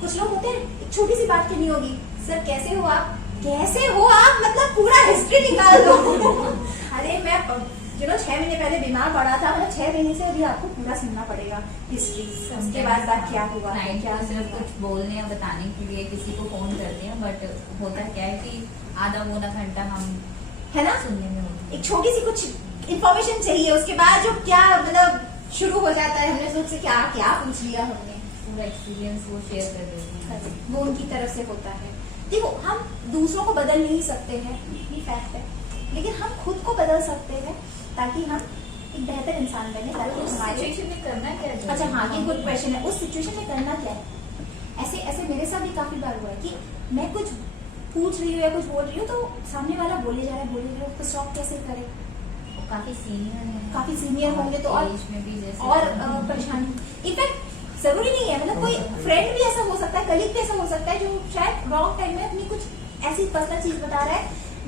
कुछ लोग होते हैं, एक छोटी सी बात करनी होगी, सर कैसे हो आप, कैसे हो आप, मतलब पूरा हिस्ट्री निकाल दो। अरे मैं 6 महीने पहले बीमार पड़ा था, मतलब 6 महीने से अभी आपको पूरा सुनना पड़ेगा हिस्ट्री, उसके बाद क्या हुआ है, क्या सिर्फ कुछ बोलने या बताने के लिए किसी को फोन करते हैं, बट होता क्या है कि आधा पौना घंटा हम है ना सुनने में होती है। एक छोटी सी कुछ इन्फॉर्मेशन चाहिए, उसके बाद जो क्या मतलब शुरू हो जाता है, हमने सोच से क्या क्या पूछ लिया, हमने पूरा एक्सपीरियंस वो शेयर कर देते हैं, वो उनकी तरफ से होता है। देखो, हम दूसरों को बदल नहीं सकते हैं, ये फैक्ट है, लेकिन हम खुद को बदल सकते हैं ताकि हम एक बेहतर इंसान बने, ताकि हमारे सिचुएशन में करना क्या है। अच्छा हाँ, ये गुड क्वेश्चन है। उस सिचुएशन में करना क्या है? ऐसे मेरे साथ भी काफी बार हुआ है कि मैं कुछ पूछ रही हूँ या कुछ बोल रही हूँ, तो सामने वाला बोले जा रहा है, तो स्टॉप कैसे करे? काफी सीनियर होंगे तो और एज में भी जैसे और परेशानी। इनफैक्ट जरूरी नहीं है, मतलब कोई फ्रेंड भी ऐसा हो सकता है, कलीग भी ऐसा हो सकता है, जो शायद रॉन्ग टाइम में अपनी कुछ ऐसी पर्सनल चीज बता रहा है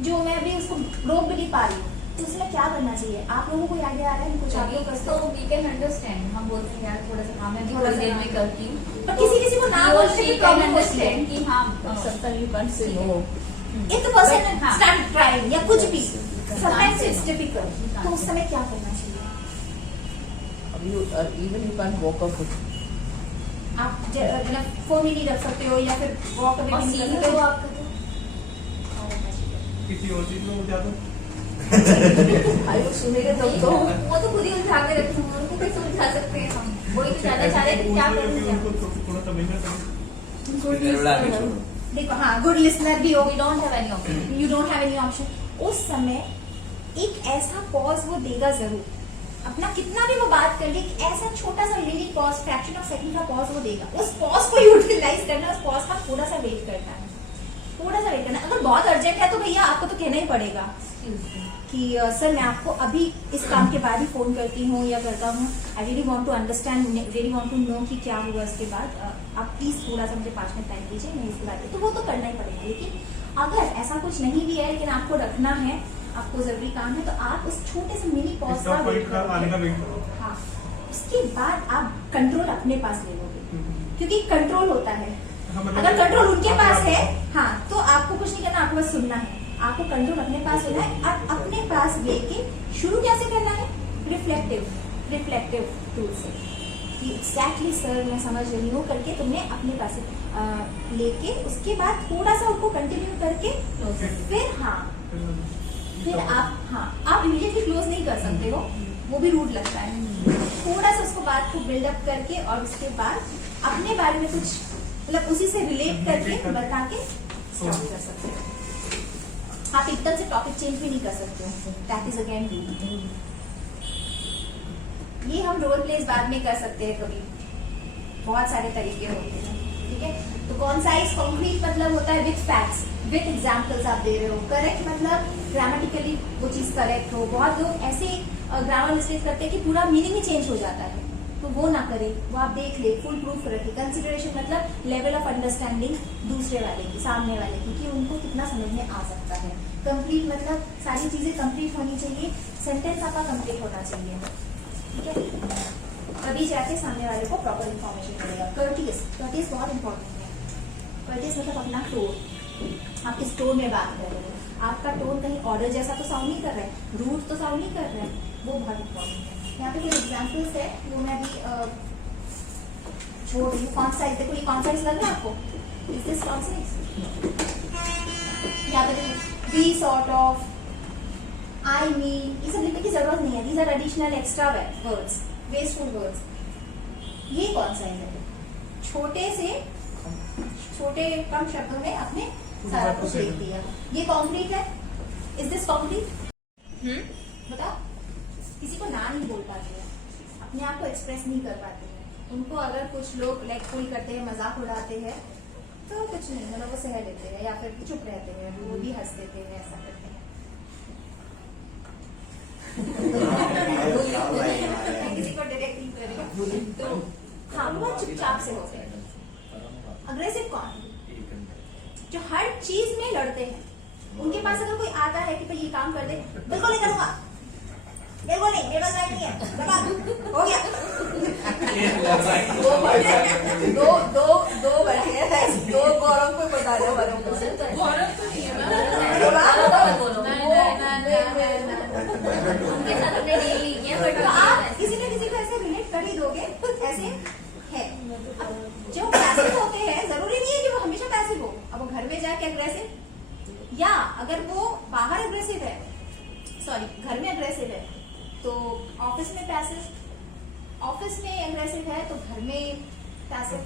जो मैं अभी उसको रोक भी नहीं पा रही हूँ। तो उसमें क्या करना चाहिए? आप लोगों को आइडिया आ रहा है कुछ? आप लोग तो वी कैन अंडरस्टैंड, हम बोलते हैं यार थोड़ा सा हाँ मैं भी थोड़ी देर में करती हूँ, पर किसी को ना बोलने से प्रॉब्लम होती है कि हाँ Sometimes you can't say no. If the person हाँ। स्टार्ट ट्राइंग या कुछ भी, समटाइम्स इट्स डिफिकल्ट, तो उस समय क्या करना चाहिए? Even you can't walk up with. आप मतलब फोन ही नहीं रख सकते हो या फिर वॉक अवे और भी नहीं कर सीनियर सकते हो हो। आपका तो किसी और चीज में उलझा दो। आयु सुनेगा तब तो। वो तो खुद ही उलझा के रखते हैं, उनको कैसे उलझा सकते हैं हम? वही तो ज्यादा चाह रहे थे, क्या करेंगे? उनको थोड़ा समझना चाहिए। देखो हाँ, गुड लिसनर भी हो, We don't have any option. You don't have any option. उस समय एक ऐसा पॉज वो देगा जरूर, अपना कितना भी वो बात कर ले, एक ऐसा छोटा सा little pause, fraction of second का पॉज वो देगा। उस पॉज को यूटिलाइज करना, उस पॉज का थोड़ा सा वेट करना है, थोड़ा सा वेट करना। अगर बहुत अर्जेंट है तो भैया आपको तो कहना ही पड़ेगा कि सर मैं आपको अभी इस काम के बाद ही फोन करती हूँ या करता हूँ, I really want to understand, really want to know कि क्या हुआ इसके बाद, आप प्लीज थोड़ा सा मुझे 5 मिनट टाइम दीजिए, मैं इसके बाद, तो वो तो करना ही पड़ेगा। लेकिन अगर ऐसा कुछ नहीं भी है लेकिन आपको रखना है, आपको जरूरी काम है, तो आप उस छोटे से मिनी पॉज का वेट करो। हाँ, उसके बाद आप कंट्रोल अपने पास ले लोगे, क्योंकि कंट्रोल होता है, अगर कंट्रोल उनके पास है, हाँ, तो आपको कुछ नहीं करना, आपको बस सुनना है। आपको कंट्रोल अपने पास होना है, आप अपने पास लेके शुरू कैसे करना है, रिफ्लेक्टिव टूल से, कि एग्जैक्टली सर मैं समझ रही हूँ करके तुमने अपने पास लेके, उसके बाद थोड़ा सा उसको कंटिन्यू करके फिर आप इमीडिएटली क्लोज नहीं कर सकते हो, वो भी रूड लगता है। थोड़ा सा उसको बात को बिल्डअप करके और उसके बाद अपने बारे में कुछ मतलब उसी से रिलेट करके बता के स्टार्ट कर सकते हो। आप एकदम से टॉपिक चेंज भी नहीं कर सकते हो, दैट इज अगेन रूड। ये हम रोल प्लेस बाद में कर सकते हैं, कभी बहुत सारे तरीके होते हैं, ठीक है। तो कॉन्साइज कॉन्क्रीट मतलब होता है विथ फैक्ट्स, विथ एग्जाम्पल्स आप दे रहे हो। करेक्ट मतलब ग्रामेटिकली वो चीज करेक्ट हो। बहुत लोग ऐसे ग्रामर मिस्टेक करते हैं कि पूरा मीनिंग ही चेंज हो जाता है, तो वो ना करे, वो आप देख ले, फुल प्रूफ रखे। कंसिडरेशन मतलब लेवल ऑफ अंडरस्टैंडिंग दूसरे वाले की, सामने वाले की, कि उनको कितना समझ में आ सकता है। कंप्लीट मतलब सारी चीजें कंप्लीट होनी चाहिए, सेंटेंस आपका कंप्लीट होना चाहिए, ठीक है, तभी जाके सामने वाले को प्रॉपर इन्फॉर्मेशन मिलेगा। कर्टियस बहुत इंपॉर्टेंट है। कर्टियस मतलब अपना टोन, आप किस टोन में बात कर रहे हो, आपका टोन कहीं ऑर्डर जैसा तो साउंड नहीं कर रहा है, रूड तो साउंड नहीं कर रहा है, वो बहुत इंपॉर्टेंट है। यहाँ पे कुछ एग्जाम्पल्स है, वो मैं भी छोड़ रही हूँ। कौन सा देखो, ये कौन सा लग रहा है आपको, इज दिस कौन सा, यहाँ पे be sort of, I mean, ये सब लिखने की जरूरत नहीं है, these are additional extra words, wasteful words. ये कौन सा है, छोटे से छोटे कम शब्दों में अपने सारा कुछ लिख दिया। ये कॉन्क्रीट है, इज दिस कॉन्क्रीट, बताओ। किसी को ना नहीं बोल पाते हैं, अपने आप को एक्सप्रेस नहीं कर पाते हैं। उनको अगर कुछ लोग लाइक पुल करते हैं, मजाक उड़ाते हैं, तो कुछ नहीं, मतलब वो सह लेते हैं या फिर चुप रहते हैं, वो भी हंस देते हैं, ऐसा करते हैं। किसी को डायरेक्ट नहीं करें, तो हाँ, वो चुपचाप से होते हैं। अग्रेसिव कौन, जो हर चीज में लड़ते हैं। उनके पास अगर कोई आता है कि भाई ये काम कर दे, बिल्कुल नहीं करूंगा, बिल्कुल नहीं, मेरे पास नहीं है, हो गया। दो बैठे हैं, दो गौरव को बता रहे हो, गौरव तो नहीं है, आप किसी न किसी को ऐसे रिलेट कर ही दोगे, ऐसे है। जो पैसिव होते हैं, जरूरी नहीं है कि वो हमेशा पैसिव हो। अब वो घर में जाके अग्रेसिव, या अगर वो बाहर अग्रेसिव है, सॉरी घर में अग्रेसिव है, तो ऑफिस में पैसिव, ऑफिस में अग्रेसिव है तो घर में पैसिव,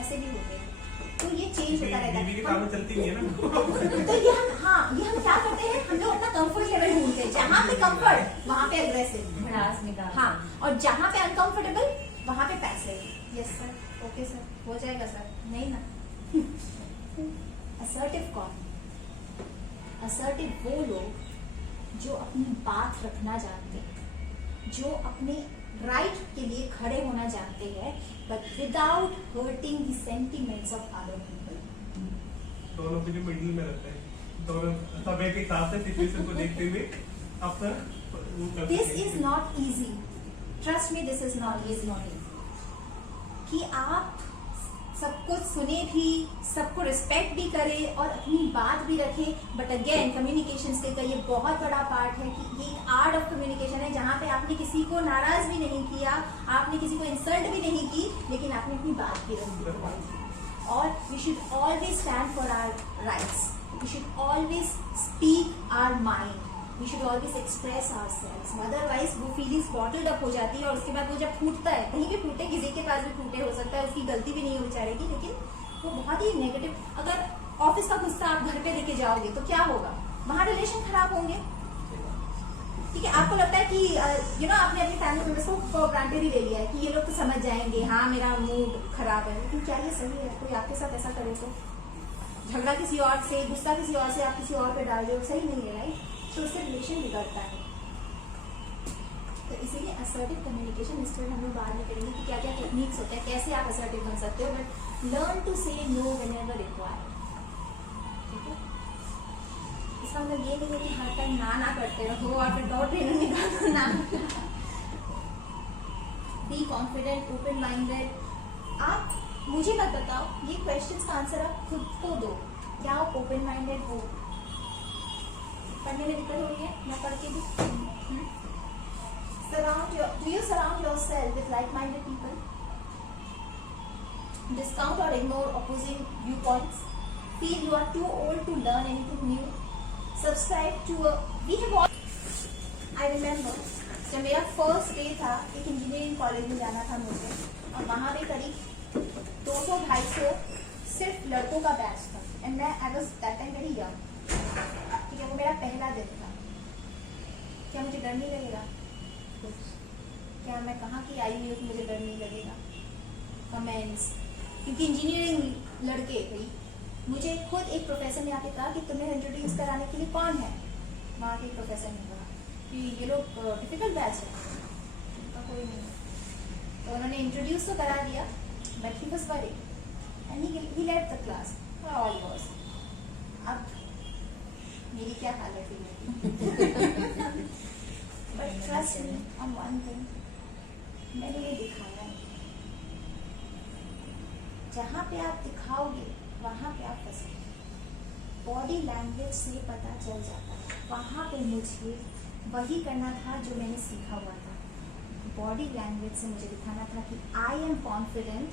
ऐसे भी होते हैं। तो ये चेंज होता रहता है, चलती नहीं है ना। तो ये हम क्या करते हैं, हम लोग अपना कंफर्ट लेवल ढूंढते हैं। जहाँ पे कंफर्ट वहाँ पे अग्रेसिव, भड़ास निकाल, हाँ, और जहाँ पे अनकंफर्टेबल वहाँ पे passive. Yes sir, okay sir, हो जाएगा सर, नहीं ना। असर्टिव कौन, असर्टिव वो लोग जो अपनी बात रखना जानते हैं, जो अपने राइट के लिए खड़े होना जानते हैं, but without hurting the sentiments of other people. दोनों के मिडिल में रहते हैं, दोनों सब एक हिसाब से सिचुएशन को देखते हुए अपना। This is not easy, trust me, this is not easy, कि आप सब कुछ सुने भी, सबको रिस्पेक्ट भी करें और अपनी बात भी रखें। बट अगेन कम्युनिकेशन का ये बहुत बड़ा पार्ट है कि ये आर्ट ऑफ कम्युनिकेशन है, जहाँ पे आपने किसी को नाराज भी नहीं किया, आपने किसी को इंसल्ट भी नहीं की, लेकिन आपने अपनी बात भी रखी। और we should always stand for our rights, we should always speak our mind, we should always express ourselves. Otherwise वो फीलिंग्स बॉटल्ड अप हो जाती है, और उसके बाद वो जब फूटता है, कहीं भी फूटे, किसी के पास भी फूटे, हो सकता है उसकी गलती भी नहीं हो बेचारेगी, लेकिन वो बहुत ही नेगेटिव। अगर ऑफिस का गुस्सा आप घर पे लेके जाओगे तो क्या होगा, वहाँ रिलेशन खराब होंगे, ठीक है। आपको लगता है कि आपने अपनी फैमिली मेंबर्स को फॉर ग्रांटेड ही ले लिया है कि ये लोग तो समझ जाएंगे, हाँ मेरा मूड खराब है, लेकिन क्या ये सही है? कोई आपके साथ ऐसा करे तो, झगड़ा किसी और से, गुस्सा किसी और से आप किसी और पे डाल रहे हो, सही नहीं है, राइट? तो उससे रिलेशन बिगड़ता है। तो इसीलिए असर्टिव कम्युनिकेशन, इस पर हम लोग बाद में करेंगे कि क्या क्या टेक्निक्स होते हैं, कैसे आप असर्टिव बन सकते हो, बट लर्न टू से नो व्हेनेवर रिक्वायर्ड। ठीक है, इसका मतलब ये नहीं है कि हर टाइम ना करते रहो और फिर डॉट ट्रेनिंग निकालो ना। Be confident, open minded. आप मुझे मत बताओ, ये क्वेश्चंस का आंसर आप खुद को दो, क्या आप ओपन माइंडेड हो? पढ़ने में दिक्कत हो रही है, मैं पढ़ के भी। Do you surround yourself with like-minded people? Discount or ignore opposing viewpoints? Feel you are too old to learn anything new? Subscribe to a... We have all... I remember जब मेरा फर्स्ट डे था, एक engineering college में जाना था मुझे, और वहाँ पे करीब 200-250 सिर्फ लड़कों का बैच था, एंड मैं I was that time very young. ठीक है, वो मेरा पहला दिन था। क्या मुझे डर नहीं लगेगा? क्या मैं कहाँ की आई हुई हूँ कि मुझे डर नहीं लगेगा? कमेंट्स, क्योंकि इंजीनियरिंग लड़के भाई, मुझे खुद एक प्रोफेसर ने आके कहा कि तुम्हें इंट्रोड्यूस कराने के लिए कौन है? वहाँ के प्रोफेसर ने कहा कि ये लोग डिफिकल्ट बैच है, उनका कोई नहीं है। तो उन्होंने इंट्रोड्यूस तो करा दिया, but he was worried and he left the class all yours. अब मेरी क्या हालत हुई? But trust me on one thing, मैंने ये दिखाया नहीं। जहाँ पे आप दिखाओगे वहाँ पे आप फंसोगे। बॉडी लैंग्वेज से पता चल जाता है। वहाँ पे मुझे वही करना था जो मैंने सीखा हुआ था। बॉडी लैंग्वेज से मुझे दिखाना था कि आई एम कॉन्फिडेंट